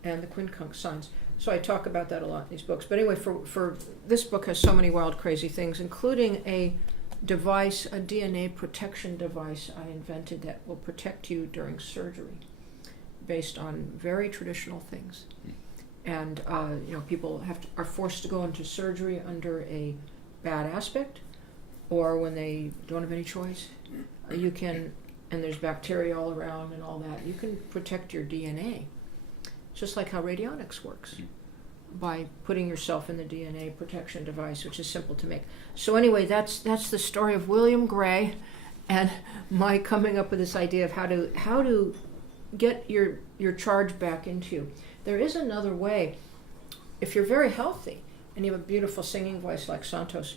And the quincunx signs. So I talk about that a lot in these books. But anyway, for this book has so many wild, crazy things, including a device, a DNA protection device I invented that will protect you during surgery, based on very traditional things. And people are forced to go into surgery under a bad aspect, or when they don't have any choice. You can, and there's bacteria all around and all that, you can protect your DNA, just like how radionics works, by putting yourself in the DNA protection device, which is simple to make. So anyway, that's the story of William Gray and my coming up with this idea of how to get your charge back into you. There is another way. If you're very healthy and you have a beautiful singing voice like Santos,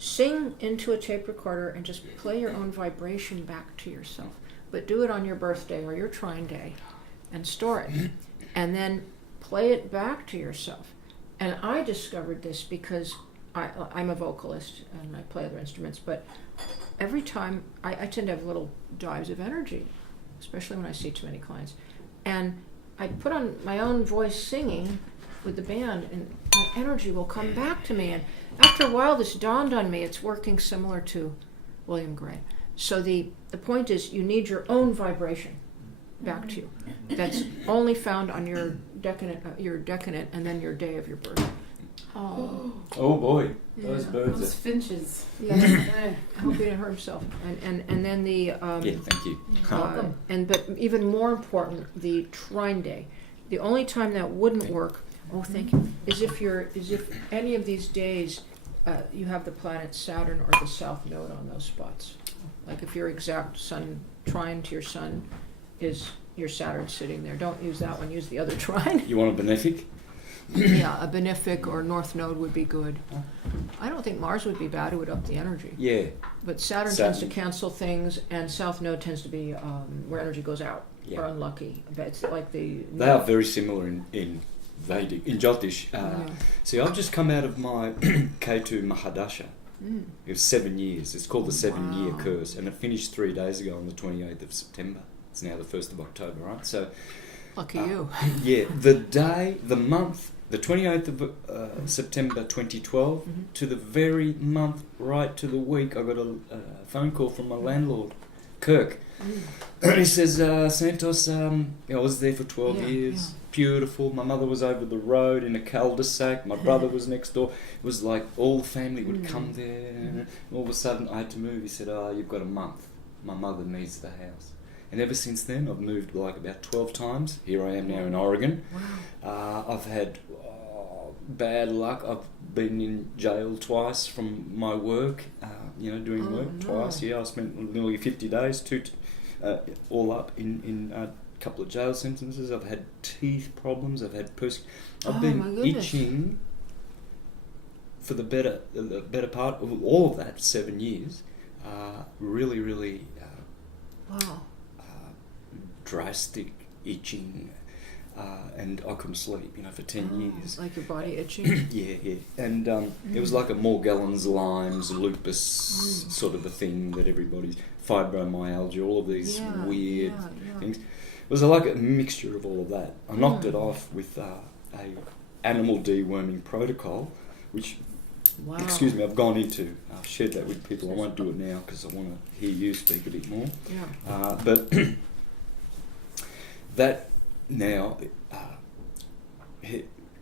sing into a tape recorder and just play your own vibration back to yourself. But do it on your birthday or your trine day and store it. And then play it back to yourself. And I discovered this because I'm a vocalist and I play other instruments, but every time I tend to have little dives of energy, especially when I see too many clients, and I put on my own voice singing with the band, and my energy will come back to me. And after a while, this dawned on me. It's working similar to William Gray. So the point is, you need your own vibration back to you. That's only found on your decadent, and then your day of your birth. Oh boy, those birds Those are... finches. Yeah, I hope he didn't hurt himself. And then the Yeah, thank you. but even more important, the trine day. The only time that wouldn't work, thank you, is if any of these days you have the planet Saturn or the South Node on those spots. Like if your exact sun trine to your sun is your Saturn sitting there, don't use that one. Use the other trine. You want a benefic? Yeah, a benefic or North Node would be good. I don't think Mars would be bad. It would up the energy. Yeah. But Saturn tends to cancel things, and South Node tends to be where energy goes out or unlucky. But it's like They are very similar in Vedic, in Jyotish. See, I've just come out of my Ketu Mahadasha. It was 7 years. It's called the 7-year curse, and it finished 3 days ago on the 28th of September. It's now the 1st of October, right? So, lucky you. Yeah, the month, the 28th of September 2012 to the very month, right to the week, I got a phone call from my landlord, Kirk. And he says, Santos, I was there for 12 years. Beautiful. My mother was over the road in a cul-de-sac. My brother was next door. It was like all the family would come there. And all of a sudden I had to move. He said, you've got a month. My mother needs the house. And ever since then, I've moved like about 12 times. Here I am now in Oregon. Wow. I've had bad luck. I've been in jail twice from my work, doing work twice. Yeah, I spent nearly 50 days, all up in a couple of jail sentences. I've had teeth problems. I've had I've been itching for the better part of all of that 7 years. Really, really. Drastic itching, and I couldn't sleep, for 10 years. Like your body itching? Yeah. And it was like a Morgellons, Lyme's, lupus sort of a thing that everybody's, fibromyalgia, all of these weird things. It was like a mixture of all of that. I knocked it off with a animal deworming protocol, which, excuse me, I've gone into. I've shared that with people. I won't do it now because I want to hear you speak a bit more. Yeah. But that now,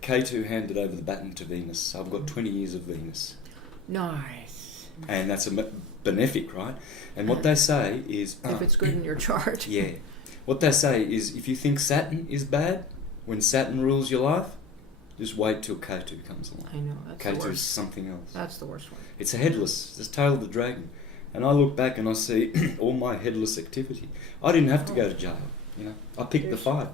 K2 handed over the baton to Venus. So I've got 20 years of Venus. Nice. And that's a benefic, right? And what they say is... if it's good in your chart. Yeah. What they say is if you think Saturn is bad, when Saturn rules your life, just wait till K2 comes along. I know, that's K2 the worst. is something else. That's the worst one. It's a headless, it's the tail of the dragon. And I look back and I see all my headless activity. I didn't have to go to jail, I picked the fight.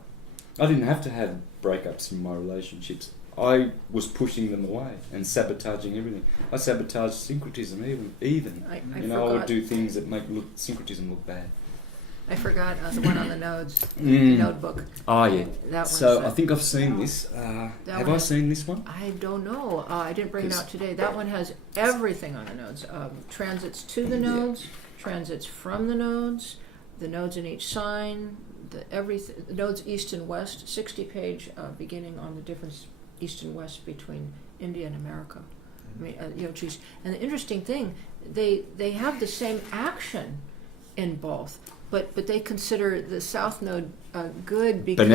I didn't have to have breakups in my relationships. I was pushing them away and sabotaging everything. I sabotaged syncretism even. I would do things that make syncretism look bad. I forgot the one on the nodes, the notebook. Oh, yeah. That so I think I've seen this. Have I seen this one? I don't know. I didn't bring it out today. That one has everything on the nodes. Transits to the nodes, transits from the nodes in each sign, the nodes east and west, 60-page beginning on the difference east and west between India and America. I mean, and the interesting thing, they have the same action in both. But they consider the South Node good because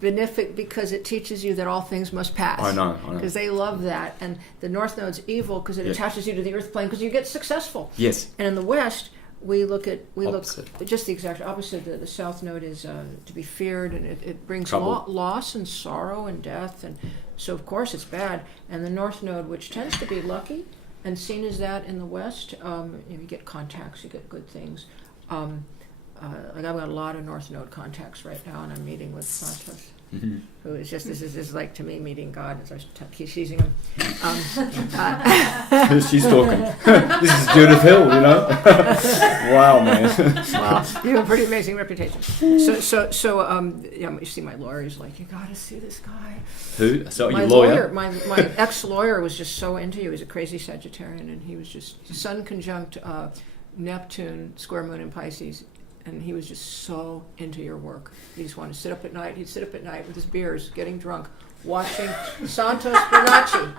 benefic because it teaches you that all things must pass. I know. Because they love that, and the North Node's evil because it attaches you to the Earth plane because you get successful. Yes. And in the West, we look Opposite. just the exact opposite. The South Node is to be feared, and it brings Trouble. loss and sorrow and death, and so of course it's bad. And the North Node, which tends to be lucky and seen as that in the West, you get contacts, you get good things. I've got a lot of North Node contacts right now, and I'm meeting with Santos, who is just, this is like to me meeting God as I keep seizing him. She's talking. This is Judith Hill, Wow, man. Wow, you have a pretty amazing reputation. So you see my lawyer, he's like, you got to see this guy. Who? So my your lawyer? My ex-lawyer was just so into you. He's a crazy Sagittarian, and he was just Sun conjunct Neptune, square moon in Pisces, and he was just so into your work. He just wanted to sit up at night. He'd sit up at night with his beers, getting drunk, watching Santos Bernacchi.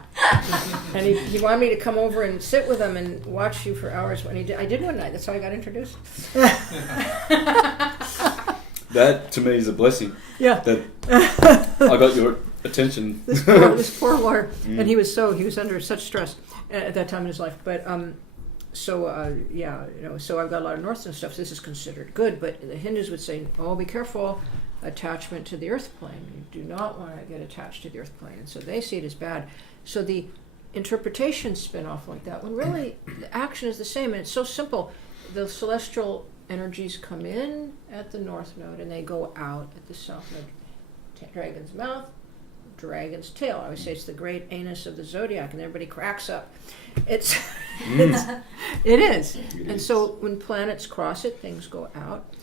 And he wanted me to come over and sit with him and watch you for hours. When I did one night. That's how I got introduced. That to me is a blessing. Yeah. That I got your attention. This poor lawyer, and he was under such stress at that time in his life. But so I've got a lot of North Node stuff. So this is considered good, but the Hindus would say, "Oh, be careful, attachment to the earth plane. You do not want to get attached to the earth plane," and so they see it as bad. So the interpretations spin off like that, when really the action is the same, and it's so simple. The celestial energies come in at the North Node, and they go out at the South Node. Dragon's mouth, dragon's tail. I always say it's the great anus of the zodiac, and everybody cracks up. It is. And so when planets cross it, things go out.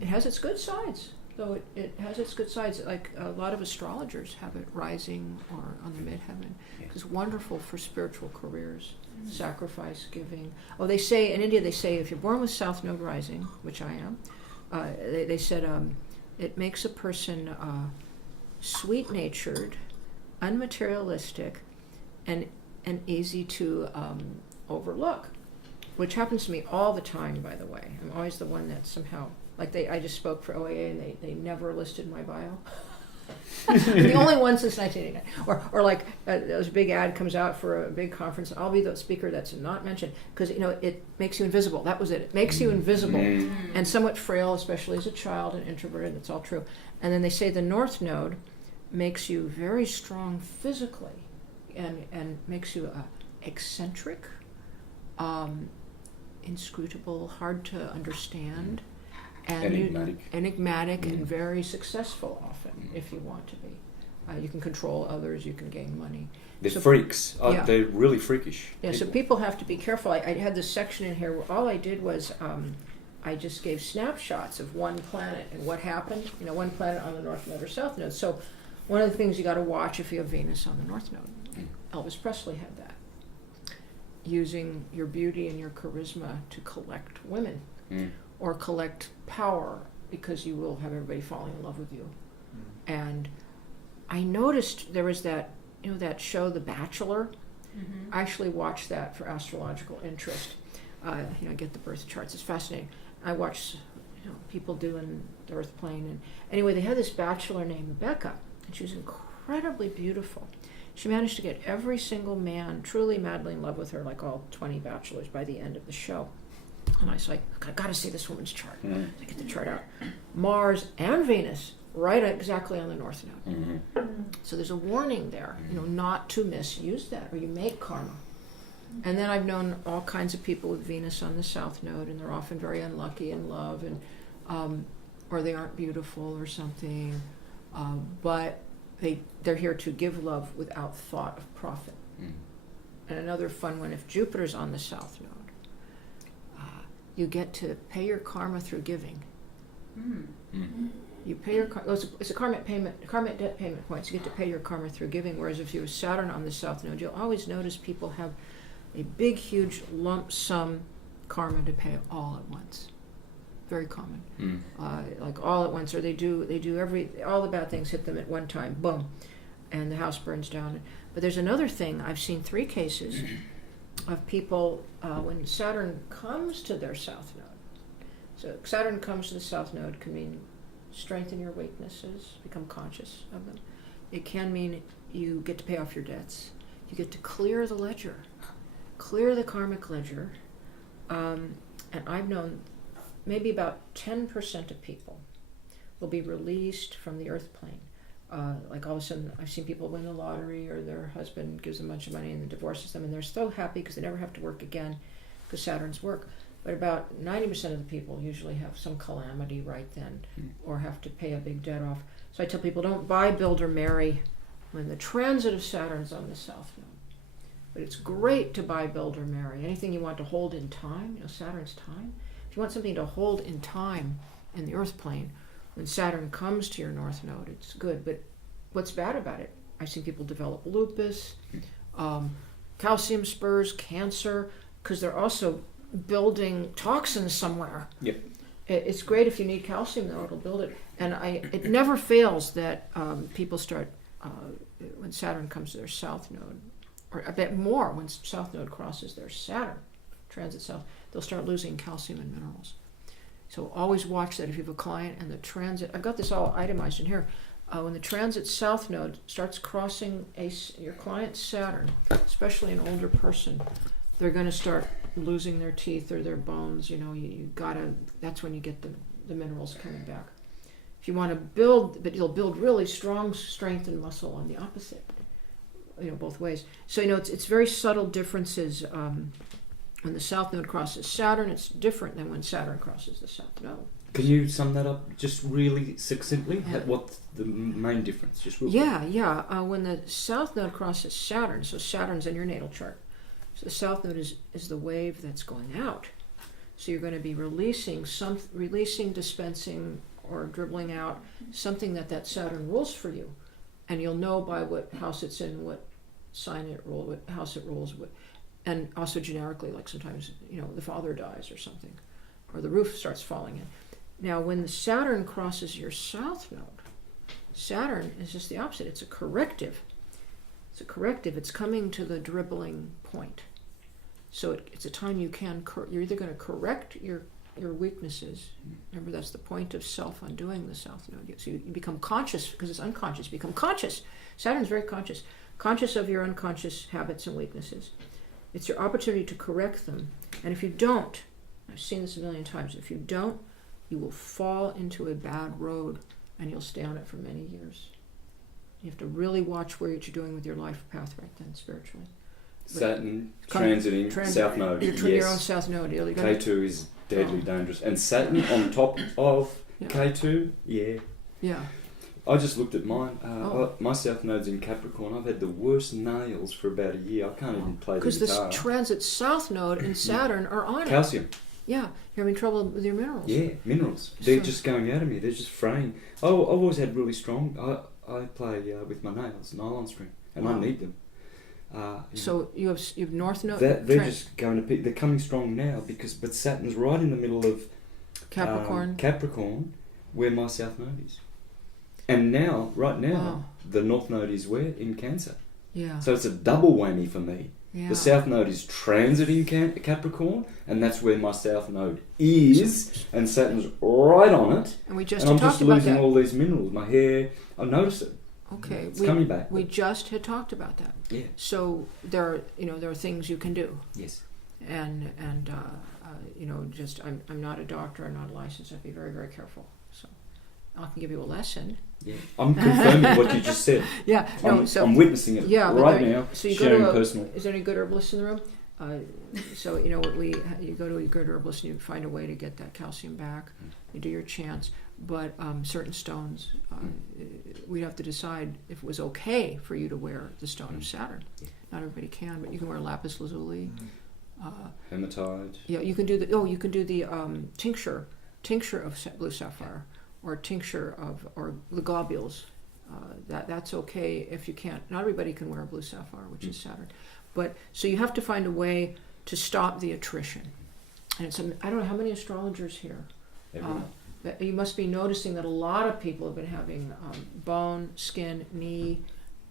It has its good sides, though. It has its good sides. Like a lot of astrologers have it rising or on the midheaven. It's wonderful for spiritual careers, sacrifice giving. Oh, they say in India, if you're born with South Node rising, which I am, they said it makes a person sweet-natured, unmaterialistic, and easy to overlook, which happens to me all the time, by the way. I'm always the one that somehow, like I just spoke for OAA, and they never listed my bio. The only one since 1989. Or like there's a big ad comes out for a big conference, I'll be the speaker that's not mentioned, because it makes you invisible. That was it. It makes you invisible and somewhat frail, especially as a child and introverted. That's all true. And then they say the North Node makes you very strong physically and makes you eccentric, inscrutable, hard to understand, and enigmatic and very successful often, if you want to be. You can control others, you can gain money. They're freaks. They're really freakish. Yeah, people. So people have to be careful. I had this section in here where all I did was I just gave snapshots of one planet and what happened, one planet on the North Node or South Node. So one of the things you got to watch if you have Venus on the North Node, Elvis Presley had that, using your beauty and your charisma to collect women or collect power, because you will have everybody falling in love with you. And I noticed there was that, that show, The Bachelor. I actually watched that for astrological interest. I get the birth charts. It's fascinating. I watch people doing the earth plane. And anyway, they had this bachelor named Becca, and she was incredibly beautiful. She managed to get every single man truly madly in love with her, like all 20 bachelors, by the end of the show. And I was like, I got to see this woman's chart. I get the chart out. Mars and Venus, right exactly on the North Node. So there's a warning there, not to misuse that, or you make karma. And then I've known all kinds of people with Venus on the South Node, and they're often very unlucky in love, and or they aren't beautiful or something, but they're here to give love without thought of profit. And another fun one, if Jupiter's on the South Node, you get to pay your karma through giving. You pay your it's a karmic debt payment points. You get to pay your karma through giving. Whereas if you have Saturn on the South Node, you'll always notice people have a big, huge lump sum karma to pay all at once. Very common, like all at once, or they do all the bad things hit them at one time, boom, and the house burns down. But there's another thing. I've seen 3 cases of people when Saturn comes to their South Node. So Saturn comes to the South Node can mean strengthen your weaknesses, become conscious of them. It can mean you get to pay off your debts. You get to clear the ledger, clear the karmic ledger. And I've known maybe about 10% of people will be released from the earth plane. Like all of a sudden, I've seen people win the lottery, or their husband gives them a bunch of money and then divorces them, and they're so happy because they never have to work again because Saturn's work. But about 90% of the people usually have some calamity right then, or have to pay a big debt off. So I tell people, don't buy, build, or marry when the transit of Saturn's on the South Node. But it's great to buy, build, or marry. Anything you want to hold in time, Saturn's time. If you want something to hold in time in the earth plane, when Saturn comes to your North Node, it's good. But what's bad about it? I've seen people develop lupus, calcium spurs, cancer, because they're also building toxins somewhere. Yep. It's great if you need calcium, though, it'll build it. And it never fails that people start, when Saturn comes to their south node, or a bit more when south node crosses their Saturn, transit south, they'll start losing calcium and minerals. So always watch that if you have a client and the transit, I've got this all itemized in here, when the transit south node starts crossing your client's Saturn, especially an older person, they're going to start losing their teeth or their bones. You gotta, that's when you get the minerals coming back. If you want to build, but you'll build really strong strength and muscle on the opposite, both ways. So, it's very subtle differences. When the south node crosses Saturn, it's different than when Saturn crosses the south node. Can you sum that up just really succinctly? What's the main difference? Just real quick. When the south node crosses Saturn, so Saturn's in your natal chart. So the south node is the wave that's going out. So you're going to be releasing, dispensing, or dribbling out something that Saturn rules for you. And you'll know by what house it's in, what sign it rules, what house it rules, and also generically, like sometimes, the father dies or something, or the roof starts falling in. Now, when the Saturn crosses your south node, Saturn is just the opposite. It's a corrective. It's coming to the dribbling point. So it's a time you're either going to correct your weaknesses. Remember, that's the point of self undoing the south node. So you become conscious, because it's unconscious. Become conscious. Saturn's very conscious. Conscious of your unconscious habits and weaknesses. It's your opportunity to correct them. And if you don't, I've seen this a million times, if you don't, you will fall into a bad road and you'll stay on it for many years. You have to really watch what you're doing with your life path right then, spiritually. Saturn transiting south node. Your own south node. K2 is deadly dangerous. And Saturn on top of K2, Yeah. I just looked at mine. My south node's in Capricorn. I've had the worst nails for about a year. I can't even play the guitar. Because this transit south node and Saturn are on it. Calcium. Yeah, you're having trouble with your minerals. Yeah, minerals. They're just going out of me. They're just fraying. I've always had really strong. I play with my nails, nylon string, and I need them. So you have north node. They're just going to peak. They're coming strong now but Saturn's right in the middle of Capricorn, where my south node is. And right now, the north node is where? In Cancer. Yeah. So it's a double whammy for me. Yeah. The south node is transiting Capricorn, and that's where my south node is, and Saturn's right on it. And we just I'm talked just about losing that. all these minerals. My hair, I notice it. Okay, it's coming back. We just had talked about that. Yeah. So there are things you can do. Yes. And I'm not a doctor. I'm not licensed. I'd be very, very careful. So I can give you a lesson. Yeah, I'm confirming what you just said. Yeah, I'm witnessing it right now. So you sharing go to personal. Is there any good herbalists in the room? So you go to a good herbalist and you find a way to get that calcium back. You do your chants, but certain stones, we'd have to decide if it was okay for you to wear the stone of Saturn. Yeah. Not everybody can, but you can wear lapis lazuli. Hematite. Yeah, you can do the tincture of blue sapphire. Or tincture or the globules, that's okay if you can't. Not everybody can wear a blue sapphire, which is Saturn, but so you have to find a way to stop the attrition. And I don't know how many astrologers here. You must be noticing that a lot of people have been having bone, skin, knee,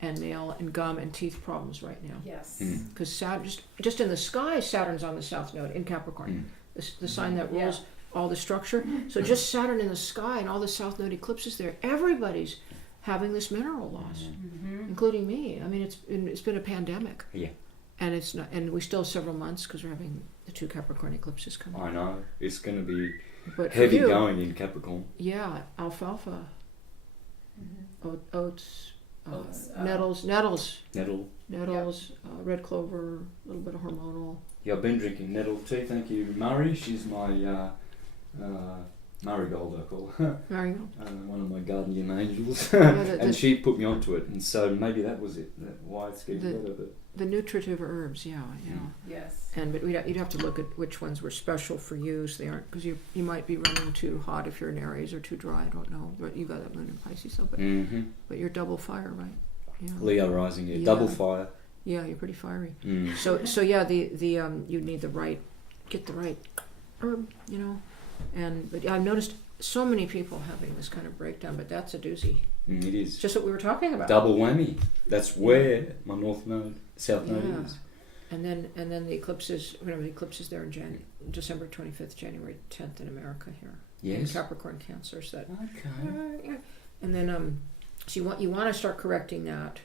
and nail and gum and teeth problems right now. Yes. Because Saturn, just in the sky, Saturn's on the south node in Capricorn, the sign that rules. Yeah. All the structure. So just Saturn in the sky and all the south node eclipses there. Everybody's having this mineral loss, including me. I mean, it's been a pandemic. Yeah. And it's not. And we still have several months because we're having the 2 Capricorn eclipses coming. I know it's going to be but heavy going in Capricorn. Yeah, alfalfa, oats, nettles, red clover, a little bit of hormonal. Yeah, I've been drinking nettle tea. Thank you, Murray. She's my Marigold, I call her. Marigold. One of my guardian angels. Yeah, and she put me onto it, and so maybe that was it. Why it's getting better. The nutritive herbs, yeah. Yes. But you'd have to look at which ones were special for you, so they aren't, because you might be running too hot if you're in Aries or too dry. I don't know. But you got that moon in Pisces, so but you're double fire, right? Yeah. Leo rising, double fire. Yeah, you're pretty fiery. Mm. So yeah, the you need the right get the right herb, you know. But I've noticed so many people having this kind of breakdown, but that's a doozy. It is. It's just what we were talking about. Double whammy. That's where my north node, south node is. And then the eclipses, the eclipses there in December 25th, January 10th in America here. Yes. In Capricorn Cancer. So that, Okay. and then so you want to start correcting that.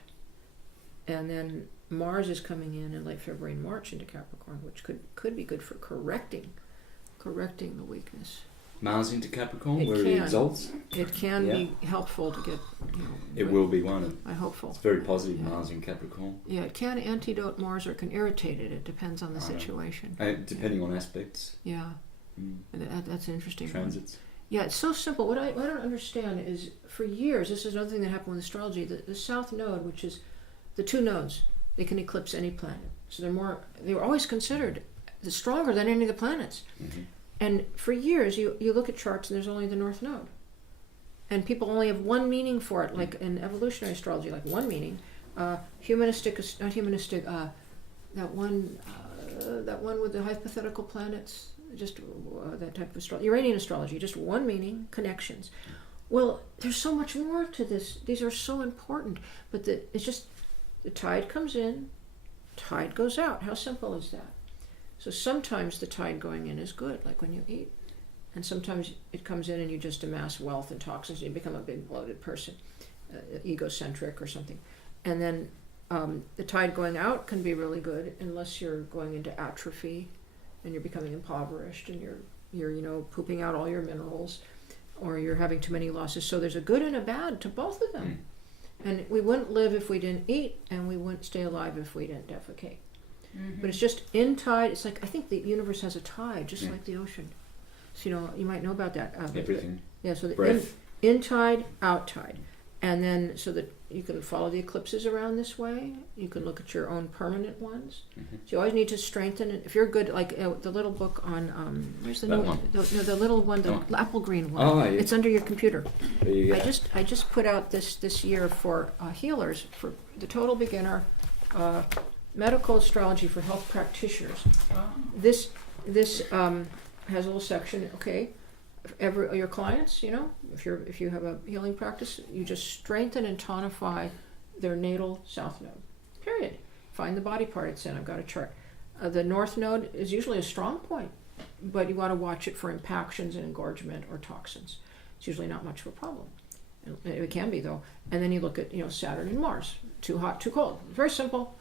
And then Mars is coming in late February and March into Capricorn, which could be good for correcting the weakness. Mars into Capricorn, It where it can. exalts. It can be helpful to get, It will be one. I'm hopeful. It's very positive, Mars in Capricorn. Yeah, it can antidote Mars or it can irritate it. It depends on the situation. Depending on aspects. Yeah. And that's an interesting Transits. one. Yeah, it's so simple. What I don't understand is, for years, this is another thing that happened with astrology, the South Node, which is the two nodes, they can eclipse any planet. So they were always considered stronger than any of the planets. Mm-hmm. And for years, you look at charts and there's only the North Node. And people only have one meaning for it, like in evolutionary astrology, like one meaning. Not humanistic, that one with the hypothetical planets, just that type of astrology. Uranian astrology, just one meaning, connections. Well, there's so much more to this. These are so important. But it's just, the tide comes in, tide goes out. How simple is that? So sometimes the tide going in is good, like when you eat. And sometimes it comes in and you just amass wealth and toxins and you become a big bloated person, egocentric or something. And then the tide going out can be really good unless you're going into atrophy and you're becoming impoverished and you're pooping out all your minerals or you're having too many losses. So there's a good and a bad to both of them. And we wouldn't live if we didn't eat, and we wouldn't stay alive if we didn't defecate. Mm-hmm. But it's just in tide. It's like, I think the universe has a tide, just like the ocean. So, you might know about that. Everything. Yeah, so Breath. in tide, out tide. And then, so that you can follow the eclipses around this way. You can look at your own permanent ones. Mm-hmm. So you always need to strengthen it. If you're good, like the little book on, where's the that new one? The little one, the apple green one. Oh, yeah. It's under your computer. There you go. I just put out this year for healers, for the total beginner, medical astrology for health practitioners. This has a little section. Okay, your clients, if you have a healing practice, you just strengthen and tonify their natal south node. Period. Find the body part it's in. I've got a chart. The north node is usually a strong point, but you want to watch it for impactions and engorgement or toxins. It's usually not much of a problem. It can be though. And then you look at Saturn and Mars. Too hot, too cold. Very simple.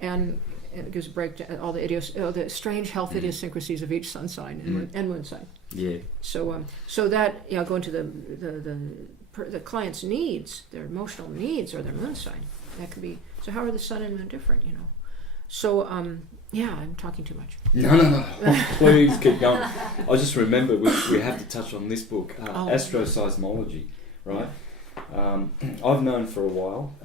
And it gives a breakdown all the strange health idiosyncrasies of each sun sign and moon sign. Yeah. So that go into the client's needs, their emotional needs, or their moon sign. That could be. So how are the sun and moon different? So I'm talking too much. No. Please keep going. I just remember we have to touch on this book, Astroseismology, right? I've known for a while.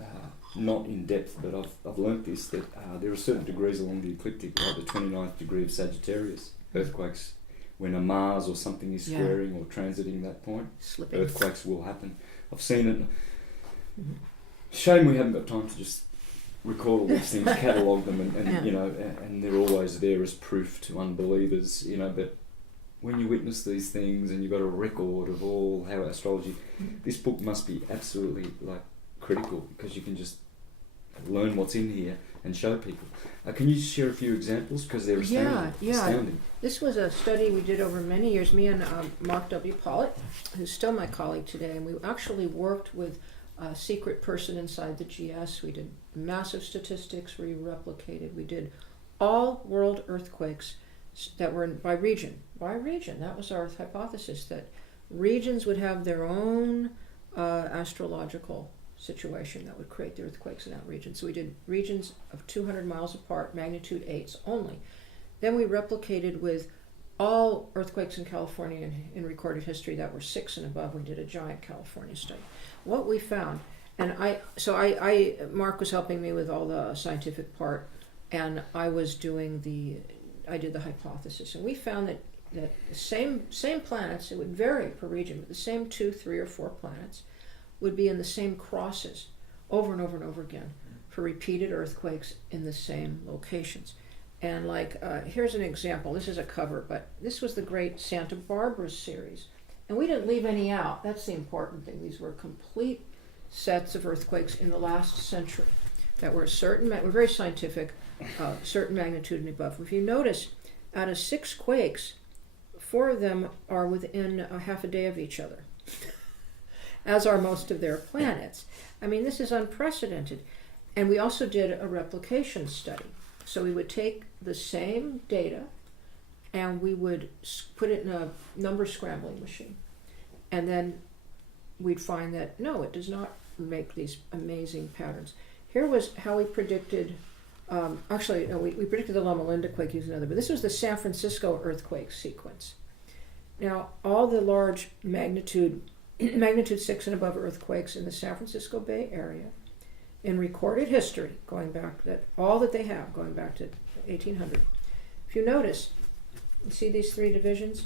Not in depth, but I've learnt this, that there are certain degrees along the ecliptic, like the 29th degree of Sagittarius, earthquakes, when a Mars or something is squaring or transiting that point, Slipping. Earthquakes will happen. I've seen it. Mm-hmm. Shame we haven't got time to just record all these things, catalogue them, and they're always there as proof to unbelievers, but when you witness these things and you've got a record of all how astrology, this book must be absolutely critical, because you can just learn what's in here and show people. Can you share a few examples, because they're astounding? Astounding. This was a study we did over many years. Me and Mark W. Pollitt, who's still my colleague today, and we actually worked with a secret person inside the GS. We did massive statistics. We replicated. We did all world earthquakes that were by region. By region. That was our hypothesis, that regions would have their own astrological situation that would create the earthquakes in that region. So we did regions of 200 miles apart, magnitude 8s only. Then we replicated with all earthquakes in California in recorded history that were 6 and above. We did a giant California study. What we found, and Mark was helping me with all the scientific part, and I did the hypothesis, and we found that the same planets, it would vary per region, but the same 2, 3, or 4 planets would be in the same crosses over and over and over again for repeated earthquakes in the same locations. And here's an example. This is a cover, but this was the great Santa Barbara series. And we didn't leave any out. That's the important thing. These were complete sets of earthquakes in the last century that were were very scientific, certain magnitude and above. If you notice, out of 6 quakes, 4 of them are within a half a day of each other, as are most of their planets. I mean, this is unprecedented. And we also did a replication study. So we would take the same data and we would put it in a number scrambling machine. And then we'd find that, no, it does not make these amazing patterns. Here was how we predicted, we predicted the Loma Linda quake using another, but this was the San Francisco earthquake sequence. Now, all the large magnitude 6 and above earthquakes in the San Francisco Bay Area, in recorded history, going back, all that they have, going back to 1800. If you notice, you see these 3 divisions?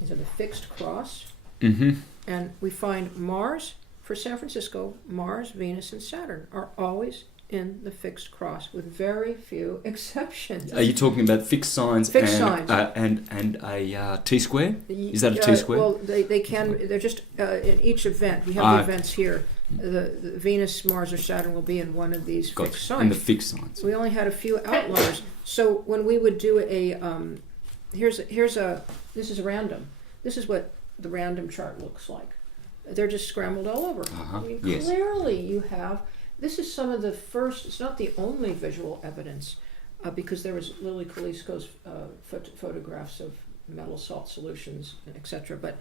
These are the fixed cross. Mm-hmm. And we find Mars, for San Francisco, Mars, Venus, and Saturn are always in the fixed cross, with very few exceptions. Are you talking about fixed signs and a T-square? Is that a T-square? Well, they can, they're just in each event. We have the events here. The Venus, Mars, or Saturn will be in one of these fixed signs. In the fixed signs. We only had a few outliers. So when we would do this is random. This is what the random chart looks like. They're just scrambled all over. Uh-huh. I mean, yes. Clearly you have, this is some of the first, it's not the only visual evidence, because there was Lily Kalisko's photographs of metal salt solutions, etc. But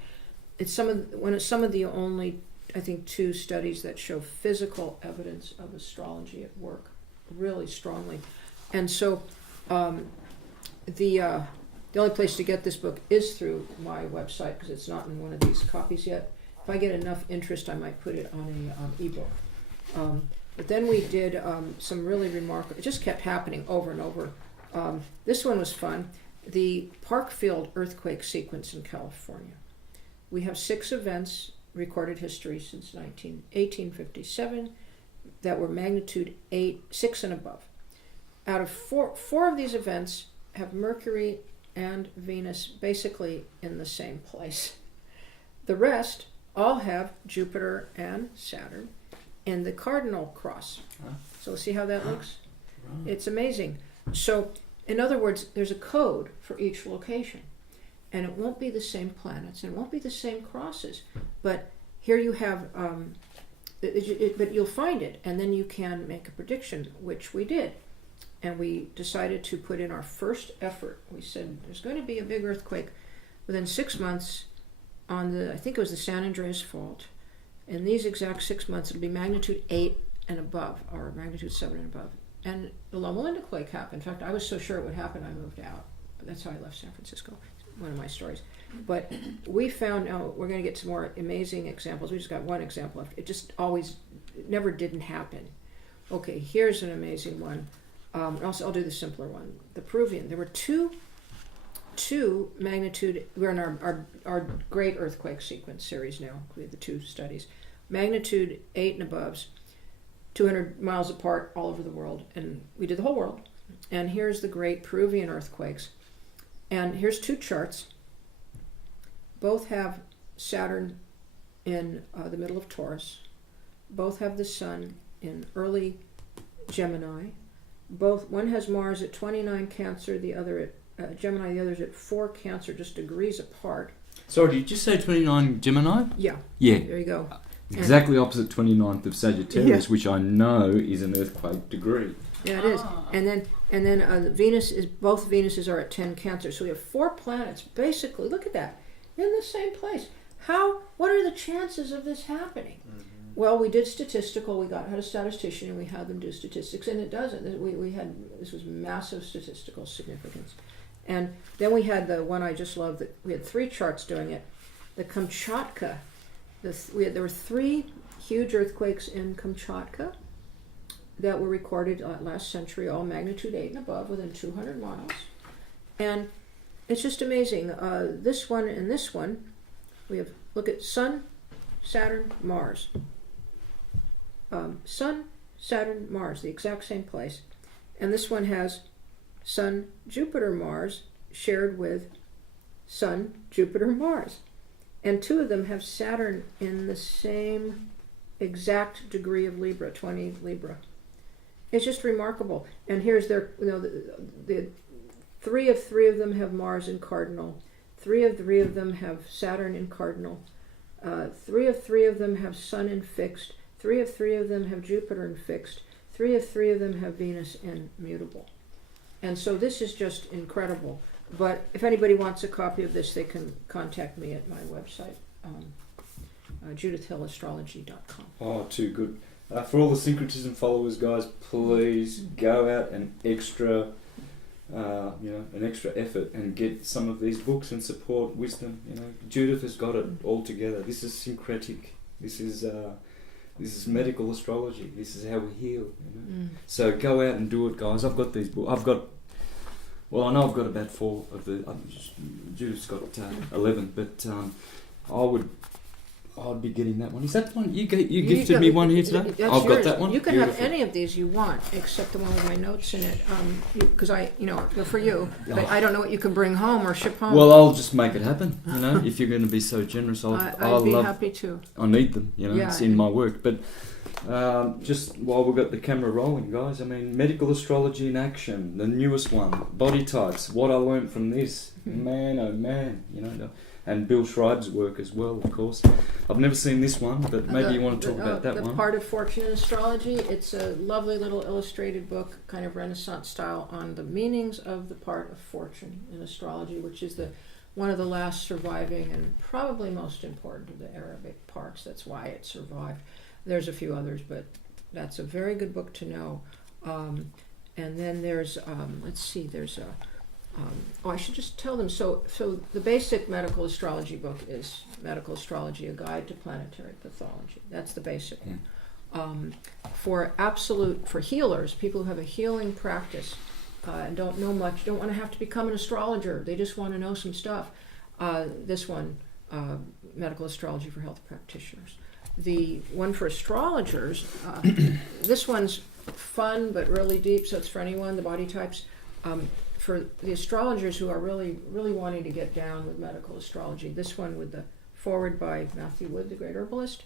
it's some of the only, I think, 2 studies that show physical evidence of astrology at work really strongly. And so the only place to get this book is through my website, because it's not in one of these copies yet. If I get enough interest, I might put it on an ebook. But then we did some really remarkable, it just kept happening over and over. This one was fun. The Parkfield earthquake sequence in California. We have 6 events, recorded history since 1857, that were magnitude 6 and above. Out of 4 of these events have Mercury and Venus basically in the same place. The rest all have Jupiter and Saturn in the cardinal cross. So see how that looks? Right. It's amazing. So, in other words, there's a code for each location. And it won't be the same planets, and it won't be the same crosses. But here you have, but you'll find it, and then you can make a prediction, which we did. And we decided to put in our first effort. We said, there's going to be a big earthquake within 6 months on I think it was the San Andreas Fault. In these exact 6 months, it'll be magnitude 8 and above, or magnitude 7 and above. And the Loma Linda quake happened. In fact, I was so sure it would happen, I moved out. That's how I left San Francisco. One of my stories. But we found, now we're going to get some more amazing examples. We just got one example left. It just it never didn't happen. Okay, here's an amazing one. I'll do the simpler one. The Peruvian. There were two magnitude, we're in our great earthquake sequence series now. We have the 2 studies. Magnitude 8 and aboves, 200 miles apart all over the world. And we did the whole world. And here's the great Peruvian earthquakes. And here's 2 charts. Both have Saturn in the middle of Taurus. Both have the Sun in early Gemini. One has Mars at 29 Cancer, the other at Gemini, the other's at 4 Cancer, just degrees apart. Sorry, did you just say 29 Gemini? Yeah. Yeah. There you go. Exactly opposite 29th of Sagittarius, which I know is an earthquake degree. Yeah, it is. And then Venus is, both Venuses are at 10 Cancer. So we have 4 planets, basically, look at that, in the same place. What are the chances of this happening? Mm-hmm. Well, we did statistical. We had a statistician, and we had them do statistics, and it doesn't. This was massive statistical significance. And then we had the one I just love, that we had 3 charts doing it. The Kamchatka. There were 3 huge earthquakes in Kamchatka that were recorded last century, all magnitude 8 and above, within 200 miles. And it's just amazing. This one and this one, look at Sun, Saturn, Mars. Sun, Saturn, Mars, the exact same place. And this one has Sun, Jupiter, Mars, shared with Sun, Jupiter, Mars. And 2 of them have Saturn in the same exact degree of Libra, 20 Libra. It's just remarkable. And here's their, the 3 of them have Mars in cardinal. 3 of them have Saturn in cardinal. 3 of them have Sun in fixed. 3 of them have Jupiter in fixed. 3 of them have Venus in mutable. And so this is just incredible. But if anybody wants a copy of this, they can contact me at my website, judithhillastrology.com. Oh, too good. For all the syncretism followers, guys, please go out and an extra effort and get some of these books and support wisdom. Judith has got it all together. This is syncretic. This is medical astrology. This is how we heal. So go out and do it, guys. I've got these books. I know I've got about 4 of the. Judith's got 11, but I'd be getting that one. Is that one you gifted me one here today? I've got that one. You can Beautiful. have any of these you want, except the one with my notes in it, because they're for you. But I don't know what you can bring home or ship home. Well, I'll just make it happen. If you're going to be so generous, I'd be happy to. I need them. Yeah, it's in my work. But just while we've got the camera rolling, guys, medical astrology in action, the newest one, body types. What I learned from this, man, oh man, and Bill Schreib's work as well, of course. I've never seen this one, but maybe you want to talk about that one. The Part of Fortune in Astrology. It's a lovely little illustrated book, kind of Renaissance style, on the meanings of the part of fortune in astrology, which is one of the last surviving and probably most important of the Arabic parts. That's why it survived. There's a few others, but that's a very good book to know. And then there's, I should just tell them. So the basic medical astrology book is Medical Astrology, A Guide to Planetary Pathology. That's the basic one. For healers, people who have a healing practice and don't know much, don't want to have to become an astrologer, they just want to know some stuff. This one, Medical Astrology for Health Practitioners. The one for astrologers, this one's fun but really deep, so it's for anyone, the body types. For the astrologers who are really, really wanting to get down with medical astrology, this one with the foreword by Matthew Wood, the great herbalist,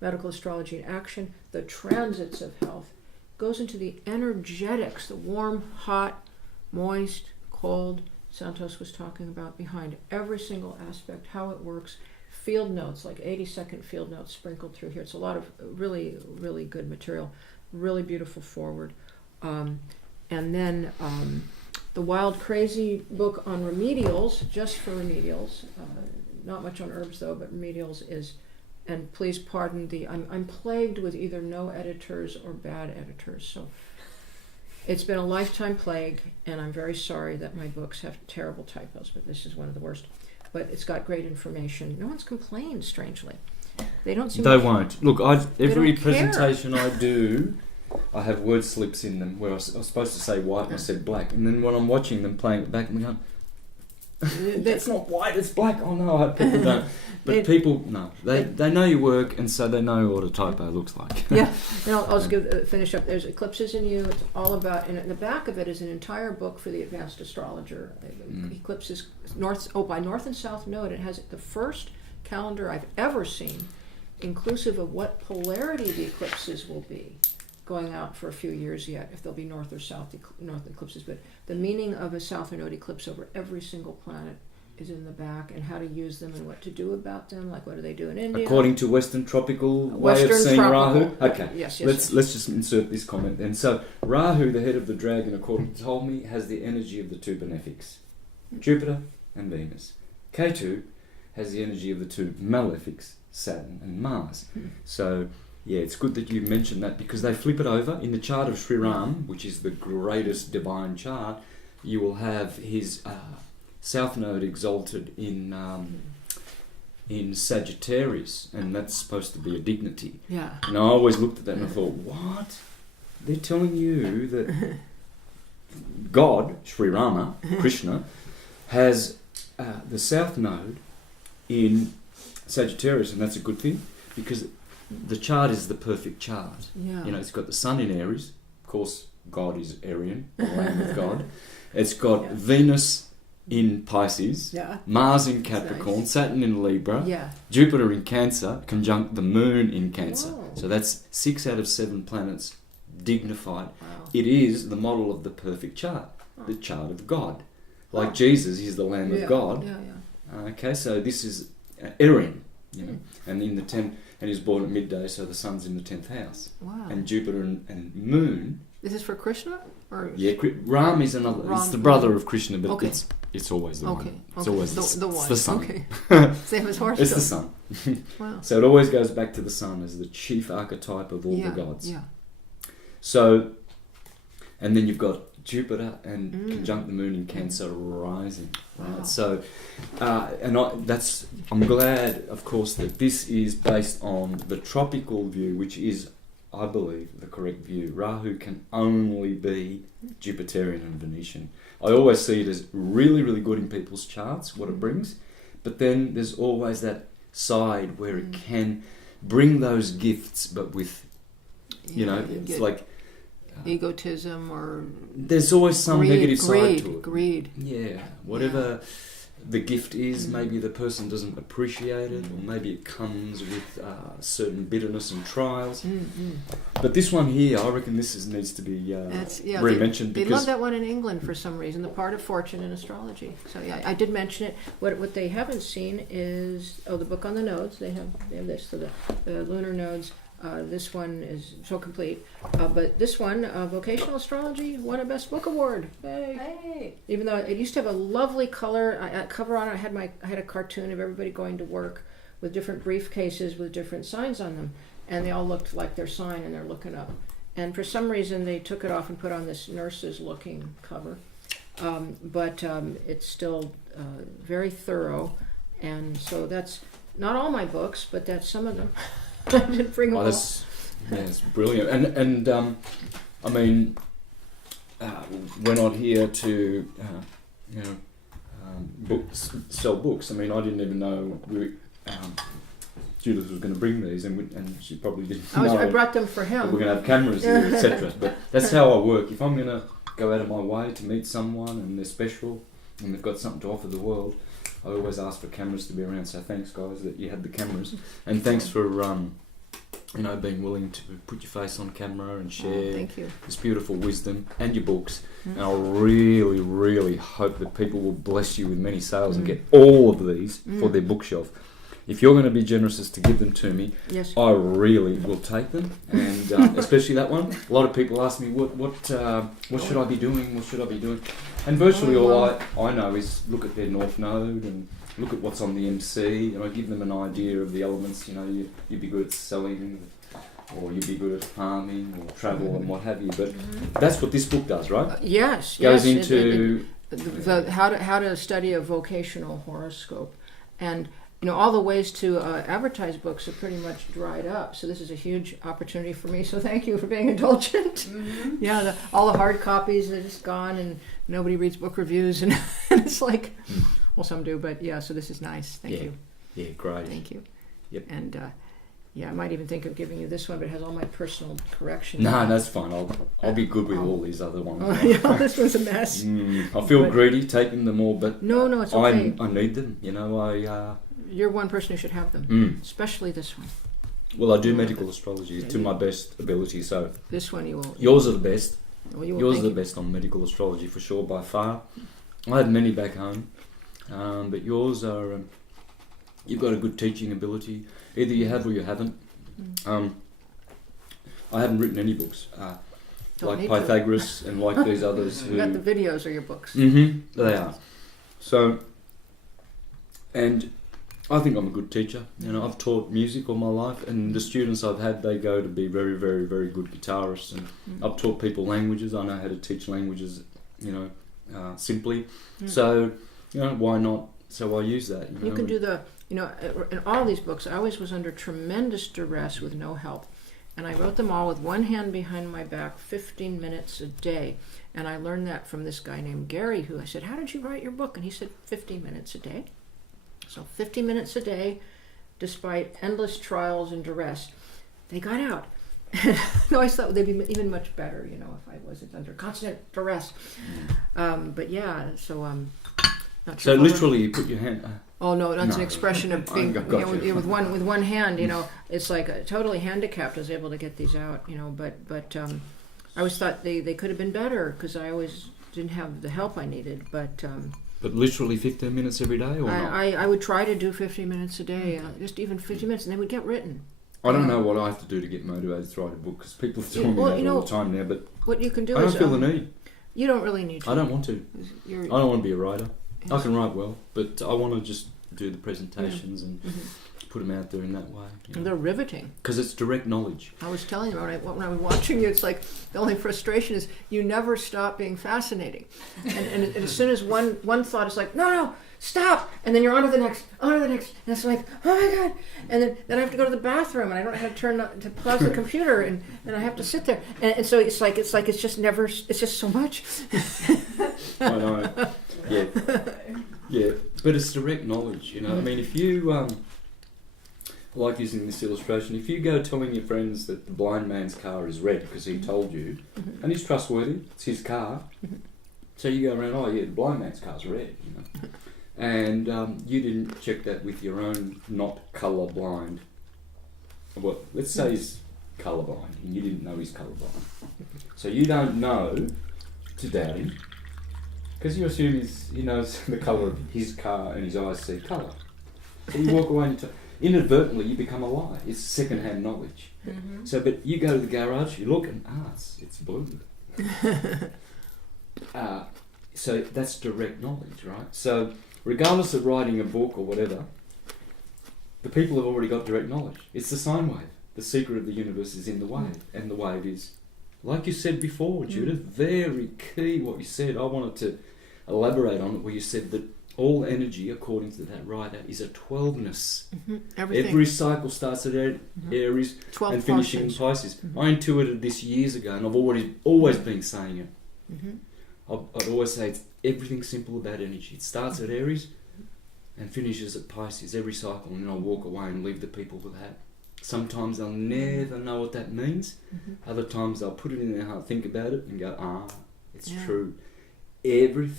Medical Astrology in Action, the transits of health, goes into the energetics, the warm, hot, moist, cold, Santos was talking about, behind every single aspect, how it works, field notes, like 80-second field notes sprinkled through here. It's a lot of really, really good material, really beautiful foreword. And then the Wild Crazy book on remedials, just for remedials, not much on herbs though, but remedials is, and please pardon I'm plagued with either no editors or bad editors, so it's been a lifetime plague, and I'm very sorry that my books have terrible typos, but this is one of the worst. But it's got great information. No one's complained, strangely. They don't seem. They won't. Look, every don't care. presentation I do, I have word slips in them where I was supposed to say white and I said black, and then when I'm watching them playing it back, I'm going, that's not white, it's black. Oh no, people don't. But people, no, they know your work, and so they know what a typo looks like. Yeah, and I'll just finish up. There's Eclipses in You. It's all about, and in the back of it is an entire book for the advanced astrologer. Eclipses by North and South Node. It has the first calendar I've ever seen, inclusive of what polarity the eclipses will be, going out for a few years yet, if they'll be north or south north eclipses. But the meaning of a south or node eclipse over every single planet is in the back, and how to use them and what to do about them, like what do they do in India. According to Western tropical way of seeing Rahu. Okay, yes. Let's just insert this comment then. So Rahu, the head of the dragon, according to Ptolemy, has the energy of the two benefics, Jupiter and Venus. Ketu has the energy of the two malefics, Saturn and Mars. So yeah, it's good that you mentioned that, because they flip it over in the chart of Sri Ram, which is the greatest divine chart. You will have his South Node exalted in Sagittarius, and that's supposed to be a dignity. Yeah. And I always looked at that and I thought, what? They're telling you that God, Sri Rama, Krishna, has the South Node in Sagittarius, and that's a good thing, because the chart is the perfect chart. Yeah. It's got the sun in Aries. Of course, God is Aryan, the lamb of God. It's got Yeah. Venus in Pisces, Yeah. Mars in Capricorn, nice. Saturn in Libra, Yeah. Jupiter in Cancer, conjunct the Moon in Cancer. Whoa. So that's 6 out of 7 planets dignified. Wow. It is the model of the perfect chart, the chart of God. Like Oh. Jesus, he's the Lamb Yeah. of God. Yeah, yeah. Okay, so this is Erin, you know, Mm. and in the 10th, and he's born at midday, so the sun's in the 10th house. Wow. And Jupiter and Moon. This is for Krishna? Or Yeah, Ram is another. Ram. It's the brother of Krishna, but Okay. it's always the Okay. one. It's okay. always the one. It's the sun. Okay. Same as horoscope. It's the sun. Wow. So it always goes back to the sun as the chief archetype of all Yeah. the gods. Yeah. So, and then you've got Jupiter and Mm. conjunct the Moon in Cancer rising. Right? Wow. So, I'm glad, of course, that this is based on the tropical view, which is, I believe, the correct view. Rahu can only be Jupiterian and Venetian. I always see it as really, really good in people's charts, what it brings, but then there's always that side where it can bring those gifts, but with, you know, you it's get like egotism or there's always some negative side to it. Greed. Yeah, whatever the gift is, maybe the person doesn't appreciate it, or maybe it comes with certain bitterness and trials. But this one here, I reckon needs to be re-mentioned They because love that one in England for some reason, the part of fortune in astrology. So yeah, I did mention it. What they haven't seen is the book on the nodes. They have this, so the lunar nodes. This one is so complete, but this one, Vocational Astrology, won a Best Book Award. Hey! Even though it used to have a lovely color cover on it, I had a cartoon of everybody going to work with different briefcases with different signs on them, and they all looked like their sign, and they're looking up. And for some reason, they took it off and put on this nurses-looking cover, but it's still very thorough, and so that's not all my books, but that's some of them. I didn't bring them all. It's brilliant. And I mean, we're not here to, sell books. I mean, I didn't even know Judith was going to bring these, and she probably didn't know. I brought them for him. We're going to have cameras here, etc. But that's how I work. If I'm going to go out of my way to meet someone and they're special and they've got something to offer the world, I always ask for cameras to be around. So thanks, guys, that you had the cameras, and thanks for being willing to put your face on camera and share Thank you. this beautiful wisdom and your books. And I really, really hope that people will bless you with many sales and get all of these for their bookshelf. If you're going to be generous as to give them to me, Yes. I really will take them, and especially that one. A lot of people ask me, what should I be doing? What should I be doing? And virtually all I know is look at their North Node and look at what's on the MC, and I give them an idea of the elements. You know, you'd be good at selling, or you'd be good at farming or travel and what have you. But that's what this book does, right? Yes. Goes into how to study a vocational horoscope, and all the ways to advertise books are pretty much dried up. So this is a huge opportunity for me. So thank you for being indulgent. Yeah, all the hard copies are just gone, and nobody reads book reviews, and it's like, well, some do, but yeah. So this is nice. Thank you. Yeah, great. Thank you. Yep. And I might even think of giving you this one, but it has all my personal corrections. No, that's fine. I'll be good with all these other ones. Oh, yeah, this was a mess. I feel greedy taking them all, but No, it's okay. I need them. You're one person who should have them, especially this one. Well, I do medical astrology to my best ability, so This one you will. yours are the best. Well, you will. Yours are Thank the best on medical astrology for sure, by far. I had many back home, but yours are. You've got a good teaching ability. Either you have or you haven't. I haven't written any books Don't like need to. Pythagoras and like these others who. You got the videos of your books. They are. So, and I think I'm a good teacher. I've taught music all my life, and the students I've had, they go to be very, very, very good guitarists. And I've taught people languages. I know how to teach languages, simply. So, why not? So I use that. You can do in all these books, I always was under tremendous duress with no help. And I wrote them all with one hand behind my back, 15 minutes a day. And I learned that from this guy named Gary, who I said, how did you write your book? And he said, 15 minutes a day. So 50 minutes a day, despite endless trials and duress, they got out. I always thought they'd be even much better, you know, if I wasn't under constant duress. But yeah, so not So sure. literally, you put your hand. Oh no, that's an No. expression of being, I've got you. with one hand. You know, it's like totally handicapped. I was able to get these out. You know, but I always thought they could have been better because I always didn't have the help I needed. But literally 15 minutes every day, or not? I would try to do 50 minutes a day, just even 50 minutes, and they would get written. I don't know what I have to do to get motivated to write a book because people tell me that all the time now, but What you can do I is don't feel the need. you don't really need to. I don't want to. You're, I don't want to be a writer. I can write well, but I want to just do the presentations and put them out there in that way. and they're riveting. Because it's direct knowledge. I was telling you when I was watching you, it's like the only frustration is you never stop being fascinating, and as soon as one thought is like no stop, and then you're on to the next, and it's like oh my god, and then I have to go to the bathroom and I don't know how to pause the computer and I have to sit there and so it's just never, it's just so much. I know. Yeah. Yeah. But it's direct knowledge, you know. I mean, if you I like using this illustration. If you go telling your friends that the blind man's car is red because he told you, and he's trustworthy, it's his car, so you go around, oh yeah, the blind man's car's red, you know, and you didn't check that with your own not colour blind. Well, let's say he's colour blind, and you didn't know he's colour blind, so you don't know to doubt him because you assume he knows the colour of his car and his eyes see colour. So you walk away and inadvertently you become a lie. It's second-hand knowledge. So, but you go to the garage, you look, and it's blue. So that's direct knowledge, right? So regardless of writing a book or whatever, the people have already got direct knowledge. It's the sine wave. The secret of the universe is in the wave, and the wave is, like you said before, Judith, very key what you said. I wanted to elaborate on it where you said that all energy, according to that writer, is a 12ness. Everything. Every cycle starts at Aries 12 and finishing in portions. Pisces. I intuited this years ago, and I've always been saying it. I'd always say it's everything simple about energy. It starts at Aries and finishes at Pisces every cycle, and then I'll walk away and leave the people with that. Sometimes they'll never know what that means. Other times they'll put it in their heart, think about it, and go, it's true. Every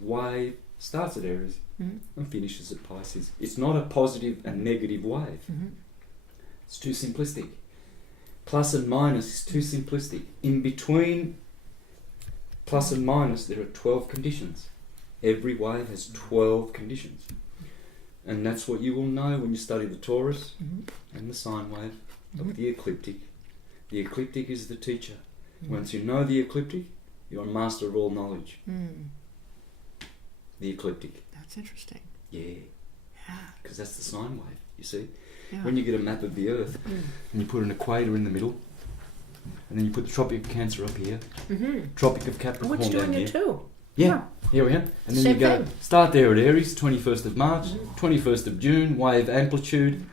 wave starts at Aries and finishes at Pisces. It's not a positive and negative wave. It's too simplistic. Plus and minus is too simplistic. In between plus and minus, there are 12 conditions. Every wave has 12 conditions. And that's what you will know when you study the torus and the sine wave of the ecliptic. The ecliptic is the teacher. Once you know the ecliptic, you're a master of all knowledge. The ecliptic. That's interesting. Yeah. Because that's the sine wave, you see. Yeah. When you get a map of the Earth and you put an equator in the middle, and then you put the Tropic of Cancer up here, Tropic of Capricorn Which down doing here. it too. Yeah, here we are. And then Same you go, thing. start there at Aries, 21st of March, 21st of June, wave amplitude,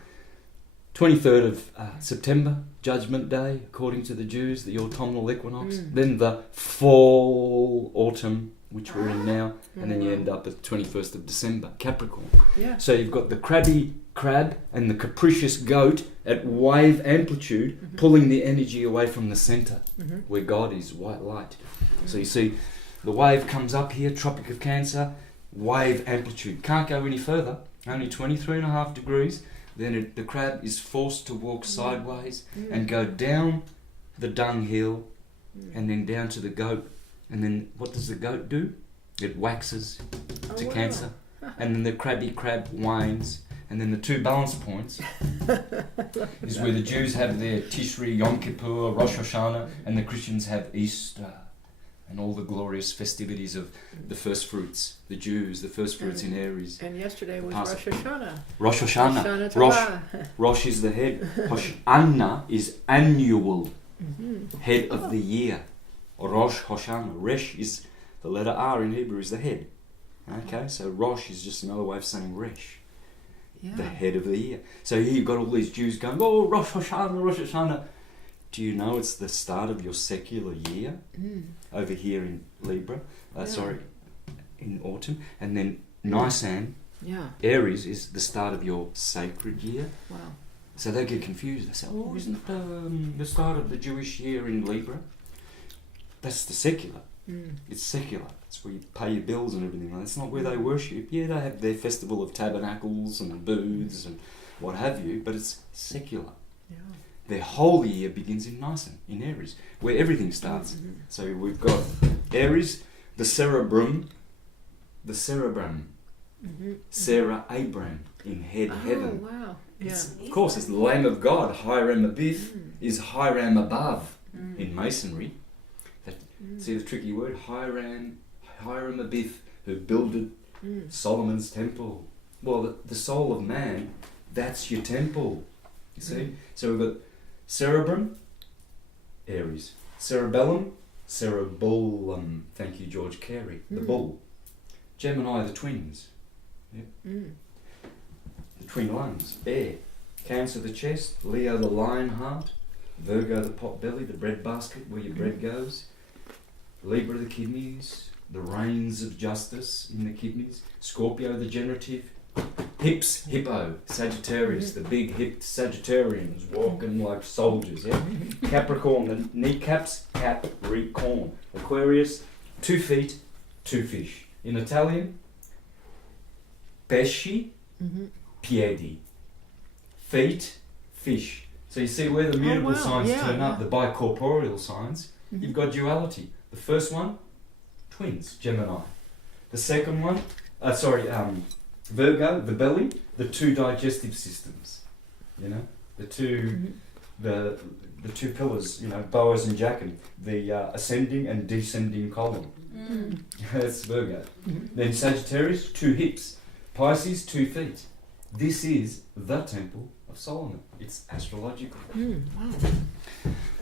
23rd of September, Judgment Day, according to the Jews, the autumnal equinox, then the fall, autumn, which we're in now, and then you end up at 21st of December, Capricorn. Yeah. So you've got the crabby crab and the capricious goat at wave amplitude, pulling the energy away from the centre, where God is, white light. So you see, the wave comes up here, Tropic of Cancer, wave amplitude. Can't go any further, only 23.5 degrees. Then the crab is forced to walk sideways and go down the dunghill and then down to the goat. And then what does the goat do? It waxes to Cancer. And then the crabby crab wanes. And then the two balance points is where the Jews have their Tishri, Yom Kippur, Rosh Hashanah, and the Christians have Easter. And all the glorious festivities of the first fruits, the Jews, the first fruits in Aries. And yesterday was Rosh Hashanah. Rosh Hashanah. Hashanah Rosh, Torah. Rosh is the head. Hoshana is annual, head of the year. Rosh Hashanah. Resh is the letter R in Hebrew is the head. Okay, so Rosh is just another way of saying Resh, the head of the year. So here you've got all these Jews going, oh, Rosh Hashanah, Rosh Hashanah. Do you know it's the start of your secular year over here in Libra? In autumn. And then Nisan, Aries, is the start of your sacred year. Wow. So they get confused. They say, "Oh, isn't the start of the Jewish year in Libra?" That's the secular. It's secular. It's where you pay your bills and everything. That's not where they worship. Yeah, they have their festival of tabernacles and booths and what have you, but it's secular. Yeah. Their holy year begins in Nisan, in Aries, where everything starts. So we've got Aries, the cerebrum, Sarah Abram in heaven. Oh, wow. Yeah. Of course, it's the Lamb of God. Hiram Abith is Hiram above in Masonry. See the tricky word? Hiram Abith, who builded Solomon's temple. Well, the soul of man, that's your temple. You see? So we've got cerebrum, Aries. Cerebellum, cerebellum. Thank you, George Carey, the bull. Gemini, the twins. Yep. The twin lungs, bear. Cancer, the chest. Leo, the lion heart. Virgo, the pot belly, the bread basket where your bread goes. Libra, the kidneys. The reins of justice in the kidneys. Scorpio, the generative. Hips, hippo. Sagittarius, the big hipped Sagittarians walking like soldiers. Yeah. Capricorn, the kneecaps. Capricorn. Aquarius, 2 feet, 2 fish. In Italian, pesci, piedi. Feet, fish. So you see where the mutable signs turn up, the bicorporeal signs, you've got duality. The first one, twins, Gemini. The second one, Virgo, the belly, the 2 digestive systems. You know, the two pillars, you know, Boaz and Jachin, the ascending and descending column. That's Virgo. Then Sagittarius, 2 hips. Pisces, 2 feet. This is the temple of Solomon. It's astrological.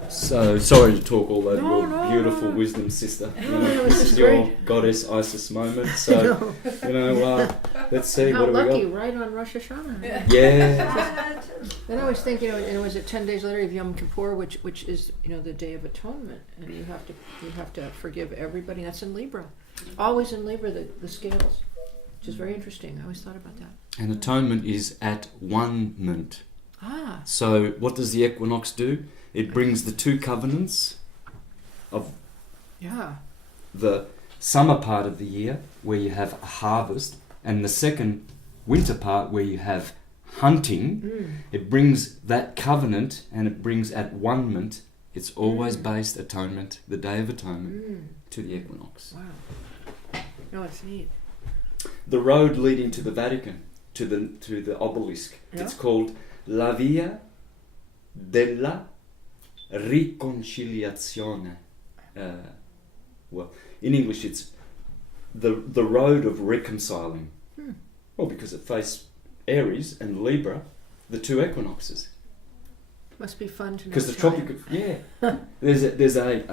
So, sorry to talk all over your beautiful wisdom, sister. You know, this is your goddess Isis moment. So, you know, let's see. How what do we lucky, got? right on Rosh Hashanah. Yeah. Then I always think, you know, and was it 10 days later of Yom Kippur, which is, you know, the Day of Atonement, and you have to forgive everybody. That's in Libra, always in Libra, the scales, which is very interesting. I always thought about that. And atonement is at one-ment. Ah. So what does the equinox do? It brings the 2 covenants of the summer part of the year, where you have a harvest, and the second winter part where you have hunting. It brings that covenant, and it brings at one-ment. It's always based atonement, the Day of Atonement, to the equinox. Wow. No, it's neat. The road leading to the Vatican, to the obelisk, it's called La Via della Riconciliazione. Well, in English, it's the road of reconciling. Well, because it faces Aries and Libra, the 2 equinoxes. Must be fun to know. Because the Tropic of there's a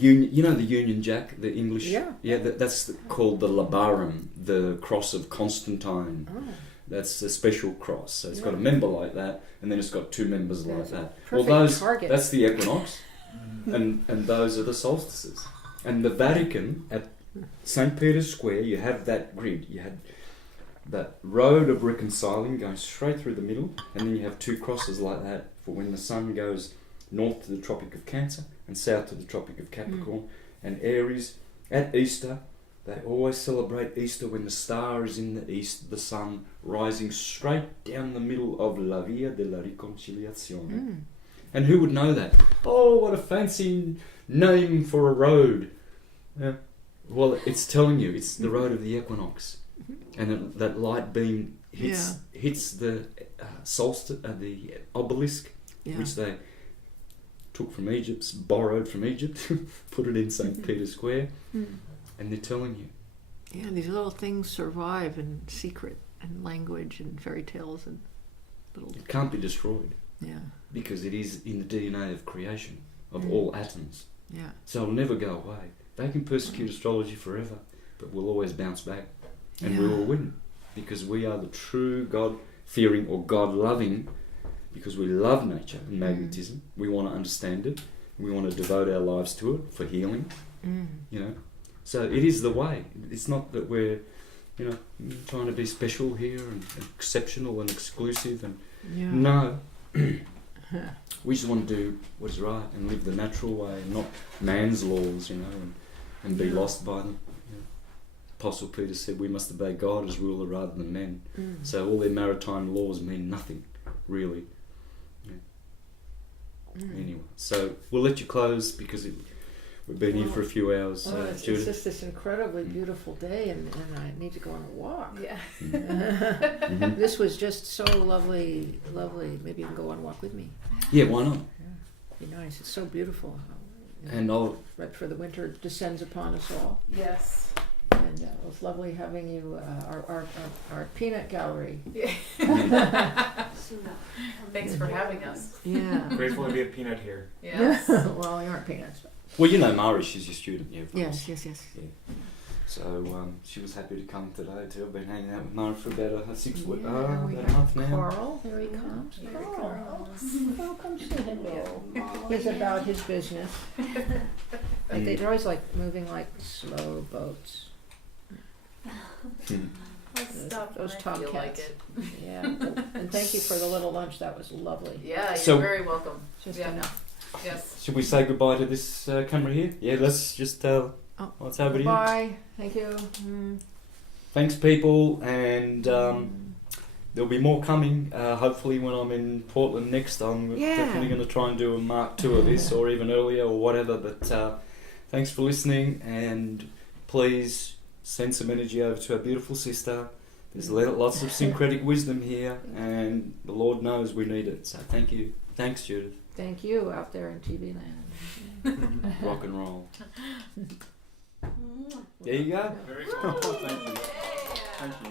union. You know the Union Jack, the English. That's called the Labarum, the cross of Constantine. Oh. That's a special cross. So it's got a member like that, and then it's got 2 members like that. Perfect target. That's the equinox, and those are the solstices. And the Vatican at St. Peter's Square, you have that grid. You had that road of reconciling going straight through the middle, and then you have 2 crosses like that for when the sun goes north to the Tropic of Cancer and south to the Tropic of Capricorn. And Aries, at Easter, they always celebrate Easter when the star is in the east, the sun rising straight down the middle of La Via della Riconciliazione. And who would know that? Oh, what a fancy name for a road. Well, it's telling you, it's the road of the equinox. And that light beam hits the solstice, the obelisk, which they took from Egypt, borrowed from Egypt, put it in St. Peter's Square, and they're telling you. Yeah, these little things survive in secret and language and fairy tales and little... It can't be destroyed. Yeah. Because it is in the DNA of creation, of all atoms. Yeah. So it'll never go away. They can persecute astrology forever, but we'll always bounce back. And we will win. Because we are the true God-fearing or God-loving, because we love nature and magnetism. We want to understand it. We want to devote our lives to it for healing. You know, so it is the way. It's not that we're you know, trying to be special here and exceptional and exclusive. And Yeah. no, we just want to do what is right and live the natural way, and not man's laws, you know, and be lost by them. Apostle Peter said we must obey God as ruler rather than men. So all their maritime laws mean nothing, really. Anyway, so we'll let you close because we've been here for a few hours. Well, it's Judith. just this incredibly beautiful day, and I need to go on a walk. Yeah. This was just so lovely, lovely. Maybe you can go on a walk with me. Yeah, why not? Be nice. It's so beautiful. And I'll Right before the winter descends upon us all. Yes. And it was lovely having you, our peanut gallery. Thanks for having us. Yeah. Grateful to be a peanut here. Yes. Well, we aren't peanuts. But well, you know Mari, she's your student. Yeah, of course. yes. So she was happy to come today too. I've been hanging out with Mara for about 6 weeks, Yeah, about we a have month now. Carl, here he comes. Here he Carl. comes. Oh, come say hello. He's about his business. But they're always like moving like slow boats. I'll stop Those when I feel like tomcats. it. Yeah. And thank you for the little lunch. That was lovely. Yeah, you're So- very welcome. Just Yeah. enough. Yes. Should we say goodbye to this camera here? Yeah, let's just what's over to you. Bye. Thank you. Thanks, people, and there'll be more coming. Hopefully, when I'm in Portland next, I'm definitely going to try and do a Mark 2 of this, or even earlier, or whatever. But thanks for listening, and please send some energy over to our beautiful sister. There's lots of syncretic wisdom here, and the Lord knows we need it. So thank you. Thanks, Judith. Thank you out there in TV land. Rock and roll. There you go. Very cool. Thank you. Thank you.